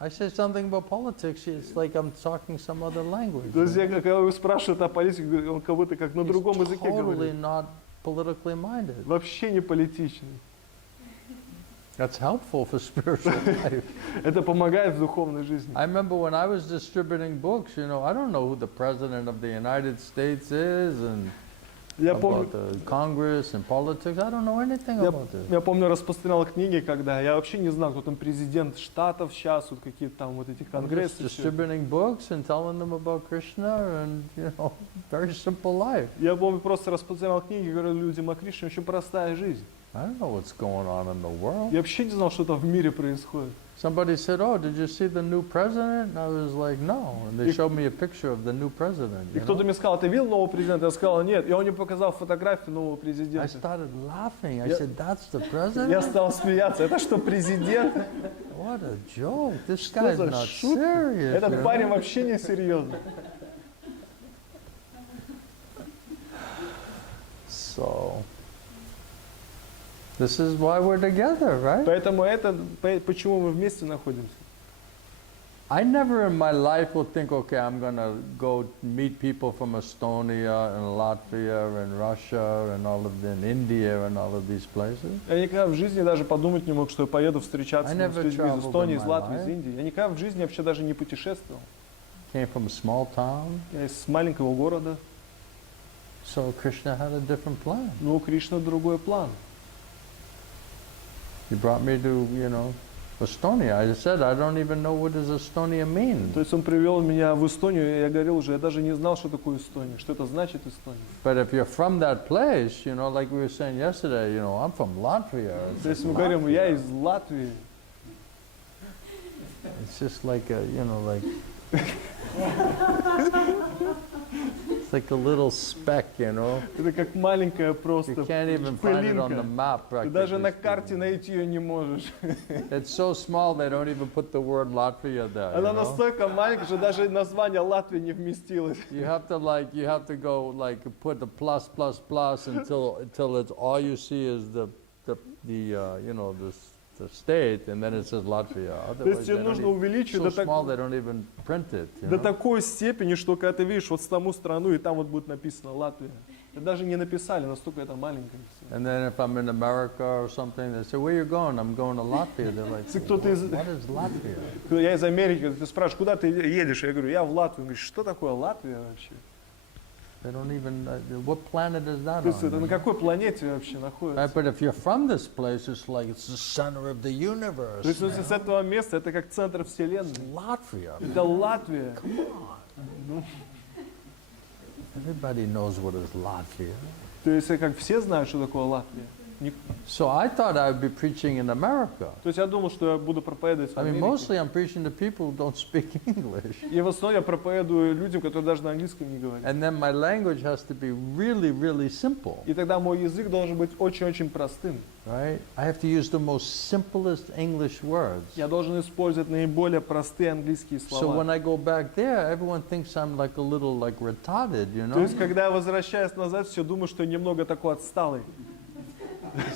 I say something about politics, it's like I'm talking some other language. То есть, когда его спрашивают о политике, он как будто как на другом He's языке totally говорит. not politically minded. Вообще не политичный. That's helpful for spiritual life. Это помогает в духовной жизни. I remember when I was distributing books, I don't know who the president of the United States is and Я about помню, the Congress and politics. I don't know anything about this. я помню, распространял книги, когда я вообще не знал, кто там президент штатов сейчас, вот какие-то там вот эти I'm just конгрессы. всё это. distributing books and telling them about Krishna and, very simple life. Я помню, просто распространял книги, говорю людям о Кришне, очень простая жизнь. I don't know what's going on in the world. Я вообще не знал, что там в мире происходит. Somebody said, "Oh, did you see the new president?" And I was like, "No." And they showed me a picture of the new president. И кто-то мне сказал, ты видел нового президента? Я сказал, нет. И он мне показал фотографию нового I президента. started laughing. I Yeah. said, "That's the Я president? стал смеяться. Это что, президент? What a joke! This Что guy's за not шутка? serious." Этот парень вообще не серьезный. So, this is why we're together, right? Поэтому почему мы вместе находимся. I never in my life will think, okay, I'm gonna go meet people from Estonia and Latvia and Russia and in India and all of these places. Я никогда в жизни даже подумать не мог, что я поеду встречаться I с never людьми из traveled Эстонии, in из my Латвии, life. из Индии. Я никогда в жизни вообще даже не путешествовал. Came from a small town, Я из маленького города. so Krishna had a different plan. Но у Кришны другой план. He brought me to, Estonia. I said, I don't even know what does Estonia mean. То есть он привел меня в Эстонию, и я говорил уже, я даже не знал, что такое Эстония, что это значит Эстония. But if you're from that place, like we were saying yesterday, I'm from Latvia. То есть мы говорим, я из Латвии. It's just like it's like a little speck, Это как маленькая просто You can't even find it on the пылинка. map. Ты даже на practically карте speaking. найти ее не можешь. It's so small they don't even put the word Latvia there. Она настолько маленькая, что даже название Латвии не вместилось. You have to go put the plus until it's all you see is the state, and then it says Latvia. То есть тебе нужно увеличить so small they don't even print it. до такой степени, что когда ты видишь вот саму страну, и там вот будет написано Латвия. Даже не написали, настолько это маленькое. всё. And then if I'm in America or something, they say, where you going? I'm going to Latvia. They're like, Если кто-то из... what is Latvia? Я из Америки, ты спрашиваешь, куда ты едешь? Я говорю, я в Латвию. Он говорит, что такое Латвия вообще? They don't even, what planet is that То есть это on? на какой планете вообще находится? Right, but if you're from this place, it's like it's the center of the universe. То есть если с этого места, это как центр вселенной. Latvia. Это Латвия. Everybody knows what is Latvia. То есть как все знают, что такое Латвия. So I thought I would be preaching in America. То есть я думал, что я буду проповедовать в I mean, Америке. mostly I'm preaching to people who don't speak English. И в основном я проповедую людям, которые даже на английском не говорят. And then my language has to be really, really simple, И тогда мой язык должен быть очень-очень простым. right? I have to use the most simplest English words. Я должен использовать наиболее простые английские So слова. when I go back there, everyone thinks I'm like a little like retarded, you То есть, know? когда я возвращаюсь назад, все думаю, что я немного такой отсталый.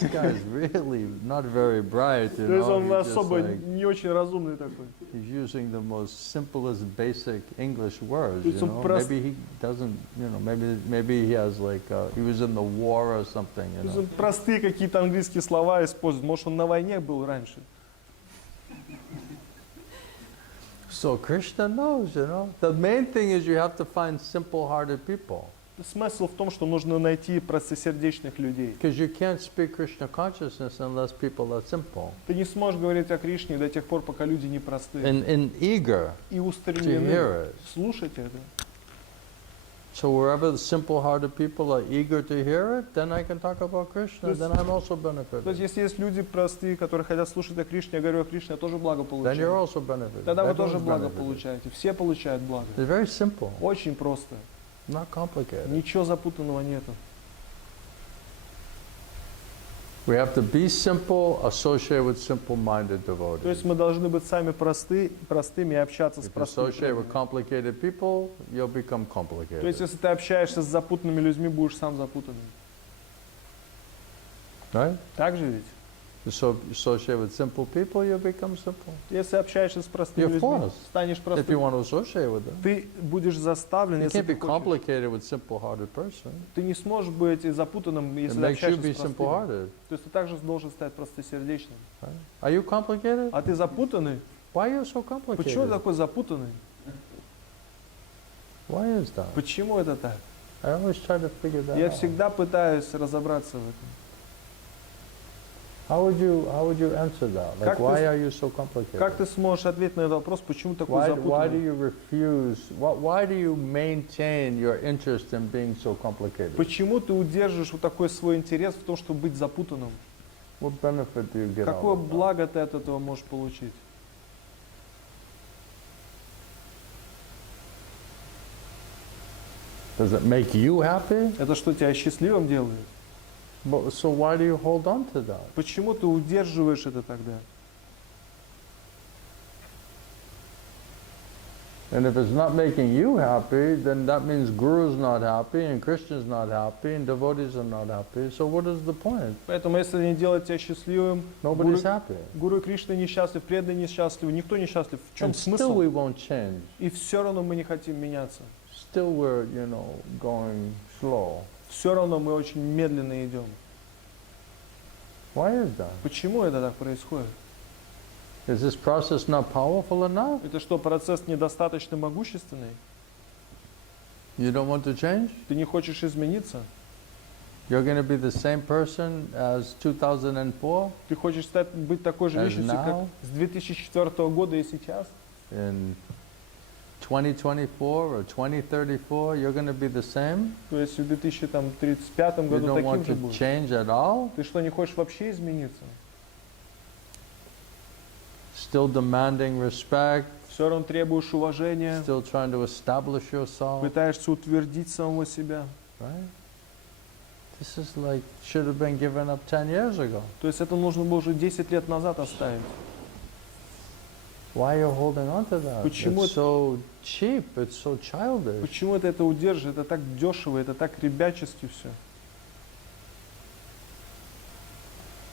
This guy is really not very bright, you То есть know? он He's just особо like, не очень разумный такой. he's using the most simplest basic English words, То есть you он know? прост- Maybe he doesn't, you know, maybe he has like, he was in the war or something, То you есть know? он простые какие-то английские слова использует. Может, он на войне был раньше. So Krishna knows, you know. The main thing is you have to find simple-hearted people. Смысл в том, что нужно найти простосердечных людей. Because you can't speak Krishna consciousness unless people are simple Ты не сможешь говорить о Кришне до тех пор, пока люди не простые. and eager. И to hear устремлены it. слушать это. So wherever the simple-hearted people are eager to hear it, then I can talk about Krishna. Yes. Then I'm also То есть, benefited. если есть люди простые, которые хотят слушать о Кришне, я говорю о Кришне, я тоже благо Then you're получаю. also benefited. Тогда вы тоже Everyone's благо benefited. получаете. Все получают благо. It's very simple, Очень просто. not complicated. Ничего запутанного нету. We have to be simple, associate with simple-minded То есть devotees. мы должны быть сами простыми и общаться с If you простыми. associate with преданными. complicated people, you'll become То есть complicated. если ты общаешься с запутанными людьми, будешь сам запутанным. Right? Так же ведь? So associate with simple people, you'll become simple. Если общаешься с простыми You're людьми, forced. станешь If you простым. want to associate with them. Ты будешь заставлен, You если can't ты be хочешь. complicated with simple-hearted person. Ты не сможешь быть запутанным, It если makes you общаешься be с простыми. simple-hearted. То есть ты также должен стать простосердечным. Are you complicated? А ты запутанный? Why are you so Почему ты complicated? такой запутанный? Why is that? Почему это так? I always try to figure that Я out. всегда пытаюсь разобраться в этом. How would you answer that? Like, Как ты why с- are you so complicated? Как ты сможешь ответить на этот вопрос, почему такой Why do запутанный? you refuse? Why do you maintain your interest in being so complicated? Почему ты удерживаешь вот такой свой интерес в том, чтобы быть запутанным? What benefit do you get Какое out of that? благо ты от этого можешь получить? Does it make you happy? Это что, тебя счастливым делает? So why do you hold on to that? Почему ты удерживаешь это тогда? And if it's not making you happy, then that means Guru's not happy, and Krishna's not happy, and devotees are not happy. So what is the point? Поэтому, если не делать тебя счастливым, Nobody's happy. Гуру и Кришна несчастлив, преданные несчастливы, никто не счастлив. В чем And still смысл? we won't change. И все равно мы не хотим меняться. Still we're, going slow. Все равно мы очень медленно идем. Why is that? Почему это так происходит? Is this process not powerful enough? Это что, процесс недостаточно могущественный? You don't want to change? Ты не хочешь измениться? You're going to be the same person as 2004 Ты хочешь быть такой же As личностью, как now? с 2004 года и сейчас? in 2024 or 2034? You're going to be the same? То есть в 2035 You году don't таким want же to будешь? change at all? Ты что, не хочешь вообще измениться? Still demanding respect? Все равно требуешь уважения, Still trying to establish yourself? пытаешься утвердить самого себя. Right? This is like, should have been given up 10 years ago. То есть это нужно было уже 10 лет назад оставить. Why are you holding on to that? Почему It's so cheap, it's so childish. Почему ты это удерживаешь? Это так дешево, это так ребячески все.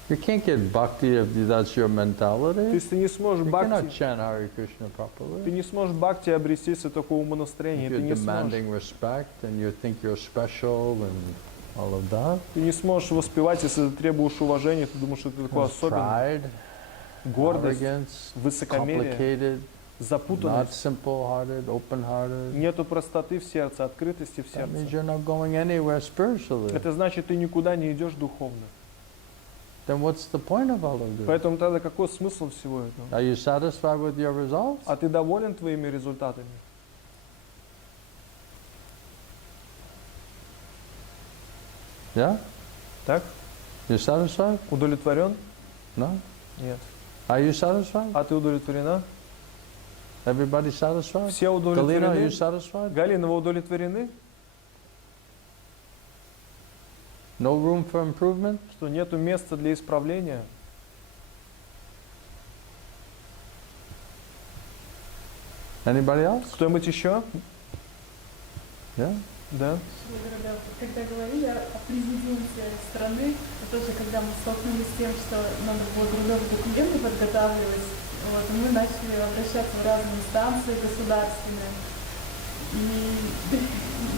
You can't get bhakti if that's your То mentality. есть ты не сможешь You cannot бхакти, chant Hare Krishna ты properly. не сможешь бхакти обрести, если такого умонастроения, If ты you're не сможешь. demanding respect and you think you're special and all of that. Ты не сможешь воспевать, если ты требуешь уважения, ты думаешь, что ты такой There's особенный. pride, Гордость, arrogance, высокомерие, complicated, not запутанность. simple-hearted, open-hearted. Нету простоты в сердце, открытости в That means сердце. you're not going anywhere spiritually. Это значит, ты никуда не идешь духовно. Then what's the point of all of this? Поэтому тогда какой смысл всего этого? Are you satisfied with your results? А ты доволен твоими результатами? Yeah? Так? You satisfied? Удовлетворен? No? Нет. Are you satisfied? А ты удовлетворена? Everybody satisfied? Все Galina, are you удовлетворены? satisfied? Галина, вы удовлетворены? No room for improvement? Что нету места для исправления? Anybody else? Кто-нибудь еще? Yeah? Да. Когда говорили о президенте страны, тоже когда мы столкнулись с тем, что надо было трудовые документы подготавливать, вот, мы начали обращаться в разные инстанции государственные. И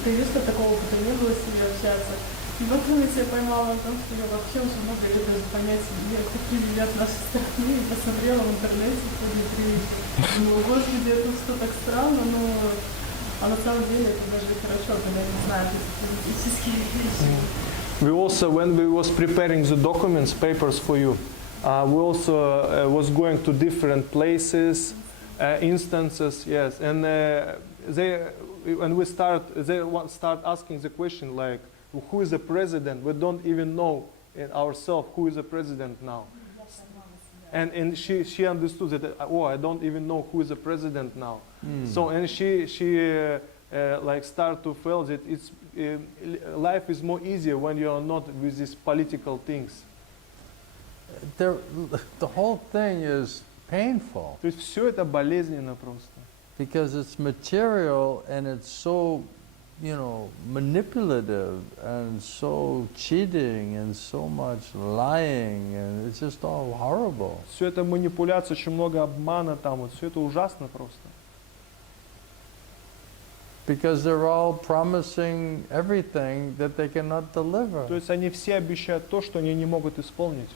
говорю, что такого опыта не было с ними общаться. И потом я себя поймала на том, что я вообще уже много лет даже понятия не имею, как президент нашей страны, и посмотрела в интернете после привычки. Думала, господи, это что так странно, но... А на самом деле это даже хорошо, когда не знаю политические вещи. We also, when we was preparing the documents, papers for you, we also was going to different places, instances, yes, and when we start, start asking the question like, who is the president? We don't even know ourselves who is the president now. And she understood that, oh, I don't even know who is the president now. So, and she like start to feel that it's life is more easier when you are not with these political things. The whole thing is painful То есть все это болезненно просто. because it's material and it's so, you know, manipulative and so cheating and so much lying and it's just all horrible. Все это манипуляция, очень много обмана там, вот все это ужасно просто. Because they're all promising everything that they cannot deliver. То есть они все обещают то, что они не могут исполнить.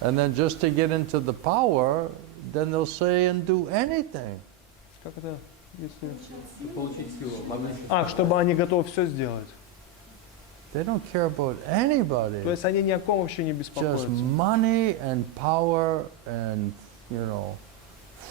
And then just to get into the power, then they'll say and do anything. Как это? Если... Получить силу, чтобы они готовы все сделать. They don't care about anybody. То есть они ни о ком вообще не Just беспокоятся. money and power and, you know,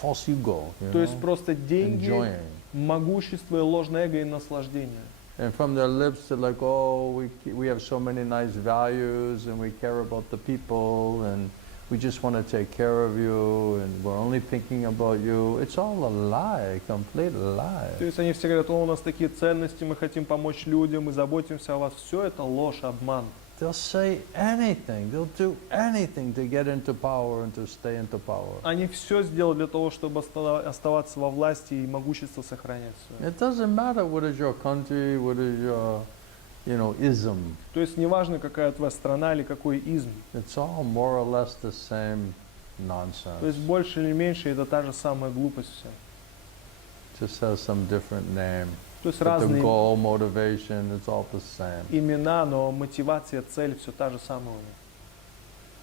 false ego. То есть просто деньги, Enjoying. могущество и ложное эго и наслаждение. And from their lips, they're like, oh, we have so many nice values and we care about the people and we just want to take care of you and we're only thinking about you. It's all a lie, complete lie. То есть они все говорят, о, у нас такие ценности, мы хотим помочь людям, мы заботимся о вас. Все это ложь, обман. They'll say anything, they'll do anything to get into power and to stay into power. Они все сделают для того, чтобы оставаться во власти и могущество сохранять. Всё. It doesn't matter what is your country, what is your, you know, ism. То есть неважно, какая твоя страна или какой изм. It's all more or less the same nonsense. То есть больше или меньше это та же самая глупость все. Just has some different name. То есть But the разные goal, motivation, it's all the same. имена, но мотивация, цель все та же самая у них.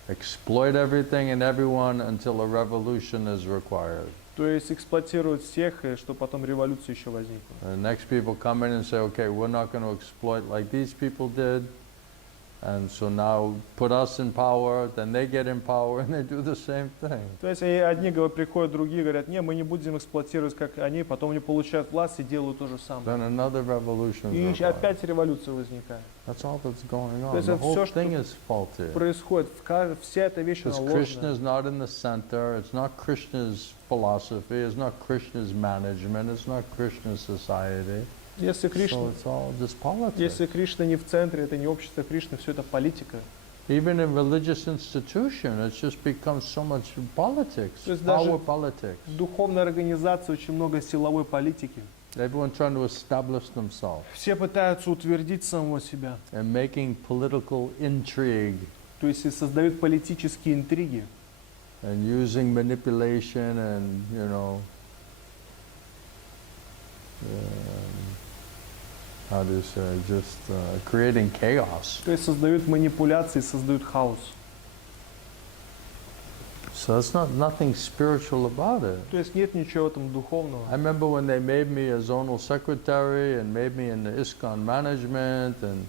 Exploit everything and everyone until a revolution is required. То есть эксплуатируют всех, и чтобы потом революция еще возникла. The next people come in and say, okay, we're not going to exploit like these people did. And so now put us in power, then they get in power and they do the same thing. То есть одни приходят, другие говорят, не, мы не будем эксплуатировать, как они, потом они получают власть и делают то же самое. Then another revolution И is required. опять революция возникает. That's all that's going То on. есть The это whole все, что thing is faulty. происходит, вся эта вещь, она Because Krishna ложная. is not in the center, it's not Krishna's philosophy, it's not Krishna's management, it's not Krishna's society. Если So Кришна, it's all just politics. если Кришна не в центре, это не общество Кришны, все это политика. Even in religious institution, it's just become so much politics, То есть даже power politics. в духовной организации очень много силовой политики. Everyone trying to establish themselves Все пытаются утвердить самого себя. and making political intrigue То есть и создают политические интриги. and using manipulation and, you know, how do you say, just creating chaos. То есть создают манипуляции, создают хаос. So it's nothing spiritual about it. То есть нет ничего в этом духовного. I remember when they made me a zonal secretary and made me in the ISKCON management, and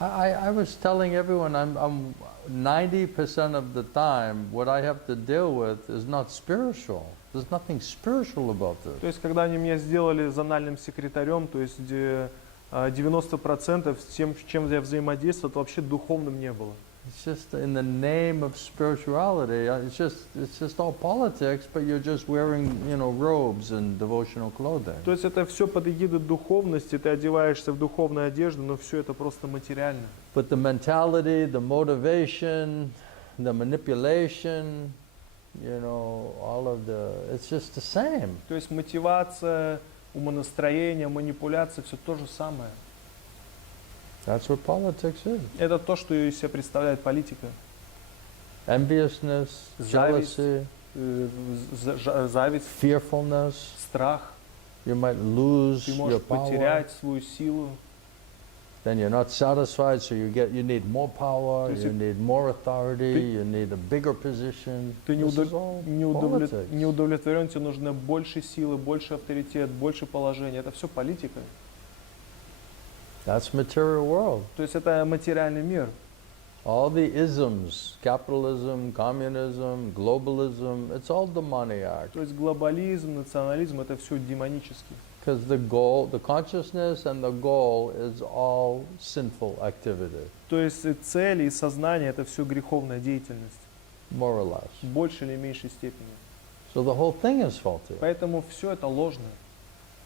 I was telling everyone I'm 90% of the time what I have to deal with is not spiritual. There's nothing spiritual about this. То есть когда они меня сделали зональным секретарем, то есть 90% с тем, с чем я взаимодействовал, это вообще духовным не было. It's just in the name of spirituality. It's just all politics, but you're just wearing, robes and devotional clothing. То есть это все под эгидой духовности, ты одеваешься в духовную одежду, но все это просто материально. But the mentality, the motivation, the manipulation, all of it's just the same. То есть мотивация, умонастроение, манипуляция, все то же самое. That's what politics is. Это то, что из себя представляет политика. Enviousness, jealousy, зависть, fearfulness. страх. You might lose Ты your можешь power. потерять свою силу. Then you're not satisfied, so you need more power, you need more authority, you need a bigger position. Ты не This is all politics. удовлетворен, тебе нужно больше силы, больше авторитет, больше положения. Это все политика. That's material world. То есть это материальный мир. All the isms, capitalism, communism, globalism, it's all demoniac. То есть глобализм, национализм, это все демонически. Because the goal, the consciousness and the goal is all sinful activity. То есть и цели, и сознание, это все греховная деятельность. More or less. В большей или меньшей степени. So the whole thing is faulty. Поэтому все это ложно.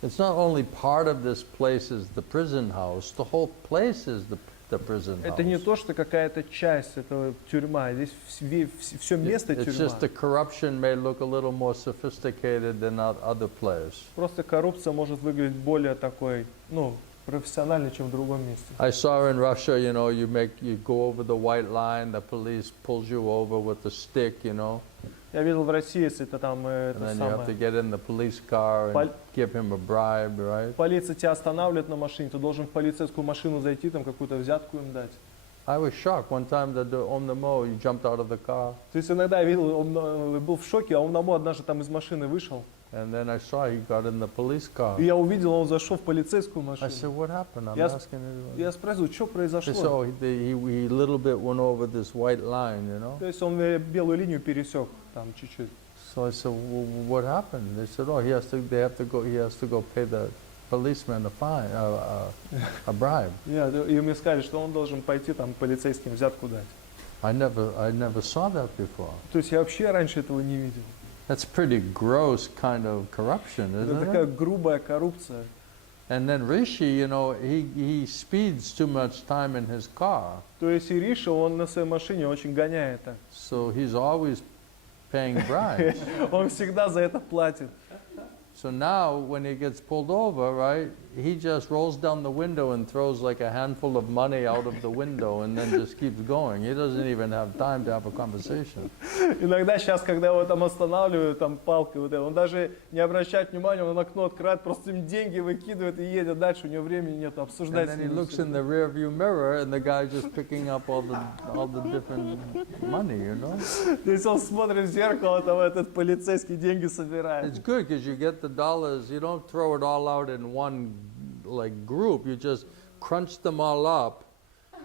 It's not only part of this place is the prison house, the whole place is the prison house. Это не то, что какая-то часть этого тюрьма. Здесь все место It's тюрьма. just the corruption may look a little more sophisticated than other place. Просто коррупция может выглядеть более такой, профессиональной, чем в другом месте. I saw in Russia, you go over the white line, the police pulls you over with a stick, Я видел в России, если это там and then you have to get in the police car and give him a bribe, right? Полиция тебя останавливает на машине, ты должен в полицейскую машину зайти, там какую-то взятку им дать. I was shocked one time that on the mo you jumped out of the car. То есть иногда я видел, он был в шоке, а он однажды там из машины вышел. And then I saw he got in the police car. И я увидел, он зашел в полицейскую I машину. said, what happened? I'm asking everyone. Я спросил, что They said, произошло? he little bit went over this white line, То есть он белую линию пересек там чуть-чуть. So I said, well, what happened? They said, he has to go pay the policeman a fine, a bribe. И мне сказали, что он должен пойти там полицейским взятку дать. I never saw that before. То есть я вообще раньше этого не видел. That's pretty gross kind of corruption, Это isn't такая it? грубая коррупция. And then Rishi, he speeds too much time in his car. То есть и Риша, он на своей машине очень гоняет так. So he's always paying bribes. Он всегда за это платит. So now when he gets pulled over, right, he just rolls down the window and throws like a handful of money out of the window and then just keeps going. He doesn't even have time to have a conversation. Иногда сейчас, когда его там останавливают, там палкой, он даже не обращает внимания, он окно открывает, просто им деньги выкидывает и едет дальше, у него времени нет обсуждать. And then he looks in the rear view mirror and the guy just picking up all the different money, То есть он смотрит в зеркало, там этот полицейский деньги собирает. It's good because you get the dollars, you don't throw it all out in one group, you just crunch them all up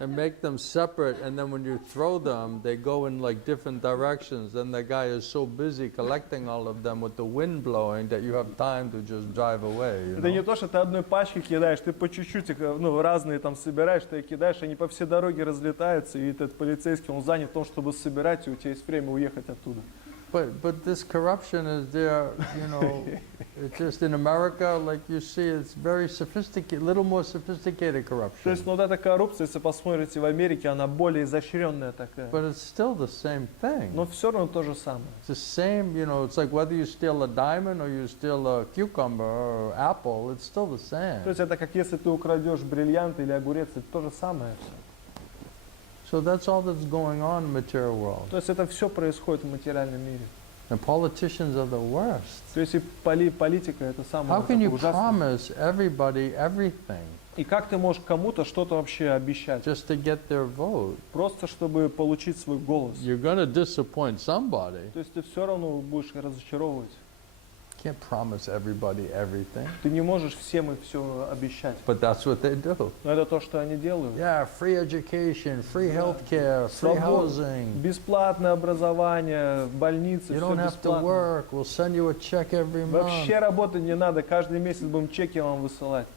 and make them separate, and then when you throw them, they go in different directions. Then the guy is so busy collecting all of them with the wind blowing that you have time to just drive away. Это не то, что ты одной пачкой кидаешь, ты по чуть-чуть их, разные там собираешь, ты их кидаешь, они по всей дороге разлетаются, и этот полицейский, он занят в том, чтобы собирать, и у тебя есть время уехать оттуда. But this corruption is there, it's just in America, like you see, it's very sophisticated, little more sophisticated То corruption. есть, эта коррупция, если посмотрите в Америке, она более изощренная такая. But it's still the same thing. Но все равно то же самое. It's the same, it's like whether you steal a diamond or you steal a cucumber or apple, it's still the same. То есть это как если ты украдешь бриллиант или огурец, это то же самое. So that's all that's going on in the material world. То есть это все происходит в материальном мире. And politicians are the worst. То есть и политика это самое How can you ужасное. promise everybody everything? И как ты можешь кому-то что-то вообще обещать? just to get their vote? Просто чтобы получить свой голос. You're going to disappoint somebody. То есть ты все равно будешь разочаровывать. Can't promise everybody everything. Ты не можешь всем и все обещать. But that's what they do. Но это то, что они делают. Yeah, free education, free healthcare, free housing. Бесплатное образование, больницы, You все don't have to бесплатно. work. We'll send you a check every month. Вообще работать не надо, каждый месяц будем чеки вам высылать.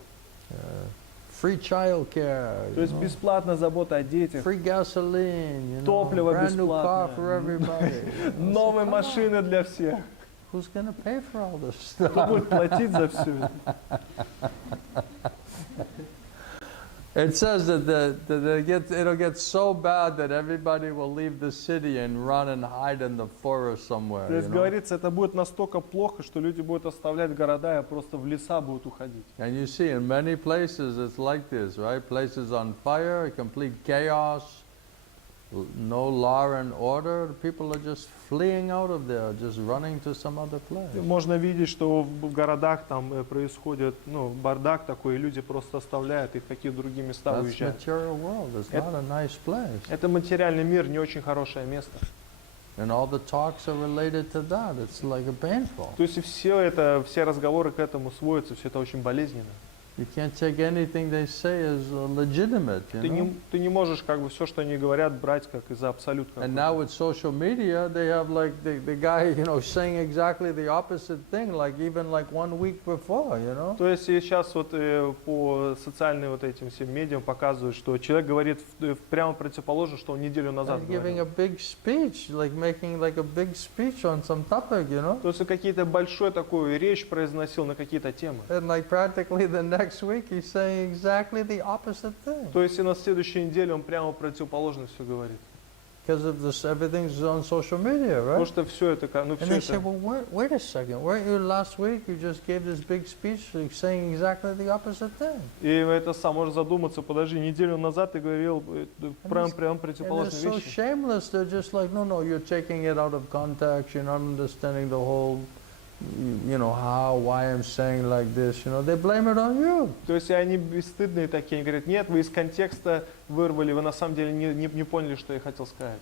Free child care. То есть бесплатно забота о детях, Free gasoline. Топливо Brand new car бесплатное. for everybody. новые машины для всех. Who's going to pay for all this Кто stuff? будет платить за все это? It says that it'll get so bad that everybody will leave the city and run and hide in the forest somewhere. То есть You know? говорится, это будет настолько плохо, что люди будут оставлять города и просто в леса будут уходить. And you see, in many places it's like this, right? Places on fire, complete chaos, no law and order. People are just fleeing out of there, just running to some other place. Можно видеть, что в городах там происходит, бардак такой, и люди просто оставляют их в какие-то другие места That's уезжают. material world. It's not a nice place. Это материальный мир, не очень хорошее место. And all the talks are related to that. It's like a painful. То есть все разговоры к этому сводятся, все это очень болезненно. You can't take anything they say as legitimate, you know? Ты не можешь как бы все, что они говорят, брать как из-за абсолютно. And now with social media, they have like the guy, saying exactly the opposite thing, like even like 1 week before, you know? То есть сейчас вот по социальным вот этим всем медиам показывают, что человек говорит прямо противоположно, что он неделю назад Like giving говорил. a big speech, like making like a big speech on some topic, you know? То есть какие-то большой такую речь произносил на какие-то темы. And like practically the next week, he's saying exactly the opposite thing. То есть и на следующей неделе он прямо противоположно все говорит. Because of this, everything's on social media, Потому right? что все это, And все they say, это. well, wait a second, weren't you last week, you just gave this big speech like, saying exactly the opposite thing? И это сам можешь задуматься, подожди, неделю назад ты говорил прям And they're противоположные so вещи. shameless, they're just like, no, you're taking it out of context, you're not understanding the whole, why I'm saying like this, they blame it on you. То есть они бесстыдные такие, они говорят, нет, вы из контекста вырвали, вы на самом деле не поняли, что я хотел сказать.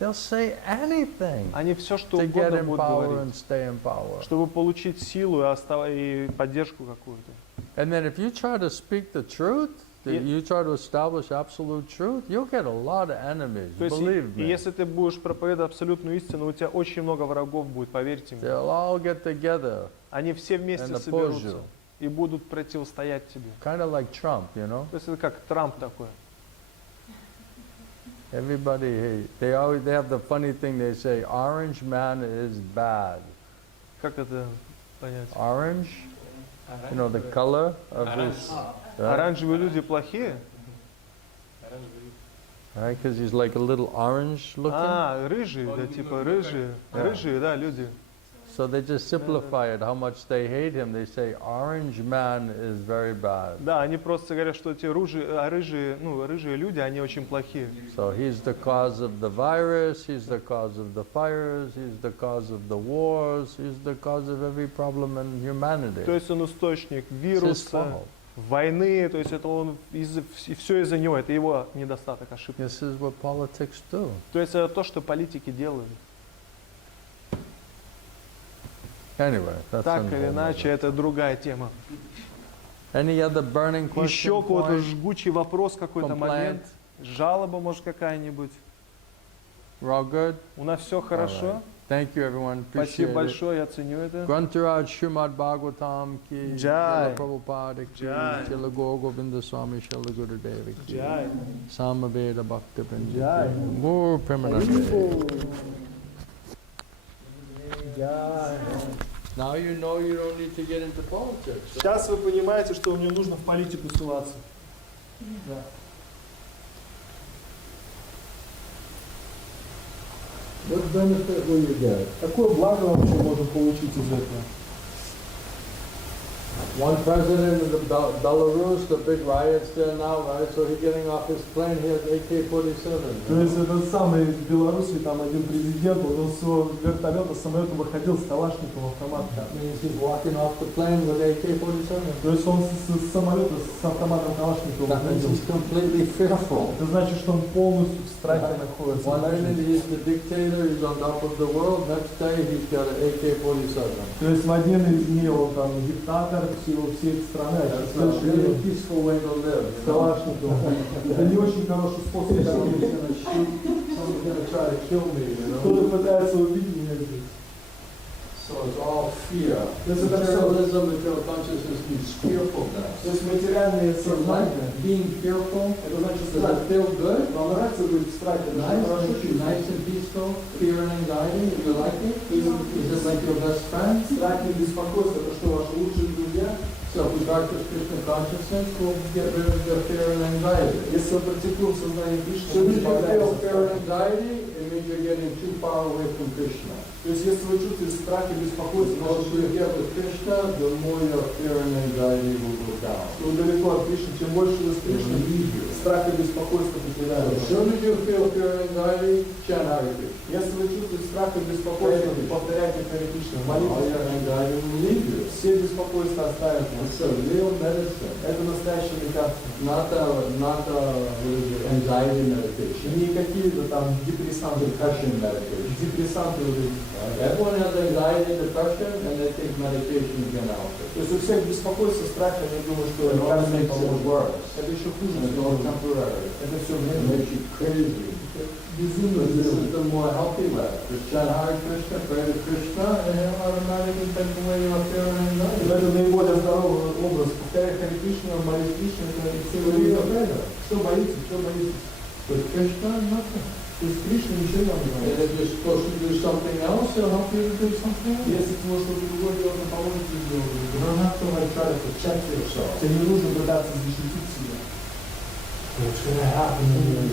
They'll say anything Они все, что to get угодно in будут power говорить, and stay in power. чтобы получить силу и поддержку какую-то. And then if you try to speak the truth, you try to establish absolute truth, you'll get a lot of enemies, То есть, believe и me. если ты будешь проповедовать абсолютную истину, у тебя очень много врагов будет, поверьте мне. They'll all get together, Они все вместе and oppose соберутся you. и будут противостоять тебе. kind of like Trump, То есть это как Трамп такой. Everybody, they have the funny thing, they say, orange man is bad. Как это понять? Orange, the color of his, Оранжевые люди плохие? right? Because he's like a little orange looking. Рыжие, да, типа рыжие. Рыжие, да, люди. So they just simplify it, how much they hate him. They say, orange man is very bad. Да, они просто говорят, что эти рыжие люди, они очень плохие. So he's the cause of the virus, he's the cause of the fires, he's the cause of the wars, he's the cause of every problem in humanity. То есть он источник It's his вируса, fault. войны, то есть это он и все из-за него, это его недостаток, ошибка. This is what politics do. То есть это то, что политики делают. Anyway, that's Так an или whole иначе, nother- это другая тема. Any other burning Еще question? у кого-то point? жгучий вопрос какой-то Complaint? момент, жалоба может какая-нибудь. We're all good? У нас все хорошо. Thank you everyone, Спасибо appreciate it. большое, я ценю это. Grantaraj Srimad Bhagavatam ki, Jai. Srila Prabhupada ki, Jai. Srila Gaur Govinda Swami, Srila Gurudeva ki, Jai. Samaveda Bhakta Jai. Bindu, More Premanande. Now you know you don't need to get into politics. Сейчас вы понимаете, что мне нужно в политику ссылаться. What benefit will you get? Какое благо вообще можно получить из этого? One president of the Belarus, the big riots there now, right? So he's getting off his plane, he has AK-47. То есть этот самый в Беларуси, там один президент, он с вертолета, самолета выходил с калашниковым автоматом. Means he's walking off the plane with AK-47. То есть он с самолета с автоматом калашникова That means выходил. he's completely fearful. Это значит, что он полностью в страхе находится. One minute he's the dictator, he's on top of the world, next day he's got an AK-47. То есть в один из дней он там диктатор всей страны, а That's в a следующий really день peaceful way to live. с калашниковым. Это не очень хороший способ Someone's жизни. gonna shoot, someone's gonna try to kill me, you know? Кто-то пытается убить меня здесь. So it's all fear. This is Materialism, material consciousness means fearfulness. То есть материальные So like сознания, being fearful, это значит, does что that feel good? вам нравится быть в страхе, Nice, хорошо чувствовать. nice and peaceful, fear and anxiety, do you like it? Is it like your best friend? Страх и беспокойство, это что, ваши лучшие друзья? So if we practice Krishna consciousness, we'll get rid of the fear and anxiety. Если вы практикуем сознание Кришны, So вы if you feel избавляетесь от fear and страха. anxiety, it means you're getting too far away from Krishna. То есть если вы чувствуете страх и The беспокойство, closer you get with Krishna, the more your fear and anxiety will go down. вы далеко от Кришны, чем больше вы с Кришной, страх и беспокойство So покидают. as soon as you feel fear and anxiety, chant Hare Krishna. Если вы чувствуете страх и беспокойство, повторяйте Харе Кришна, All молитесь. your anxiety will leave you. Все беспокойства оставят вас. It's a real medicine, Это настоящее лекарство. not anxiety medication, Не какие-то там депрессанты, depression medication. депрессанты вот эти. Everyone has anxiety, depression, and they think medication is going to help it. То есть у всех беспокойство, страх, они думают, что It only лекарство им makes it поможет. worse. Это еще хуже, And it's all всего. temporary. Это все It время. makes you crazy. Безумно But this сделано. is the more healthy way. Just chant Hare Krishna, pray to Krishna, and he'll automatically take away your fear and anxiety. Но это наиболее здоровый образ. Повторяй Харе Кришна, молись Кришне, это все What are you время. afraid of? Что боитесь, что боитесь? With Krishna, nothing. То есть Кришна ничего вам не And боится. if you're supposed to do something else, he'll help you to do something else. Если ты можешь что-то другое делать, он поможет тебе сделать. You don't have to like try to protect yourself. Тебе не нужно пытаться защитить себя.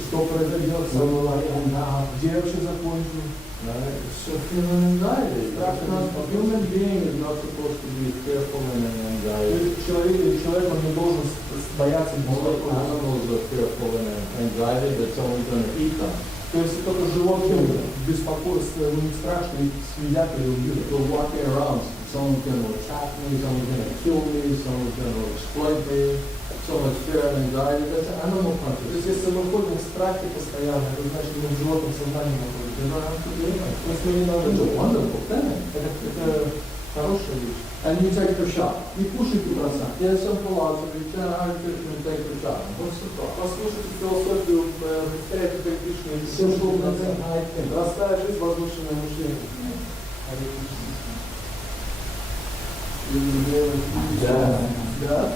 Что произойдет со мной? Где я вообще закончу? Right? So fear and anxiety. A human being is not supposed to be fearful and in anxiety. Человек он не должен бояться Only беспокойства. animals are fearful and in anxiety that someone's going to eat them. То есть только животные беспокойство, у них страшно, их съедят или убьют. We're walking around, someone's going to attack me, someone's going to kill me, someone's going to exploit me. So much fear and anxiety, that's animal То есть consciousness. если мы ходим в страхе постоянно, это значит, мы в животном сознании находимся. You don't have to do that. То есть мы не надо It's a делать. wonderful thing. Это хорошая вещь. And you take the shot. И кушайте бросать. There's some philosophy, chant Hare Krishna and take the shot. What's the problem? Послушайте философию, представляете Харе Кришну, и все, что Simple вы living, high thing. простая жизнь, возвышенное мышление. Харе Кришна. Yeah. Да?